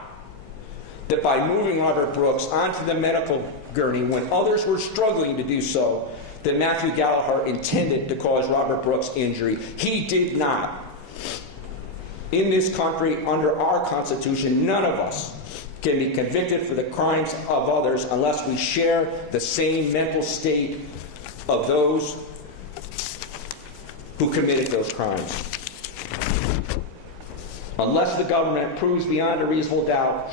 that by moving Robert Brooks onto the medical gurney when others were struggling to do so, that Matthew Gallagher intended to cause Robert Brooks injury. He did not. In this country, under our Constitution, none of us can be convicted for the crimes of others unless we share the same mental state of those who committed those crimes. Unless the government proves beyond a reasonable doubt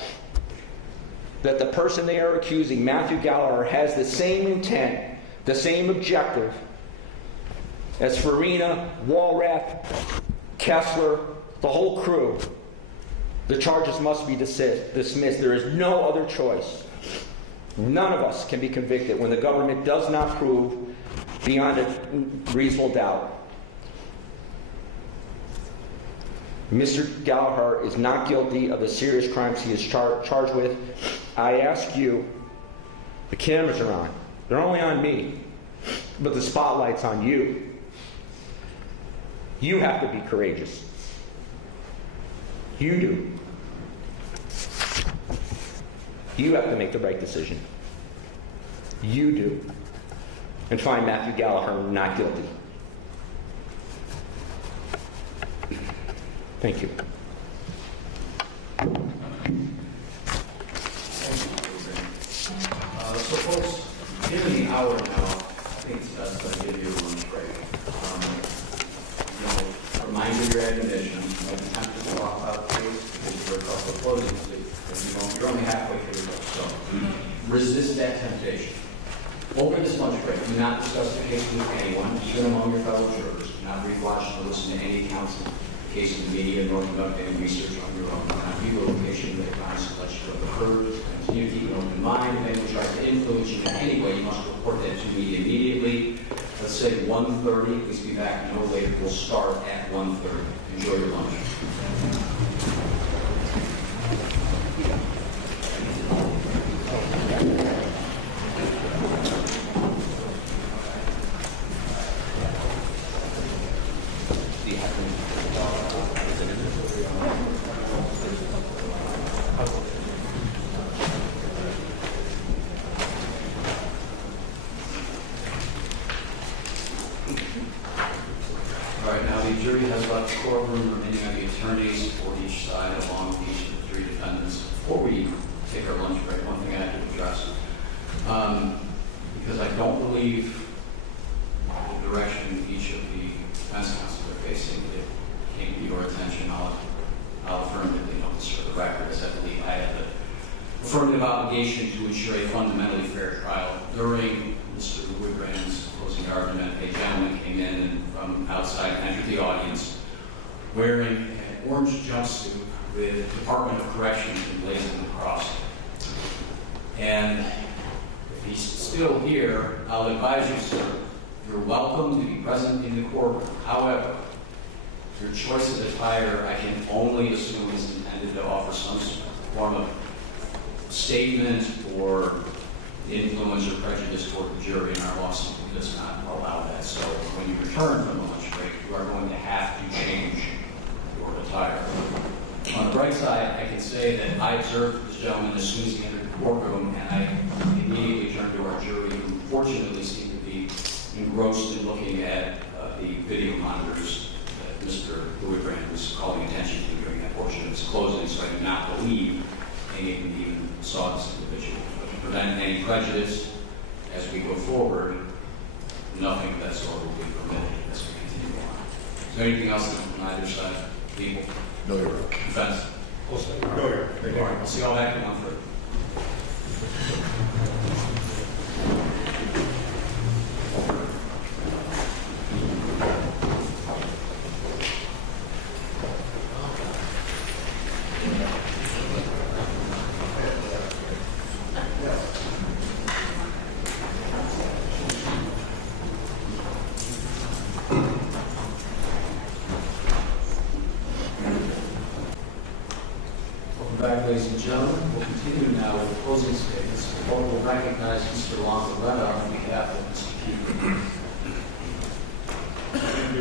that the person they are accusing, Matthew Gallagher, has the same intent, the same objective as Farina, Walrath, Kessler, the whole crew, the charges must be dismissed. There is no other choice. None of us can be convicted when the government does not prove beyond a reasonable doubt. Mr. Gallagher is not guilty of the serious crimes he is charged with. I ask you, the cameras are on. They're only on me, but the spotlight's on you. You have to be courageous. You do. You have to make the right decision. You do. And find Matthew Gallagher not guilty. Thank you. So folks, given the hour now, I think it's best that I give you a lunch break. Remind you of your admonition. You might be tempted to walk out the case because you're a couple of closings. You're only halfway through it. So resist that temptation. Over this lunch break, do not discuss the case with anyone, even among your fellow jurors. Do not rewatch or listen to any accounts of the case in the media, nor conduct any research on your own. Do not view a location that finds let you have occurred. Continue to keep an open mind. If anyone tries to influence you in any way, you must report that to media immediately. Let's say 1:30. Please be back no later. We'll start at 1:30. Enjoy your lunch. All right, now the jury has left the courtroom, remaining on the attorneys for each side, along with each of the three defendants. Before we take our lunch break, one thing I have to address, because I don't believe the direction each of the defense counsels are facing, it came to your attention. I'll affirmatively notice for the record, as I believe I have the affirmative obligation to ensure a fundamentally fair trial. During Mr. Woodbrand's closing argument, a gentleman came in and from outside and entered the audience wearing an orange jumpsuit with Department of Corrections emblazoned across it. And if he's still here, I'll advise you, sir, you're welcome to be present in the courtroom. However, your choice of attire, I can only assume is intended to offer some form of statement or influence or prejudice toward the jury, and our law simply does not allow that. So when you return from the lunch break, you are going to have to change your attire. On the bright side, I can say that I observed this gentleman as soon as he entered the courtroom, and I immediately turned to our jury, who fortunately seemed to be engrossed in looking at the video monitors that Mr. Woodbrand was calling attention to during that portion of his closing, so I do not believe any of them even saw this individual. But to prevent any prejudice as we go forward, nothing of that sort will be permitted as we continue on. Is there anything else on either side? People? No, you're right. Defense? No, you're right. All right, we'll see you all back in 1:30. Back, ladies and gentlemen. We'll continue now with closing statements.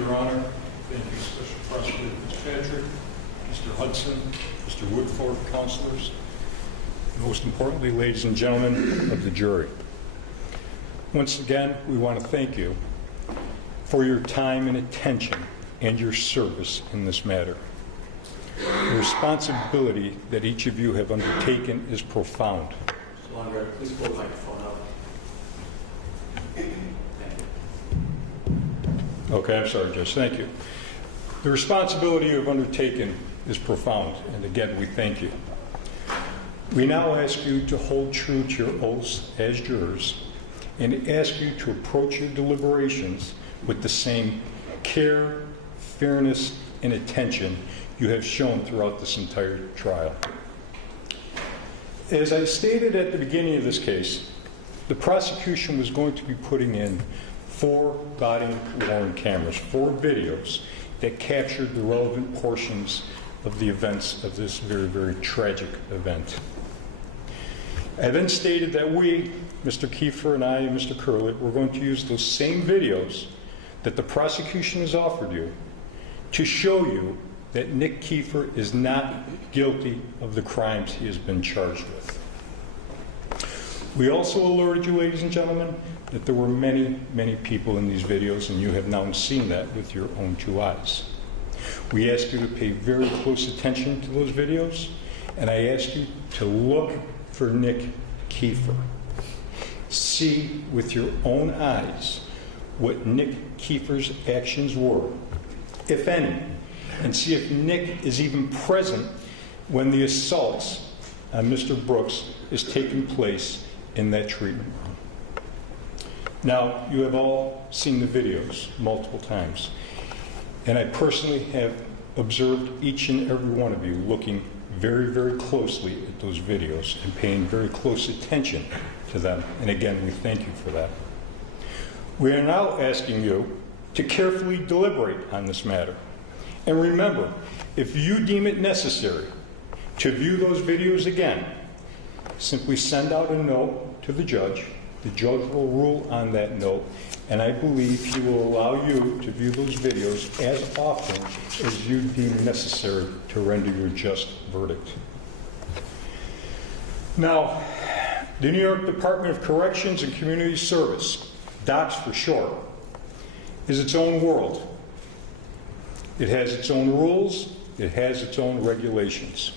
Your Honor. Thank you, Special Prosecutor Fitzpatrick, Mr. Hudson, Mr. Woodford, counselors, and most importantly, ladies and gentlemen of the jury. Once again, we want to thank you for your time and attention and your service in this matter. The responsibility that each of you have undertaken is profound. Mr. Longer, please pull the microphone up. Thank you. Okay, I'm sorry, Judge. Thank you. The responsibility you have undertaken is profound, and again, we thank you. We now ask you to hold true to your oaths as jurors and ask you to approach your deliberations with the same care, fairness, and attention you have shown throughout this entire trial. As I stated at the beginning of this case, the prosecution was going to be putting in 4 body-worn cameras, 4 videos that captured the relevant portions of the events of this very, very tragic event. I then stated that we, Mr. Keifer and I and Mr. Curley, were going to use those same videos that the prosecution has offered you to show you that Nick Keifer is not guilty of the crimes he has been charged with. We also alerted you, ladies and gentlemen, that there were many, many people in these videos, and you have now seen that with your own 2 eyes. We ask you to pay very close attention to those videos, and I ask you to look for Nick Keifer. See with your own eyes what Nick Keifer's actions were, if any, and see if Nick is even present when the assaults on Mr. Brooks is taking place in that treatment room. Now, you have all seen the videos multiple times, and I personally have observed each and every one of you looking very, very closely at those videos and paying very close attention to them, and again, we thank you for that. We are now asking you to carefully deliberate on this matter. And remember, if you deem it necessary to view those videos again, simply send out a note to the judge. The judge will rule on that note, and I believe he will allow you to view those videos as often as you deem necessary to render your just verdict. Now, the New York Department of Corrections and Community Service, DOCS for short, is its own world. It has its own rules, it has its own regulations.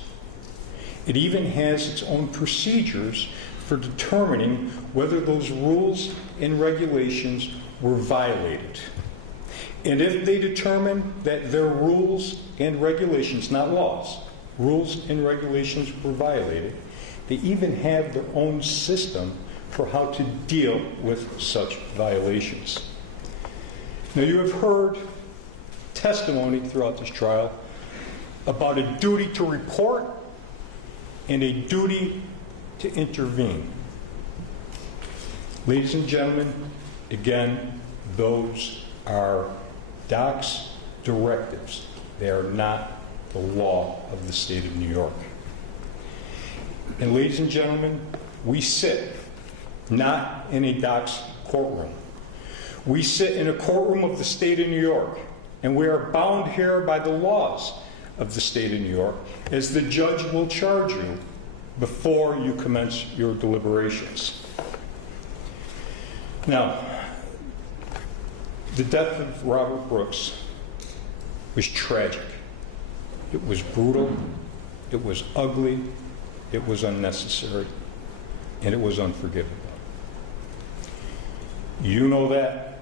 It even has its own procedures for determining whether those rules and regulations were violated. And if they determine that their rules and regulations, not laws, rules and regulations were violated, they even have their own system for how to deal with such violations. Now, you have heard testimony throughout this trial about a duty to report and a duty to intervene. Ladies and gentlemen, again, those are DOCS directives. They are not the law of the state of New York. And ladies and gentlemen, we sit not in a DOCS courtroom. We sit in a courtroom of the state of New York, and we are bound here by the laws of the state of New York, as the judge will charge you before you commence your deliberations. Now, the death of Robert Brooks was tragic. It was brutal, it was ugly, it was unnecessary, and it was unforgivable. You know that,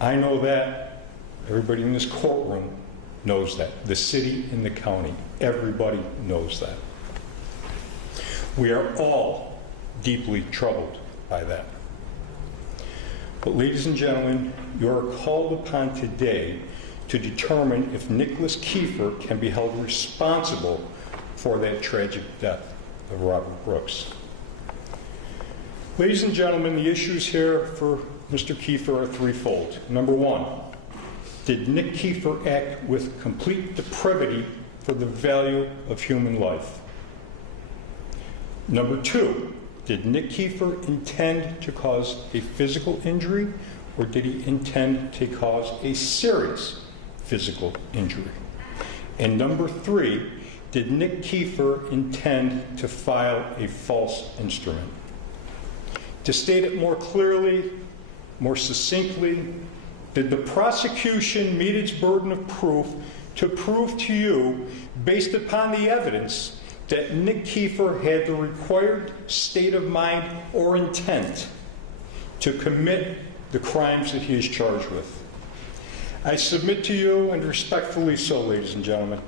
I know that, everybody in this courtroom knows that. The city and the county, everybody knows that. We are all deeply troubled by that. But ladies and gentlemen, you are called upon today to determine if Nicholas Keifer can be held responsible for that tragic death of Robert Brooks. Ladies and gentlemen, the issues here for Mr. Keifer are threefold. Number one, did Nick Keifer act with complete depravity for the value of human life? Number two, did Nick Keifer intend to cause a physical injury, or did he intend to cause a serious physical injury? And number 3, did Nick Keifer intend to file a false instrument? To state it more clearly, more succinctly, did the prosecution meet its burden of proof to prove to you, based upon the evidence, that Nick Keifer had the required state of mind or intent to commit the crimes that he is charged with? I submit to you, and respectfully so, ladies and gentlemen,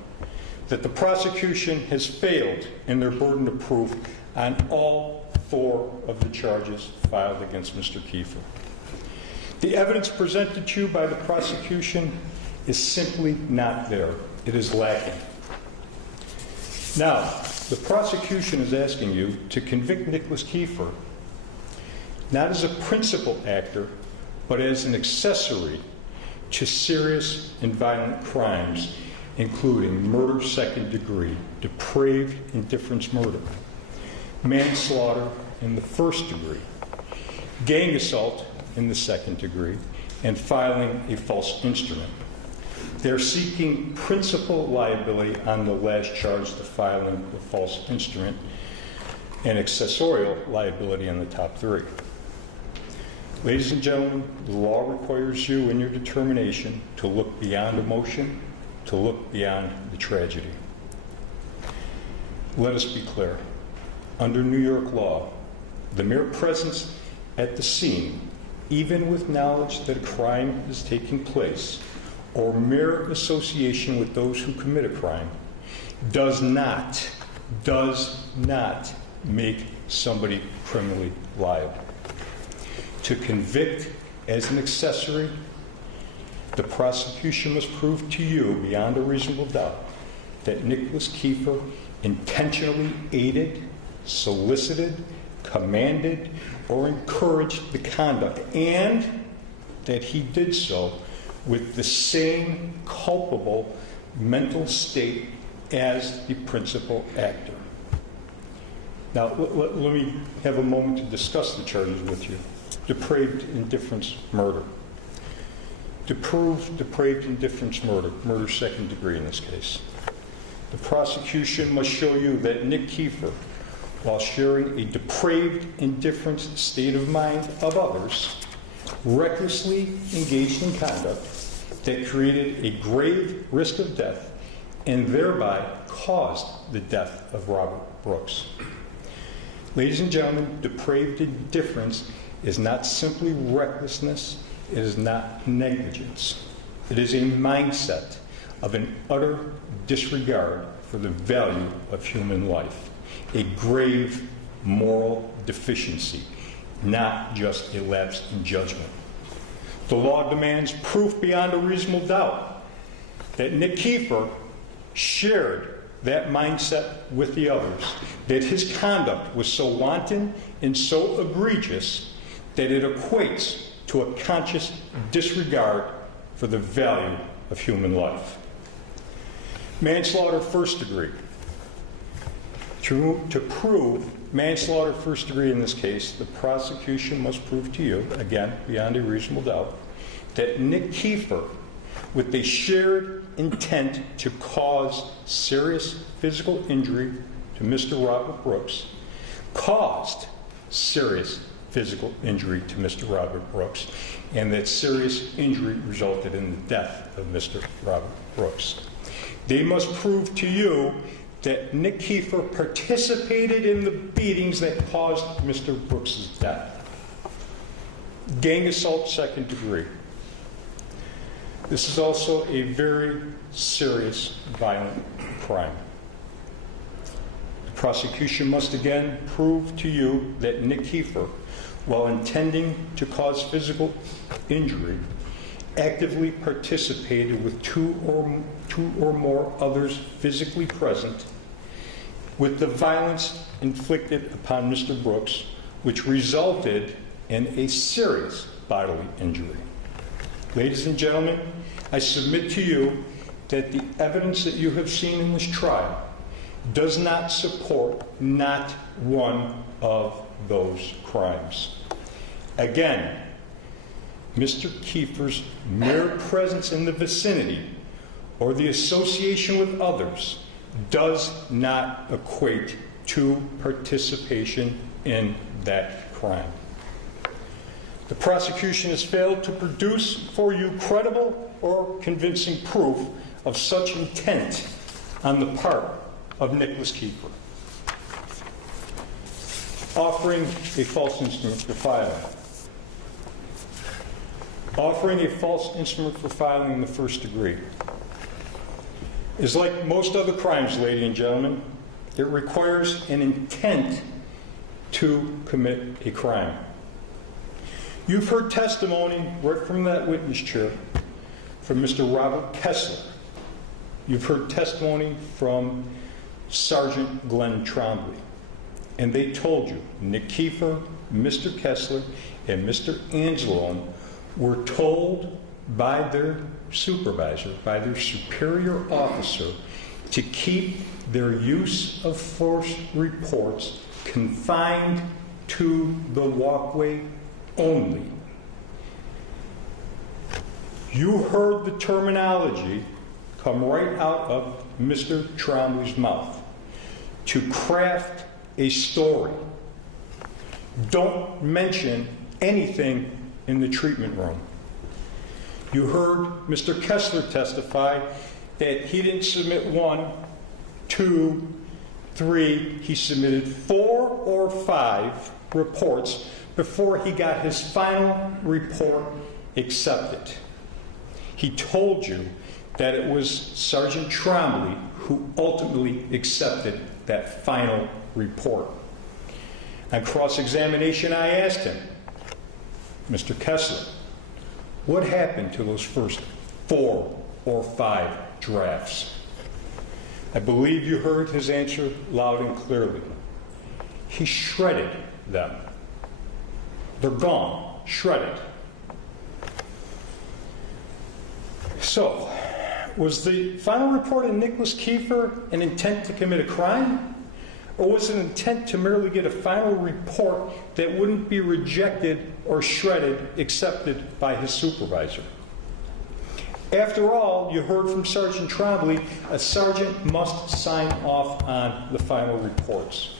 that the prosecution has failed in their burden of proof on all 4 of the charges filed against Mr. Keifer. The evidence presented to you by the prosecution is simply not there. It is lacking. Now, the prosecution is asking you to convict Nicholas Keifer not as a principal actor, but as an accessory to serious and violent crimes, including murder second degree, depraved indifference murder, manslaughter in the first degree, gang assault in the second degree, and filing a false instrument. They're seeking principal liability on the last charge, the filing of a false instrument, and accessorial liability on the top 3. Ladies and gentlemen, the law requires you in your determination to look beyond emotion, to look beyond the tragedy. Let us be clear. Under New York law, the mere presence at the scene, even with knowledge that a crime is taking place, or mere association with those who commit a crime, does not make somebody criminally liable. To convict as an accessory, the prosecution must prove to you beyond a reasonable doubt that Nicholas Keifer intentionally aided, solicited, commanded, or encouraged the conduct, and that he did so with the same culpable mental state as the principal actor. Now, let me have a moment to discuss the charges with you. Depraved indifference murder. To prove depraved indifference murder, murder second degree in this case, the prosecution must show you that Nick Keifer, while sharing a depraved indifference state of mind of others, recklessly engaged in conduct that created a grave risk of death and thereby caused the death of Robert Brooks. Ladies and gentlemen, depraved indifference is not simply recklessness, it is not negligence. It is a mindset of an utter disregard for the value of human life, a grave moral deficiency, not just a lapse in judgment. The law demands proof beyond a reasonable doubt that Nick Keifer shared that mindset with the others, that his conduct was so wanton and so egregious that it equates to a conscious disregard for the value of human life. Manslaughter first degree. To prove manslaughter first degree in this case, the prosecution must prove to you, again, beyond a reasonable doubt, that Nick Keifer, with a shared intent to cause serious physical injury to Mr. Robert Brooks, caused serious physical injury to Mr. Robert Brooks, and that serious injury resulted in the death of Mr. Robert Brooks. They must prove to you that Nick Keifer participated in the beatings that caused Mr. Brooks' death. Gang assault second degree. This is also a very serious violent crime. The prosecution must again prove to you that Nick Keifer, while intending to cause physical injury, actively participated with two or more others physically present with the violence inflicted upon Mr. Brooks, which resulted in a serious bodily injury. Ladies and gentlemen, I submit to you that the evidence that you have seen in this trial does not support not one of those crimes. Again, Mr. Keifer's mere presence in the vicinity or the association with others does not equate to participation in that crime. The prosecution has failed to produce for you credible or convincing proof of such intent on the part of Nicholas Keifer. Offering a false instrument for filing. Offering a false instrument for filing in the first degree is like most other crimes, ladies and gentlemen. It requires an intent to commit a crime. You've heard testimony right from that witness chair from Mr. Robert Kessler. You've heard testimony from Sergeant Glenn Trombley. And they told you, Nick Keifer, Mr. Kessler, and Mr. Angelone were told by their supervisor, by their superior officer, to keep their use of force reports confined to the walkway only. You heard the terminology come right out of Mr. Trombley's mouth. To craft a story. Don't mention anything in the treatment room. You heard Mr. Kessler testify that he didn't submit 1, 2, 3, he submitted 4 or 5 reports before he got his final report accepted. He told you that it was Sergeant Trombley who ultimately accepted that final report. On cross-examination, I asked him, Mr. Kessler, what happened to those first 4 or 5 drafts? I believe you heard his answer loud and clearly. He shredded them. They're gone, shredded. So, was the final report of Nicholas Keifer an intent to commit a crime? Or was it an intent to merely get a final report that wouldn't be rejected or shredded, accepted by his supervisor? After all, you heard from Sergeant Trombley, a sergeant must sign off on the final reports.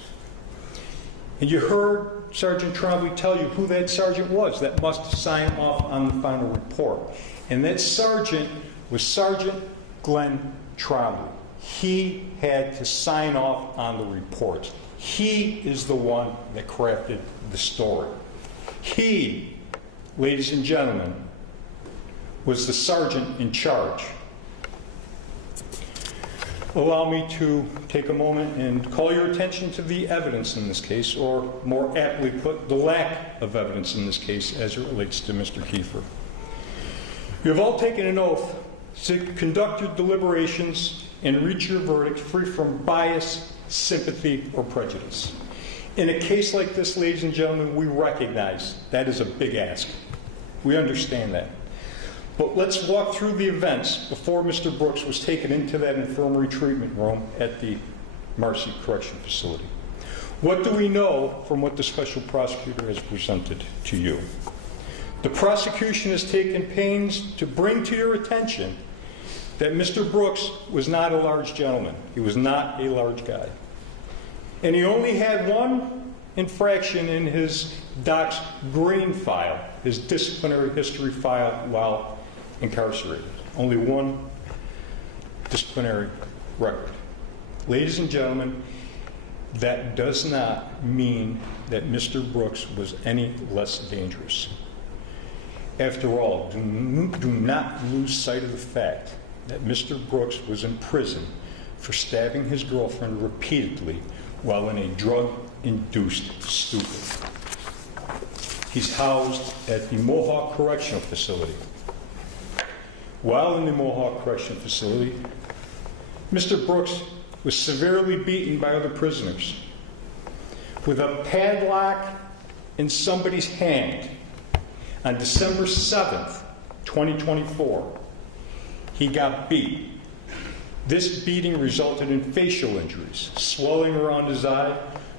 And you heard Sergeant Trombley tell you who that sergeant was that must sign off on the final report. And that sergeant was Sergeant Glenn Trombley. He had to sign off on the reports. He is the one that crafted the story. He, ladies and gentlemen, was the sergeant in charge. Allow me to take a moment and call your attention to the evidence in this case, or more aptly put, the lack of evidence in this case as it relates to Mr. Keifer. You have all taken an oath to conduct your deliberations and reach your verdict free from bias, sympathy, or prejudice. In a case like this, ladies and gentlemen, we recognize that is a big ask. We understand that. But let's walk through the events before Mr. Brooks was taken into that infirmary treatment room at the Marcy Correction Facility. What do we know from what the special prosecutor has presented to you? The prosecution has taken pains to bring to your attention that Mr. Brooks was not a large gentleman. He was not a large guy. And he only had one infraction in his doc's green file, his disciplinary history file while incarcerated. Only one disciplinary record. Ladies and gentlemen, that does not mean that Mr. Brooks was any less dangerous. After all, do not lose sight of the fact that Mr. Brooks was in prison for stabbing his girlfriend repeatedly while in a drug-induced stupor. He's housed at the Mohawk Correctional Facility. While in the Mohawk Correctional Facility, Mr. Brooks was severely beaten by other prisoners with a padlock in somebody's hand. On December 7th, 2024, he got beat. This beating resulted in facial injuries, swelling around his eye,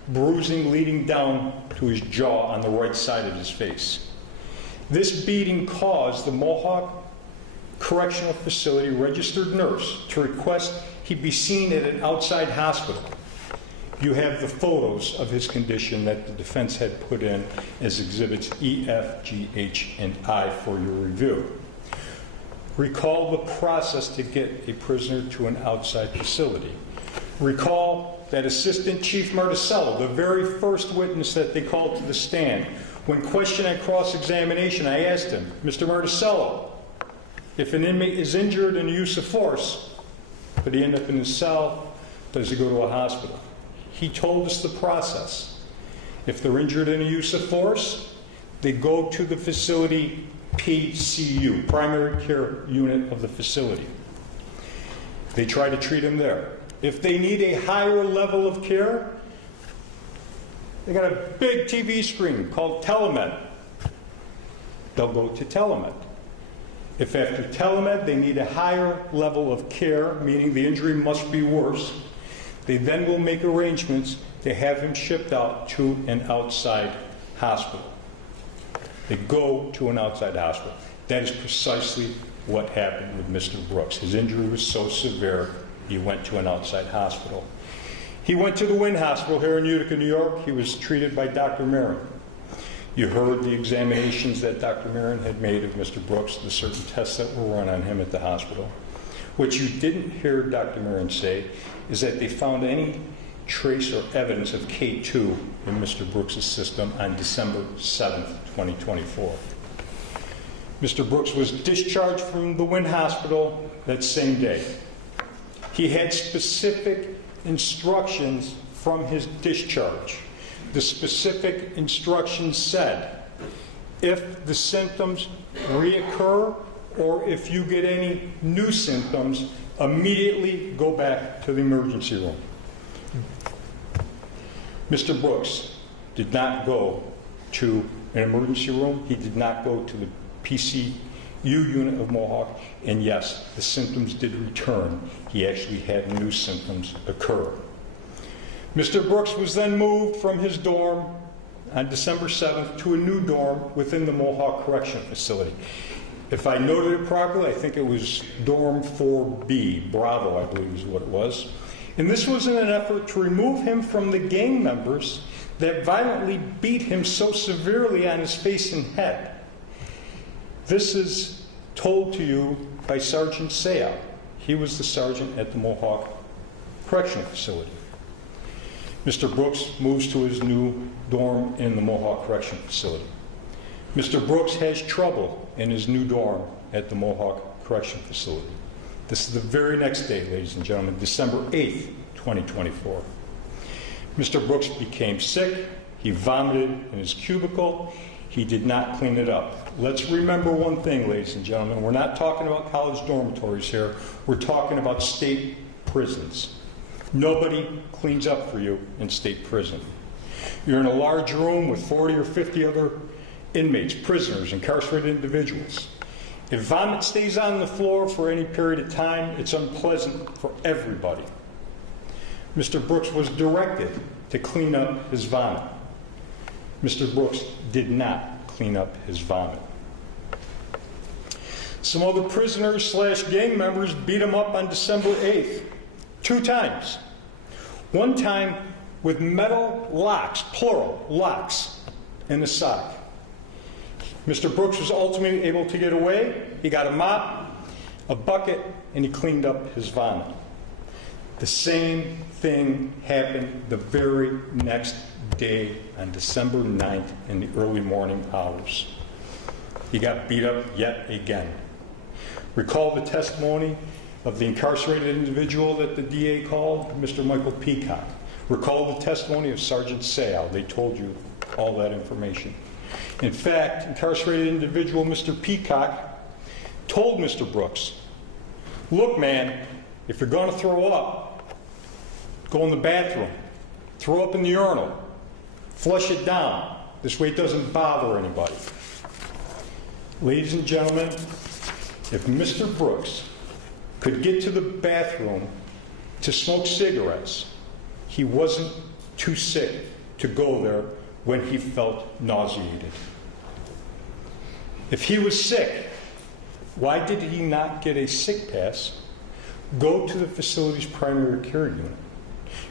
bruising leading down to his jaw on the right side of his face. This beating caused the Mohawk Correctional Facility registered nurse to request he be seen at an outside hospital. You have the photos of his condition that the defense had put in as exhibits E, F, G, H, and I for your review. Recall the process to get a prisoner to an outside facility. Recall that Assistant Chief Marticello, the very first witness that they called to the stand, when questioned at cross-examination, I asked him, Mr. Marticello, if an inmate is injured in the use of force, could he end up in his cell? Does he go to a hospital? He told us the process. If they're injured in the use of force, they go to the facility PCU, primary care unit of the facility. They try to treat him there. If they need a higher level of care, they got a big TV screen called telemed. They'll go to telemed. If after telemed they need a higher level of care, meaning the injury must be worse, they then will make arrangements to have him shipped out to an outside hospital. They go to an outside hospital. That is precisely what happened with Mr. Brooks. His injury was so severe, he went to an outside hospital. He went to the Wynn Hospital here in Utica, New York. He was treated by Dr. Marin. You heard the examinations that Dr. Marin had made of Mr. Brooks, the certain tests that were run on him at the hospital. What you didn't hear Dr. Marin say is that they found any trace or evidence of K2 in Mr. Brooks' system on December 7th, 2024. Mr. Brooks was discharged from the Wynn Hospital that same day. He had specific instructions from his discharge. The specific instructions said, if the symptoms reoccur or if you get any new symptoms, immediately go back to the emergency room. Mr. Brooks did not go to an emergency room. He did not go to the PCU unit of Mohawk. And yes, the symptoms did return. He actually had new symptoms occur. Mr. Brooks was then moved from his dorm on December 7th to a new dorm within the Mohawk Correctional Facility. If I noted it properly, I think it was dorm 4B, Bravo, I believe is what it was. And this was in an effort to remove him from the gang members that violently beat him so severely on his face and head. This is told to you by Sergeant Sayal. He was the sergeant at the Mohawk Correctional Facility. Mr. Brooks moves to his new dorm in the Mohawk Correctional Facility. Mr. Brooks has trouble in his new dorm at the Mohawk Correctional Facility. This is the very next day, ladies and gentlemen, December 8th, 2024. Mr. Brooks became sick. He vomited in his cubicle. He did not clean it up. Let's remember one thing, ladies and gentlemen. We're not talking about college dormitories here. We're talking about state prisons. Nobody cleans up for you in state prison. You're in a large room with 40 or 50 other inmates, prisoners, incarcerated individuals. If vomit stays on the floor for any period of time, it's unpleasant for everybody. Mr. Brooks was directed to clean up his vomit. Mr. Brooks did not clean up his vomit. Some other prisoners / gang members beat him up on December 8th, 2 times. One time with metal locks, plural, locks, in the sock. Mr. Brooks was ultimately able to get away. He got a mop, a bucket, and he cleaned up his vomit. The same thing happened the very next day on December 9th in the early morning hours. He got beat up yet again. Recall the testimony of the incarcerated individual that the DA called, Mr. Michael Peacock. Recall the testimony of Sergeant Sayal. They told you all that information. In fact, incarcerated individual Mr. Peacock told Mr. Brooks, look, man, if you're going to throw up, go in the bathroom, throw up in the urinal, flush it down. This way it doesn't bother anybody. Ladies and gentlemen, if Mr. Brooks could get to the bathroom to smoke cigarettes, he wasn't too sick to go there when he felt nauseated. If he was sick, Why did he not get a sick pass? Go to the facility's primary care unit.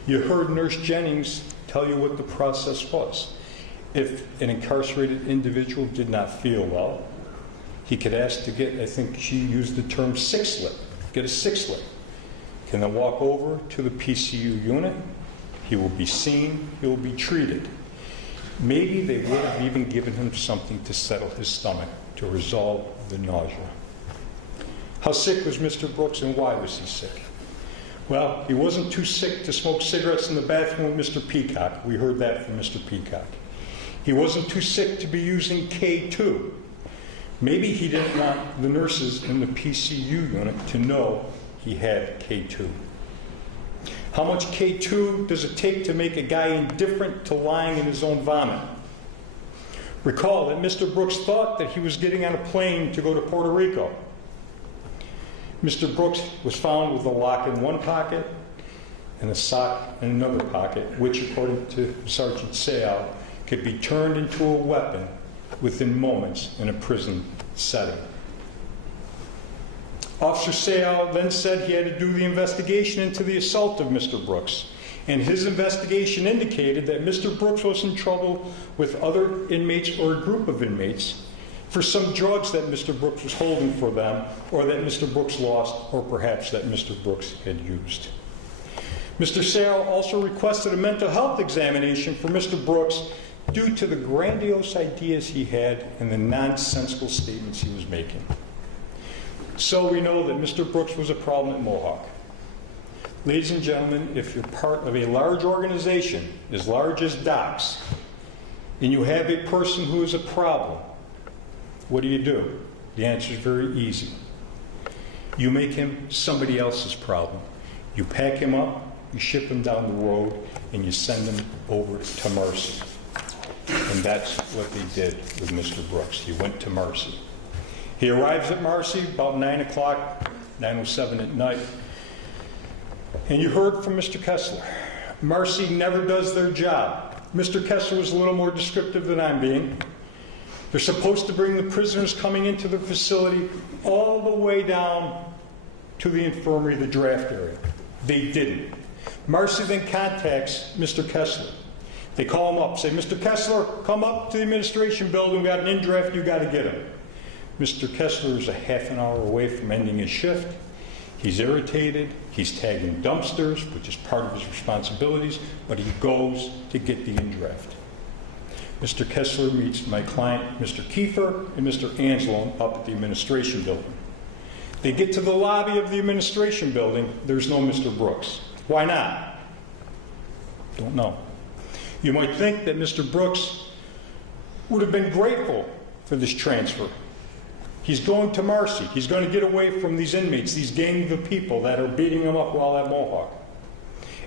You heard Nurse Jennings tell you what the process was. If an incarcerated individual did not feel well, he could ask to get, I think she used the term sick slip, get a sick slip. Can then walk over to the PCU unit. He will be seen, he will be treated. Maybe they would have even given him something to settle his stomach, to resolve the nausea. How sick was Mr. Brooks and why was he sick? Well, he wasn't too sick to smoke cigarettes in the bathroom with Mr. Peacock. We heard that from Mr. Peacock. He wasn't too sick to be using K2. Maybe he didn't want the nurses in the PCU unit to know he had K2. How much K2 does it take to make a guy indifferent to lying in his own vomit? Recall that Mr. Brooks thought that he was getting on a plane to go to Puerto Rico. Mr. Brooks was found with a lock in one pocket and a sock in another pocket, which, according to Sergeant Sayal, could be turned into a weapon within moments in a prison setting. Officer Sayal then said he had to do the investigation into the assault of Mr. Brooks, and his investigation indicated that Mr. Brooks was in trouble with other inmates or a group of inmates for some drugs that Mr. Brooks was holding for them, or that Mr. Brooks lost, or perhaps that Mr. Brooks had used. Mr. Sayal also requested a mental health examination for Mr. Brooks due to the grandiose ideas he had and the nonsensical statements he was making. So we know that Mr. Brooks was a problem at Mohawk. Ladies and gentlemen, if you're part of a large organization, as large as DOCS, and you have a person who is a problem, what do? The answer is very easy. You make him somebody else's problem. You pack him up, you ship him down the road, and you send him over to Marcy. And that's what they did with Mr. Brooks. He went to Marcy. He arrives at Marcy about 9 o'clock, 9:07 at night. And you heard from Mr. Kessler. Marcy never does their job. Mr. Kessler was a little more descriptive than I'm being. They're supposed to bring the prisoners coming into the facility all the way down to the infirmary, the draft area. They didn't. Marcy then contacts Mr. Kessler. They call him up, say, Mr. Kessler, come up to the administration building. We got an in-draft, you got to get him. Mr. Kessler is a half an hour away from ending his shift. He's irritated. He's tagging dumpsters, which is part of his responsibilities, but he goes to get the in-draft. Mr. Kessler meets my client, Mr. Keifer, and Mr. Anslone up at the administration building. They get to the lobby of the administration building. There's no Mr. Brooks. Why not? Don't know. You might think that Mr. Brooks would have been grateful for this transfer. He's going to Marcy. He's going to get away from these inmates, these gang of people that are beating him up while at Mohawk.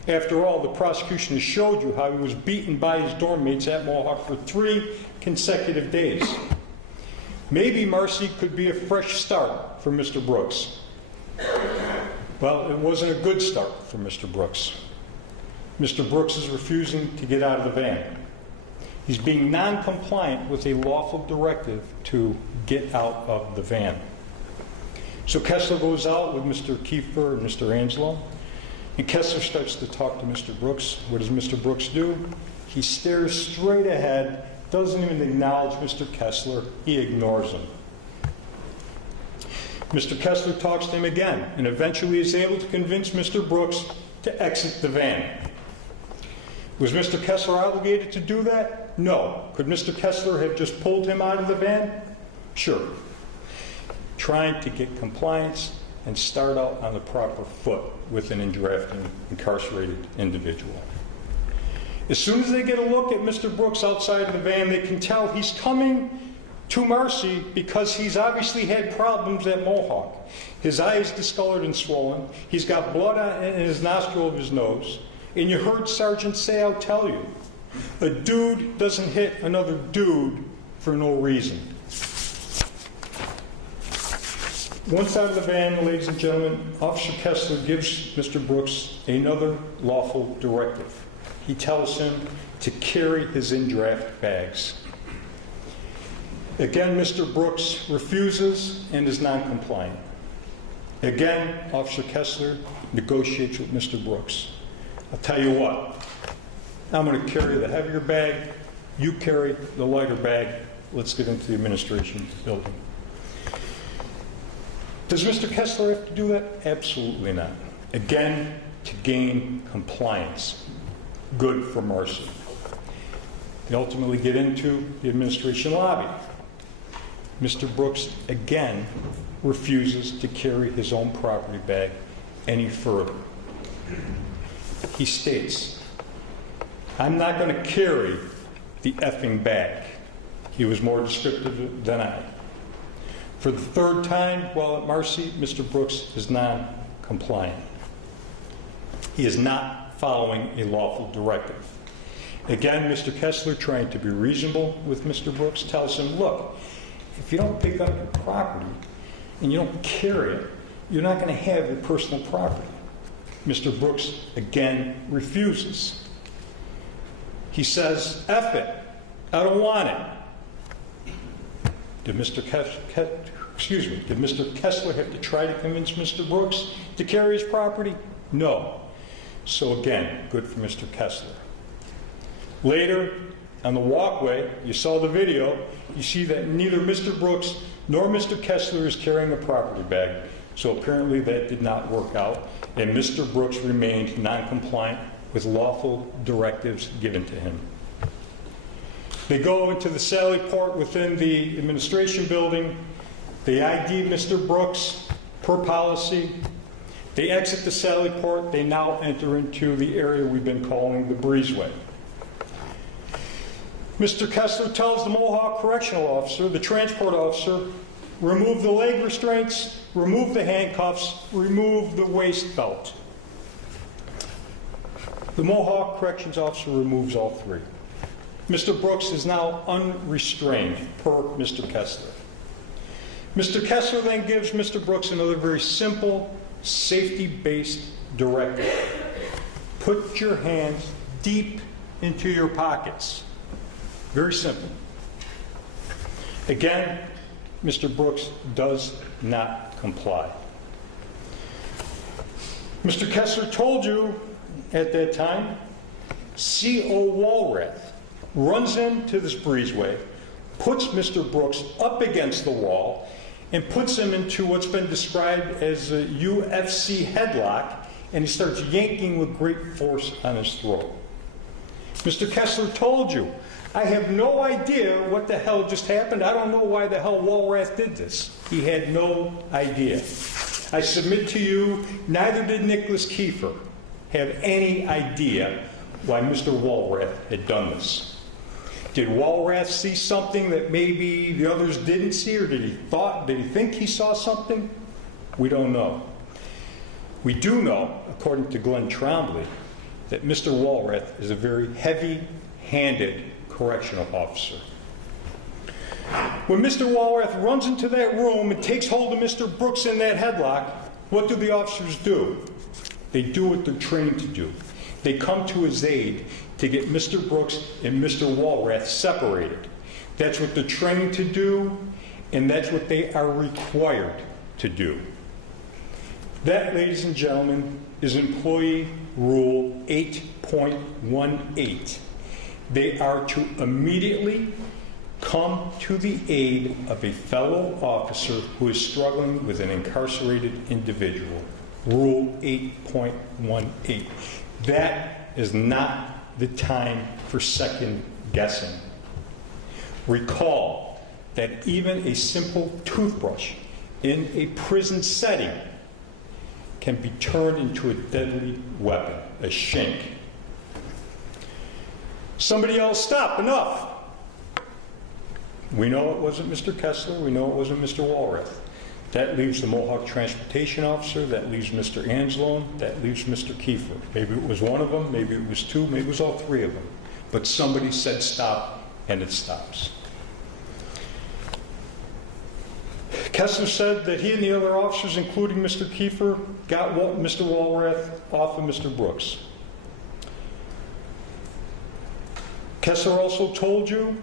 After all, the prosecution has showed you how he was beaten by his dorm mates at Mohawk for 3 consecutive days. Maybe Marcy could be a fresh start for Mr. Brooks. Well, it wasn't a good start for Mr. Brooks. Mr. Brooks is refusing to get out of the van. He's being non-compliant with a lawful directive to get out of the van. So Kessler goes out with Mr. Keifer and Mr. Anslow, and Kessler starts to talk to Mr. Brooks. What does Mr. Brooks do? He stares straight ahead, doesn't even acknowledge Mr. Kessler. He ignores him. Mr. Kessler talks to him again, and eventually is able to convince Mr. Brooks to exit the van. Was Mr. Kessler obligated to do that? No. Could Mr. Kessler have just pulled him out of the van? Sure. Trying to get compliance and start out on the proper foot with an incarcerated individual. As soon as they get a look at Mr. Brooks outside of the van, they can tell he's coming to Marcy because he's obviously had problems at Mohawk. His eye is discolored and swollen. He's got blood in his nostril of his nose. And you heard Sergeant Sayal tell you, a dude doesn't hit another dude for no reason. Once out of the van, ladies and gentlemen, Officer Kessler gives Mr. Brooks another lawful directive. He tells him to carry his in-draft bags. Again, Mr. Brooks refuses and is non-compliant. Again, Officer Kessler negotiates with Mr. Brooks. I'll tell you what, I'm going to carry the heavier bag, you carry the lighter bag, let's get into the administration building. Does Mr. Kessler have to do that? Absolutely not. Again, to gain compliance. Good for Marcy. They ultimately get into the administration lobby. Mr. Brooks, again, refuses to carry his own property bag any further. He states, I'm not going to carry the effing bag. He was more descriptive than I. For the third time while at Marcy, Mr. Brooks is non-compliant. He is not following a lawful directive. Again, Mr. Kessler, trying to be reasonable with Mr. Brooks, tells him, look, if you don't pick up your property and you don't carry it, you're not going to have your personal property. Mr. Brooks, again, refuses. He says, F it, I don't want it. Did Mr. Kessler have to try to convince Mr. Brooks to carry his property? No. So again, good for Mr. Kessler. Later, on the walkway, you saw the video, you see that neither Mr. Brooks nor Mr. Kessler is carrying a property bag, so apparently that did not work out, and Mr. Brooks remained non-compliant with lawful directives given to him. They go into the Sally Port within the administration building. They ID Mr. Brooks per policy. They exit the Sally Port. They now enter into the area we've been calling the breezeway. Mr. Kessler tells the Mohawk correctional officer, the transport officer, remove the leg restraints, remove the handcuffs, remove the waist belt. The Mohawk corrections officer removes all three. Mr. Brooks is now unrestrained per Mr. Kessler. Mr. Kessler then gives Mr. Brooks another very simple, safety-based directive. Put your hands deep into your pockets. Very simple. Again, Mr. Brooks does not comply. Mr. Kessler told you at that time, C.O. Walrath runs into this breezeway, puts Mr. Brooks up against the wall, and puts him into what's been described as a UFC headlock, and he starts yanking with great force on his throat. Mr. Kessler told you, I have no idea what the hell just happened. I don't know why the hell Walrath did this. He had no idea. I submit to you, neither did Nicholas Keifer have any idea why Mr. Walrath had done this. Did Walrath see something that maybe the others didn't see, or did he think he saw something? We don't know. We do know, according to Glenn Trombley, that Mr. Walrath is a very heavy-handed correctional officer. When Mr. Walrath runs into that room and takes hold of Mr. Brooks in that headlock, what do the officers do? They do what they're trained to do. They come to his aid to get Mr. Brooks and Mr. Walrath separated. That's what they're trained to do, and that's what they are required to do. That, ladies and gentlemen, is Employee Rule 8.18. They are to immediately come to the aid of a fellow officer who is struggling with an incarcerated individual. Rule 8.18. That is not the time for second guessing. Recall that even a simple toothbrush in a prison setting can be turned into a deadly weapon, a shank. Somebody else, stop, enough. We know it wasn't Mr. Kessler, we know it wasn't Mr. Walrath. That leaves the Mohawk transportation officer, that leaves Mr. Anslone, that leaves Mr. Keifer. Maybe it was one of them, maybe it was two, maybe it was all three of them. But somebody said stop, and it stops. Kessler said that he and the other officers, including Mr. Keifer, got Mr. Walrath off of Mr. Brooks. Kessler also told you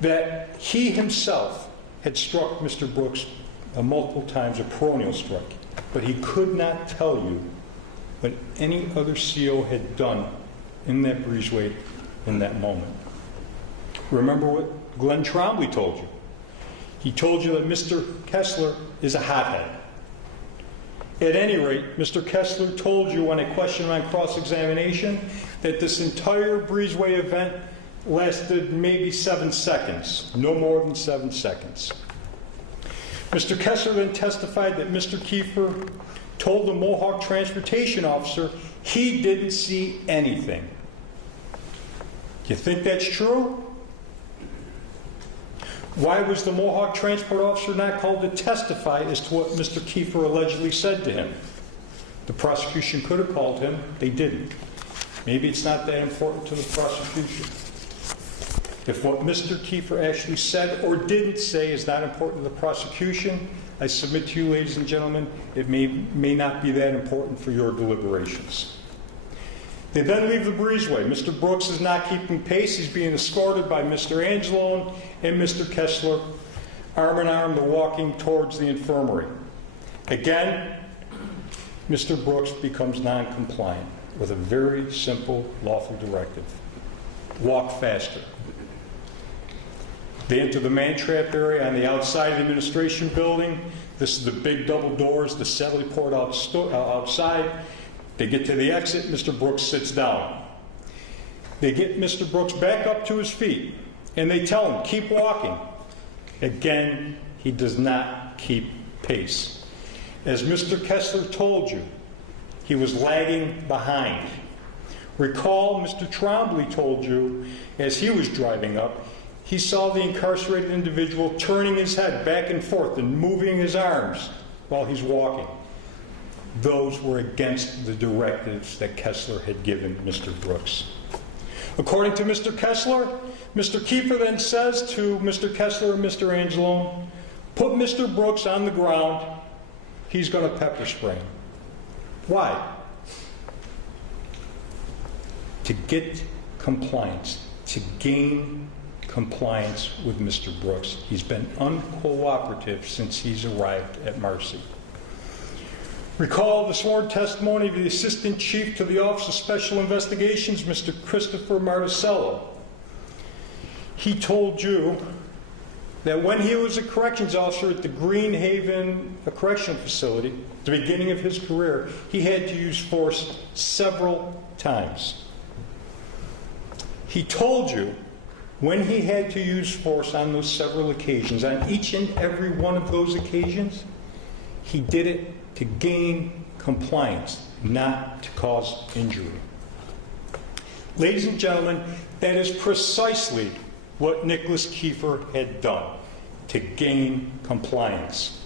that he himself had struck Mr. Brooks multiple times, a peroneal strike, but he could not tell you what any other CO had done in that breezeway in that moment. Remember what Glenn Trombley told you. He told you that Mr. Kessler is a hothead. At any rate, Mr. Kessler told you on a question on cross-examination that this entire breezeway event lasted maybe 7 seconds, no more than 7 seconds. Mr. Kessler then testified that Mr. Keifer told the Mohawk transportation officer he didn't see anything. Do you think that's true? Why was the Mohawk transport officer not called to testify as to what Mr. Keifer allegedly said to him? The prosecution could have called him. They didn't. Maybe it's not that important to the prosecution. If what Mr. Keifer actually said or didn't say is not important to the prosecution, I submit to you, ladies and gentlemen, it may not be that important for your deliberations. They then leave the breezeway. Mr. Brooks is not keeping pace. He's being escorted by Mr. Angelone and Mr. Kessler. Arm in arm, they're walking towards the infirmary. Again, Mr. Brooks becomes non-compliant with a very simple lawful directive. Walk faster. They enter the man-trap area on the outside of the administration building. This is the big double doors, the Sally port outside. They get to the exit, Mr. Brooks sits down. They get Mr. Brooks back up to his feet, and they tell him, keep walking. Again, he does not keep pace. As Mr. Kessler told you, he was lagging behind. Recall, Mr. Trombley told you, as he was driving up, he saw the incarcerated individual turning his head back and forth and moving his arms while he's walking. Those were against the directives that Kessler had given Mr. Brooks. According to Mr. Kessler, Mr. Keifer then says to Mr. Kessler and Mr. Angelone, put Mr. Brooks on the ground, he's going to pepper spray him. Why? To get compliance, to gain compliance with Mr. Brooks. He's been uncooperative since he's arrived at Marcy. Recall the sworn testimony of the Assistant Chief to the Office of Special Investigations, Mr. Christopher Marticello. He told you that when he was a corrections officer at the Green Haven Correctional Facility, at the beginning of his career, he had to use force several times. He told you when he had to use force on those several occasions, on each and every one of those occasions, he did it to gain compliance, not to cause injury. Ladies and gentlemen, that is precisely what Nicholas Keifer had done, to gain compliance.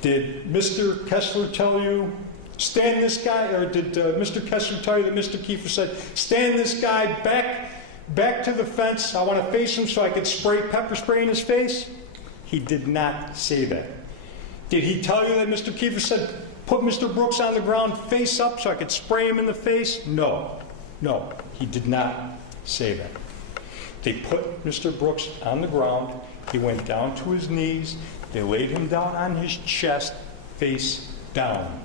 Did Mr. Kessler tell you, stand this guy, or did Mr. Kessler tell you that Mr. Keifer said, stand this guy back to the fence, I want to face him so I could pepper spray in his face? He did not say that. Did he tell you that Mr. Keifer said, put Mr. Brooks on the ground face up so I could spray him in the face? No, he did not say that. They put Mr. Brooks on the ground, he went down to his knees, they laid him down on his chest, face down.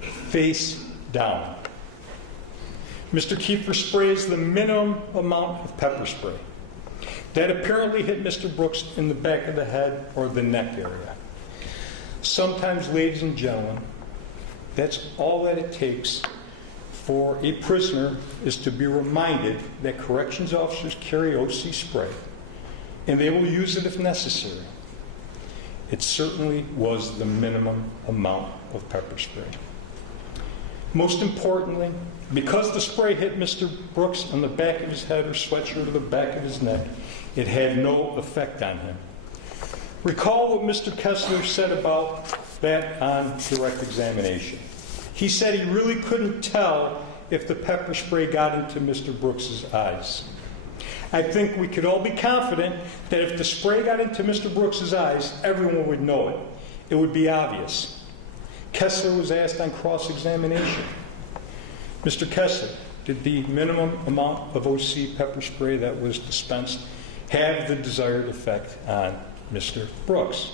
Face down. Mr. Keifer sprays the minimum amount of pepper spray. That apparently hit Mr. Brooks in the back of the head or the neck area. Sometimes, ladies and gentlemen, that's all that it takes for a prisoner is to be reminded that corrections officers carry OC spray, and they will use it if necessary. It certainly was the minimum amount of pepper spray. Most importantly, because the spray hit Mr. Brooks on the back of his head or sweatshirt or the back of his neck, it had no effect on him. Recall what Mr. Kessler said about that on direct examination. He said he really couldn't tell if the pepper spray got into Mr. Brooks's eyes. I think we could all be confident that if the spray got into Mr. Brooks's eyes, everyone would know it. It would be obvious. Kessler was asked on cross-examination, Mr. Kessler, did the minimum amount of OC pepper spray that was dispensed, have the desired effect on Mr. Brooks?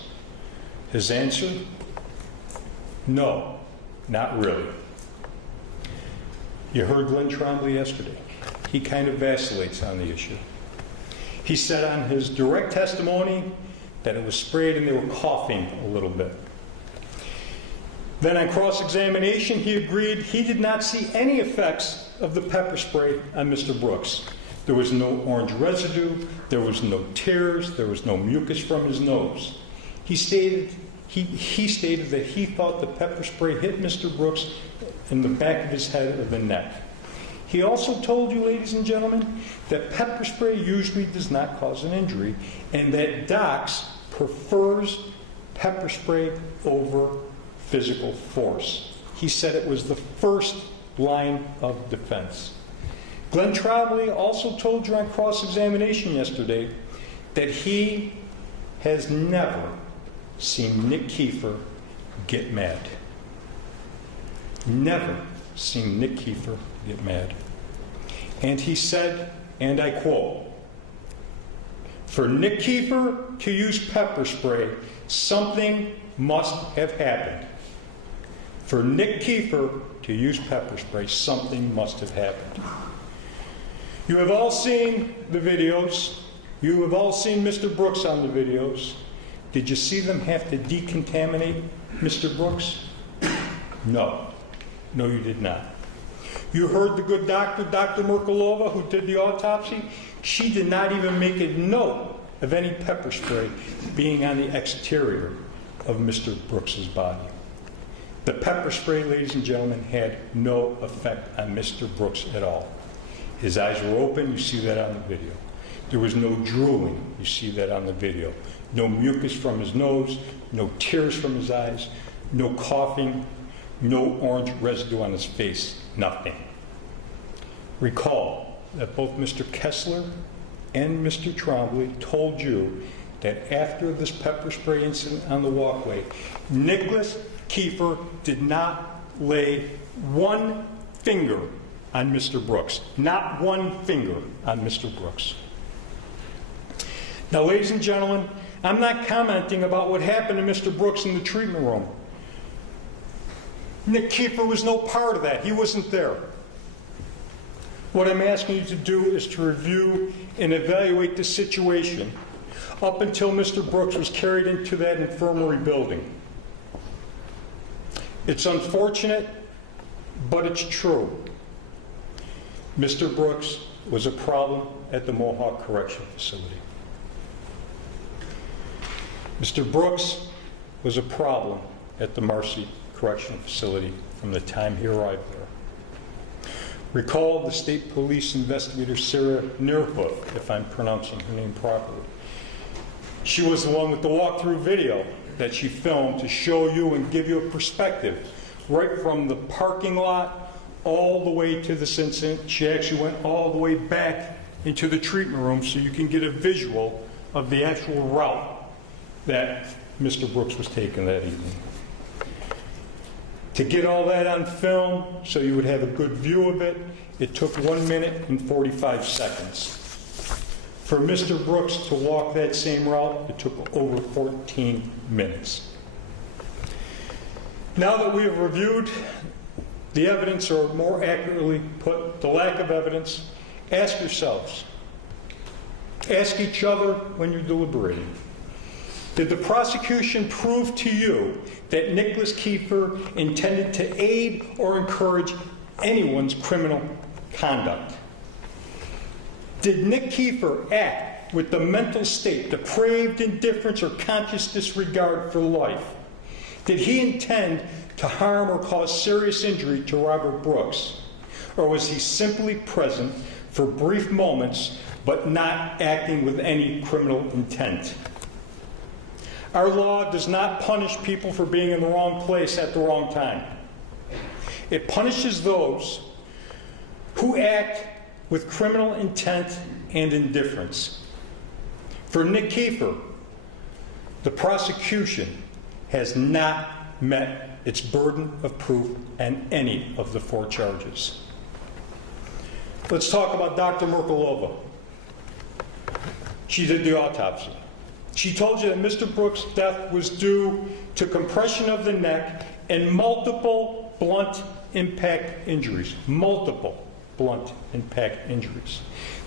His answer, no, not really. You heard Glenn Trombley yesterday. He kind of vacillates on the issue. He said on his direct testimony that it was sprayed and they were coughing a little bit. Then on cross-examination, he agreed he did not see any effects of the pepper spray on Mr. Brooks. There was no orange residue, there was no tears, there was no mucus from his nose. He stated that he thought the pepper spray hit Mr. Brooks in the back of his head or the neck. He also told you, ladies and gentlemen, that pepper spray usually does not cause an injury, and that Docs prefers pepper spray over physical force. He said it was the first line of defense. Glenn Trombley also told you on cross-examination yesterday that he has never seen Nick Keifer get mad. Never seen Nick Keifer get mad. And he said, and I quote, "For Nick Keifer to use pepper spray, something must have happened." For Nick Keifer to use pepper spray, something must have happened. You have all seen the videos. You have all seen Mr. Brooks on the videos. Did you see them have to decontaminate Mr. Brooks? No. No, you did not. You heard the good doctor, Dr. Merkelova, who did the autopsy. She did not even make a note of any pepper spray being on the exterior of Mr. Brooks's body. The pepper spray, ladies and gentlemen, had no effect on Mr. Brooks at all. His eyes were open, you see that on the video. There was no drooling, you see that on the video. No mucus from his nose, no tears from his eyes, no coughing, no orange residue on his face, nothing. Recall that both Mr. Kessler and Mr. Trombley told you that after this pepper spray incident on the walkway, Nicholas Keifer did not lay one finger on Mr. Brooks. Not one finger on Mr. Brooks. Now, ladies and gentlemen, I'm not commenting about what happened to Mr. Brooks in the treatment room. Nick Keifer was no part of that. He wasn't there. What I'm asking you to do is to review and evaluate the situation up until Mr. Brooks was carried into that infirmary building. It's unfortunate, but it's true. Mr. Brooks was a problem at the Mohawk Correctional Facility. Mr. Brooks was a problem at the Marcy Correctional Facility from the time he arrived there. Recall the state police investigator Sarah Neerhoof, if I'm pronouncing her name properly. She was the one with the walkthrough video that she filmed to show you and give you a perspective right from the parking lot all the way to this incident. She actually went all the way back into the treatment room so you can get a visual of the actual route that Mr. Brooks was taking that evening. To get all that on film so you would have a good view of it, it took 1 minute and 45 seconds. For Mr. Brooks to walk that same route, it took over 14 minutes. Now that we have reviewed the evidence, or more accurately put, the lack of evidence, ask yourselves, ask each other when you're deliberating, did the prosecution prove to you that Nicholas Keifer intended to aid or encourage anyone's criminal conduct? Did Nick Keifer act with the mental state, depraved indifference, or conscious disregard for life? Did he intend to harm or cause serious injury to Robert Brooks? Or was he simply present for brief moments but not acting with any criminal intent? Our law does not punish people for being in the wrong place at the wrong time. It punishes those who act with criminal intent and indifference. For Nick Keifer, the prosecution has not met its burden of proof on any of the 4 charges. Let's talk about Dr. Merkelova. She did the autopsy. She told you that Mr. Brooks' death was due to compression of the neck and multiple blunt impact injuries. Multiple blunt impact injuries.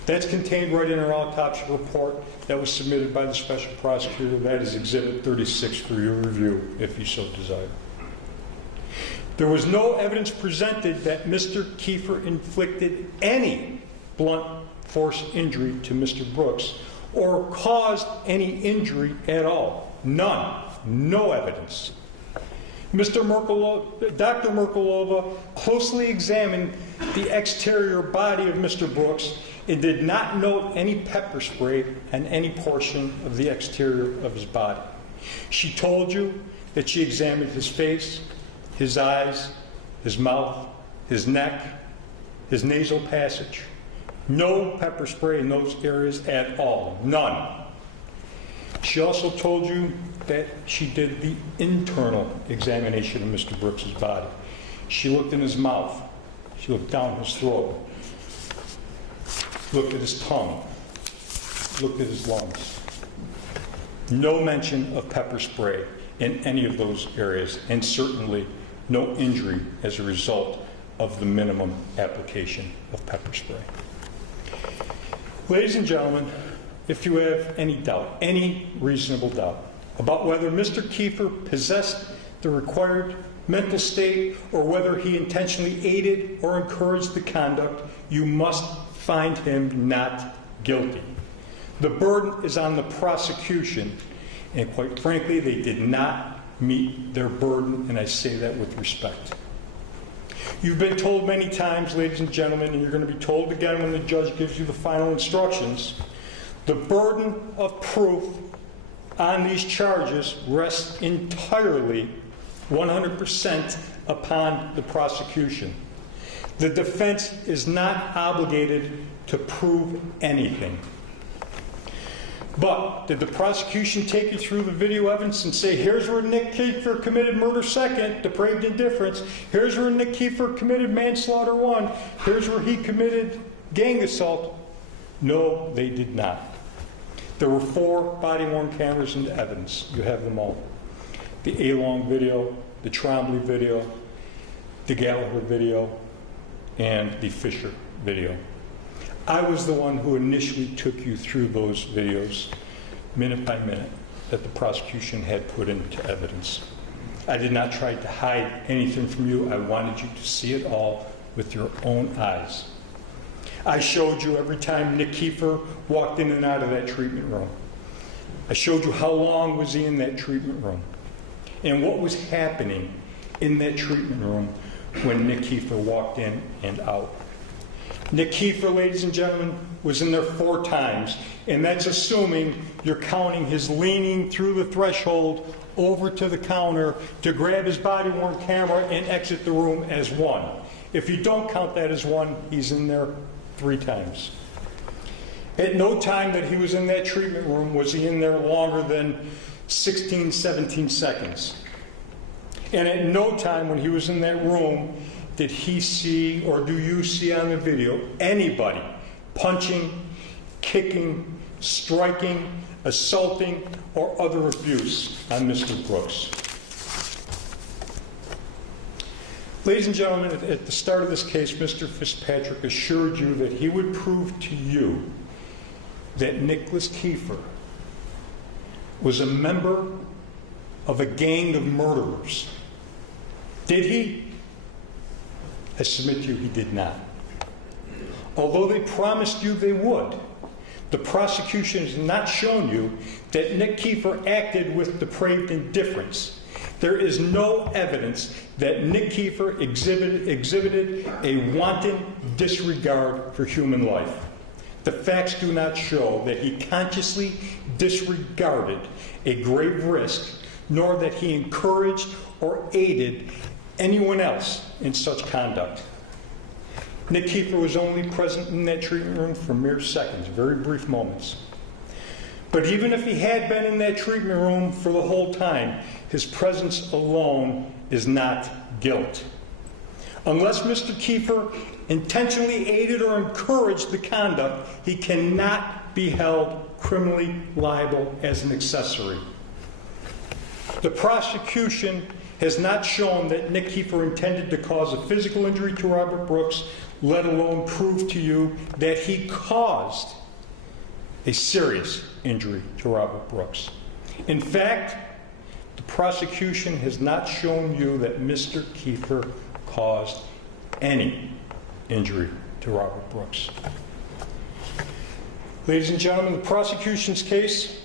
That's contained right in her autopsy report that was submitted by the special prosecutor. That is Exhibit 36 for your review, if you so desire. There was no evidence presented that Mr. Keifer inflicted any blunt force injury to Mr. Brooks or caused any injury at all. None. No evidence. Dr. Merkulova closely examined the exterior body of Mr. Brooks and did not note any pepper spray on any portion of the exterior of his body. She told you that she examined his face, his eyes, his mouth, his neck, his nasal passage. No pepper spray in those areas at all. None. She also told you that she did the internal examination of Mr. Brooks' body. She looked in his mouth. She looked down his throat. Looked at his tongue. Looked at his lungs. No mention of pepper spray in any of those areas, and certainly no injury as a result of the minimum application of pepper spray. Ladies and gentlemen, if you have any doubt, any reasonable doubt, about whether Mr. Keifer possessed the required mental state or whether he intentionally aided or encouraged the conduct, you must find him not guilty. The burden is on the prosecution, and quite frankly, they did not meet their burden, and I say that with respect. You've been told many times, ladies and gentlemen, and you're going to be told again when the judge gives you the final instructions, the burden of proof on these charges rests entirely, 100%, upon the prosecution. The defense is not obligated to prove anything. But did the prosecution take you through the video evidence and say, here's where Nick Keifer committed murder second, depraved indifference, here's where Nick Keifer committed manslaughter one, here's where he committed gang assault? No, they did not. There were 4 body-worn cameras in the evidence. You have them all. The A-Long video, the Trombley video, the Gallagher video, and the Fisher video. I was the one who initially took you through those videos, minute by minute, that the prosecution had put into evidence. I did not try to hide anything from you. I wanted you to see it all with your own eyes. I showed you every time Nick Keifer walked in and out of that treatment room. I showed you how long was he in that treatment room and what was happening in that treatment room when Nick Keifer walked in and out. Nick Keifer, ladies and gentlemen, was in there 4 times, and that's assuming you're counting his leaning through the threshold over to the counter to grab his body-worn camera and exit the room as 1. If you don't count that as 1, he's in there 3 times. At no time that he was in that treatment room was he in there longer than 16, 17 seconds. And at no time when he was in that room did he see, or do you see on the video, anybody punching, kicking, striking, assaulting, or other abuse on Mr. Brooks. Ladies and gentlemen, at the start of this case, Mr. Fitzpatrick assured you that he would prove to you that Nicholas Keifer was a member of a gang of murderers. Did he? I submit to you he did not. Although they promised you they would, the prosecution has not shown you that Nick Keifer acted with depraved indifference. There is no evidence that Nick Keifer exhibited a wanton disregard for human life. The facts do not show that he consciously disregarded a grave risk, nor that he encouraged or aided anyone else in such conduct. Nick Keifer was only present in that treatment room for mere seconds, very brief moments. But even if he had been in that treatment room for the whole time, his presence alone is not guilt. Unless Mr. Keifer intentionally aided or encouraged the conduct, he cannot be held criminally liable as an accessory. The prosecution has not shown that Nick Keifer intended to cause a physical injury to Robert Brooks, let alone prove to you that he caused a serious injury to Robert Brooks. In fact, the prosecution has not shown you that Mr. Keifer caused any injury to Robert Brooks. Ladies and gentlemen, the prosecution's case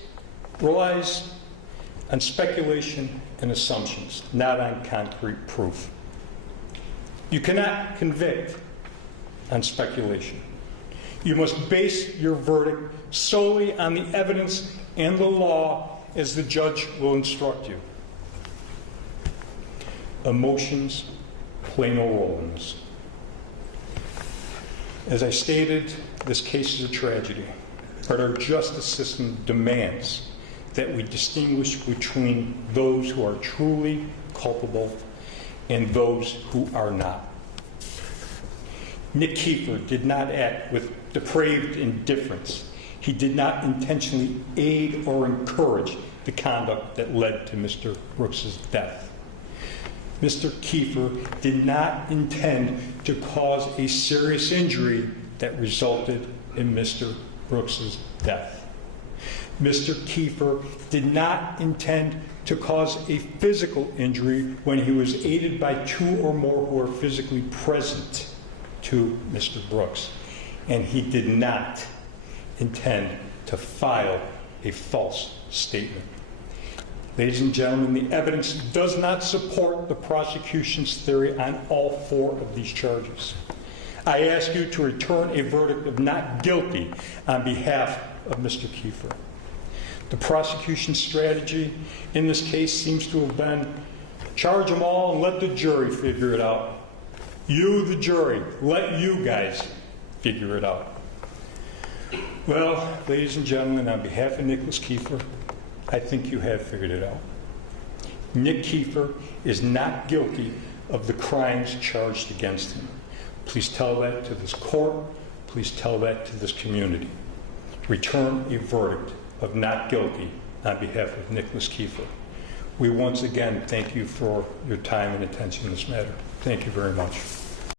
relies on speculation and assumptions, not on concrete proof. You cannot convict on speculation. You must base your verdict solely on the evidence and the law as the judge will instruct you. Emotions play no role in this. As I stated, this case is a tragedy, but our justice system demands that we distinguish between those who are truly culpable and those who are not. Nick Keifer did not act with depraved indifference. He did not intentionally aid or encourage the conduct that led to Mr. Brooks's death. Mr. Keifer did not intend to cause a serious injury that resulted in Mr. Brooks's death. Mr. Keifer did not intend to cause a physical injury when he was aided by two or more who were physically present to Mr. Brooks. And he did not intend to file a false statement. Ladies and gentlemen, the evidence does not support the prosecution's theory on all four of these charges. I ask you to return a verdict of not guilty on behalf of Mr. Keifer. The prosecution's strategy in this case seems to have been charge them all and let the jury figure it out. You, the jury, let you guys figure it out. Well, ladies and gentlemen, on behalf of Nicholas Keifer, I think you have figured it out. Nick Keifer is not guilty of the crimes charged against him. Please tell that to this court. Please tell that to this community. Return a verdict of not guilty on behalf of Nicholas Keifer. We once again thank you for your time and attention in this matter. Thank you very much.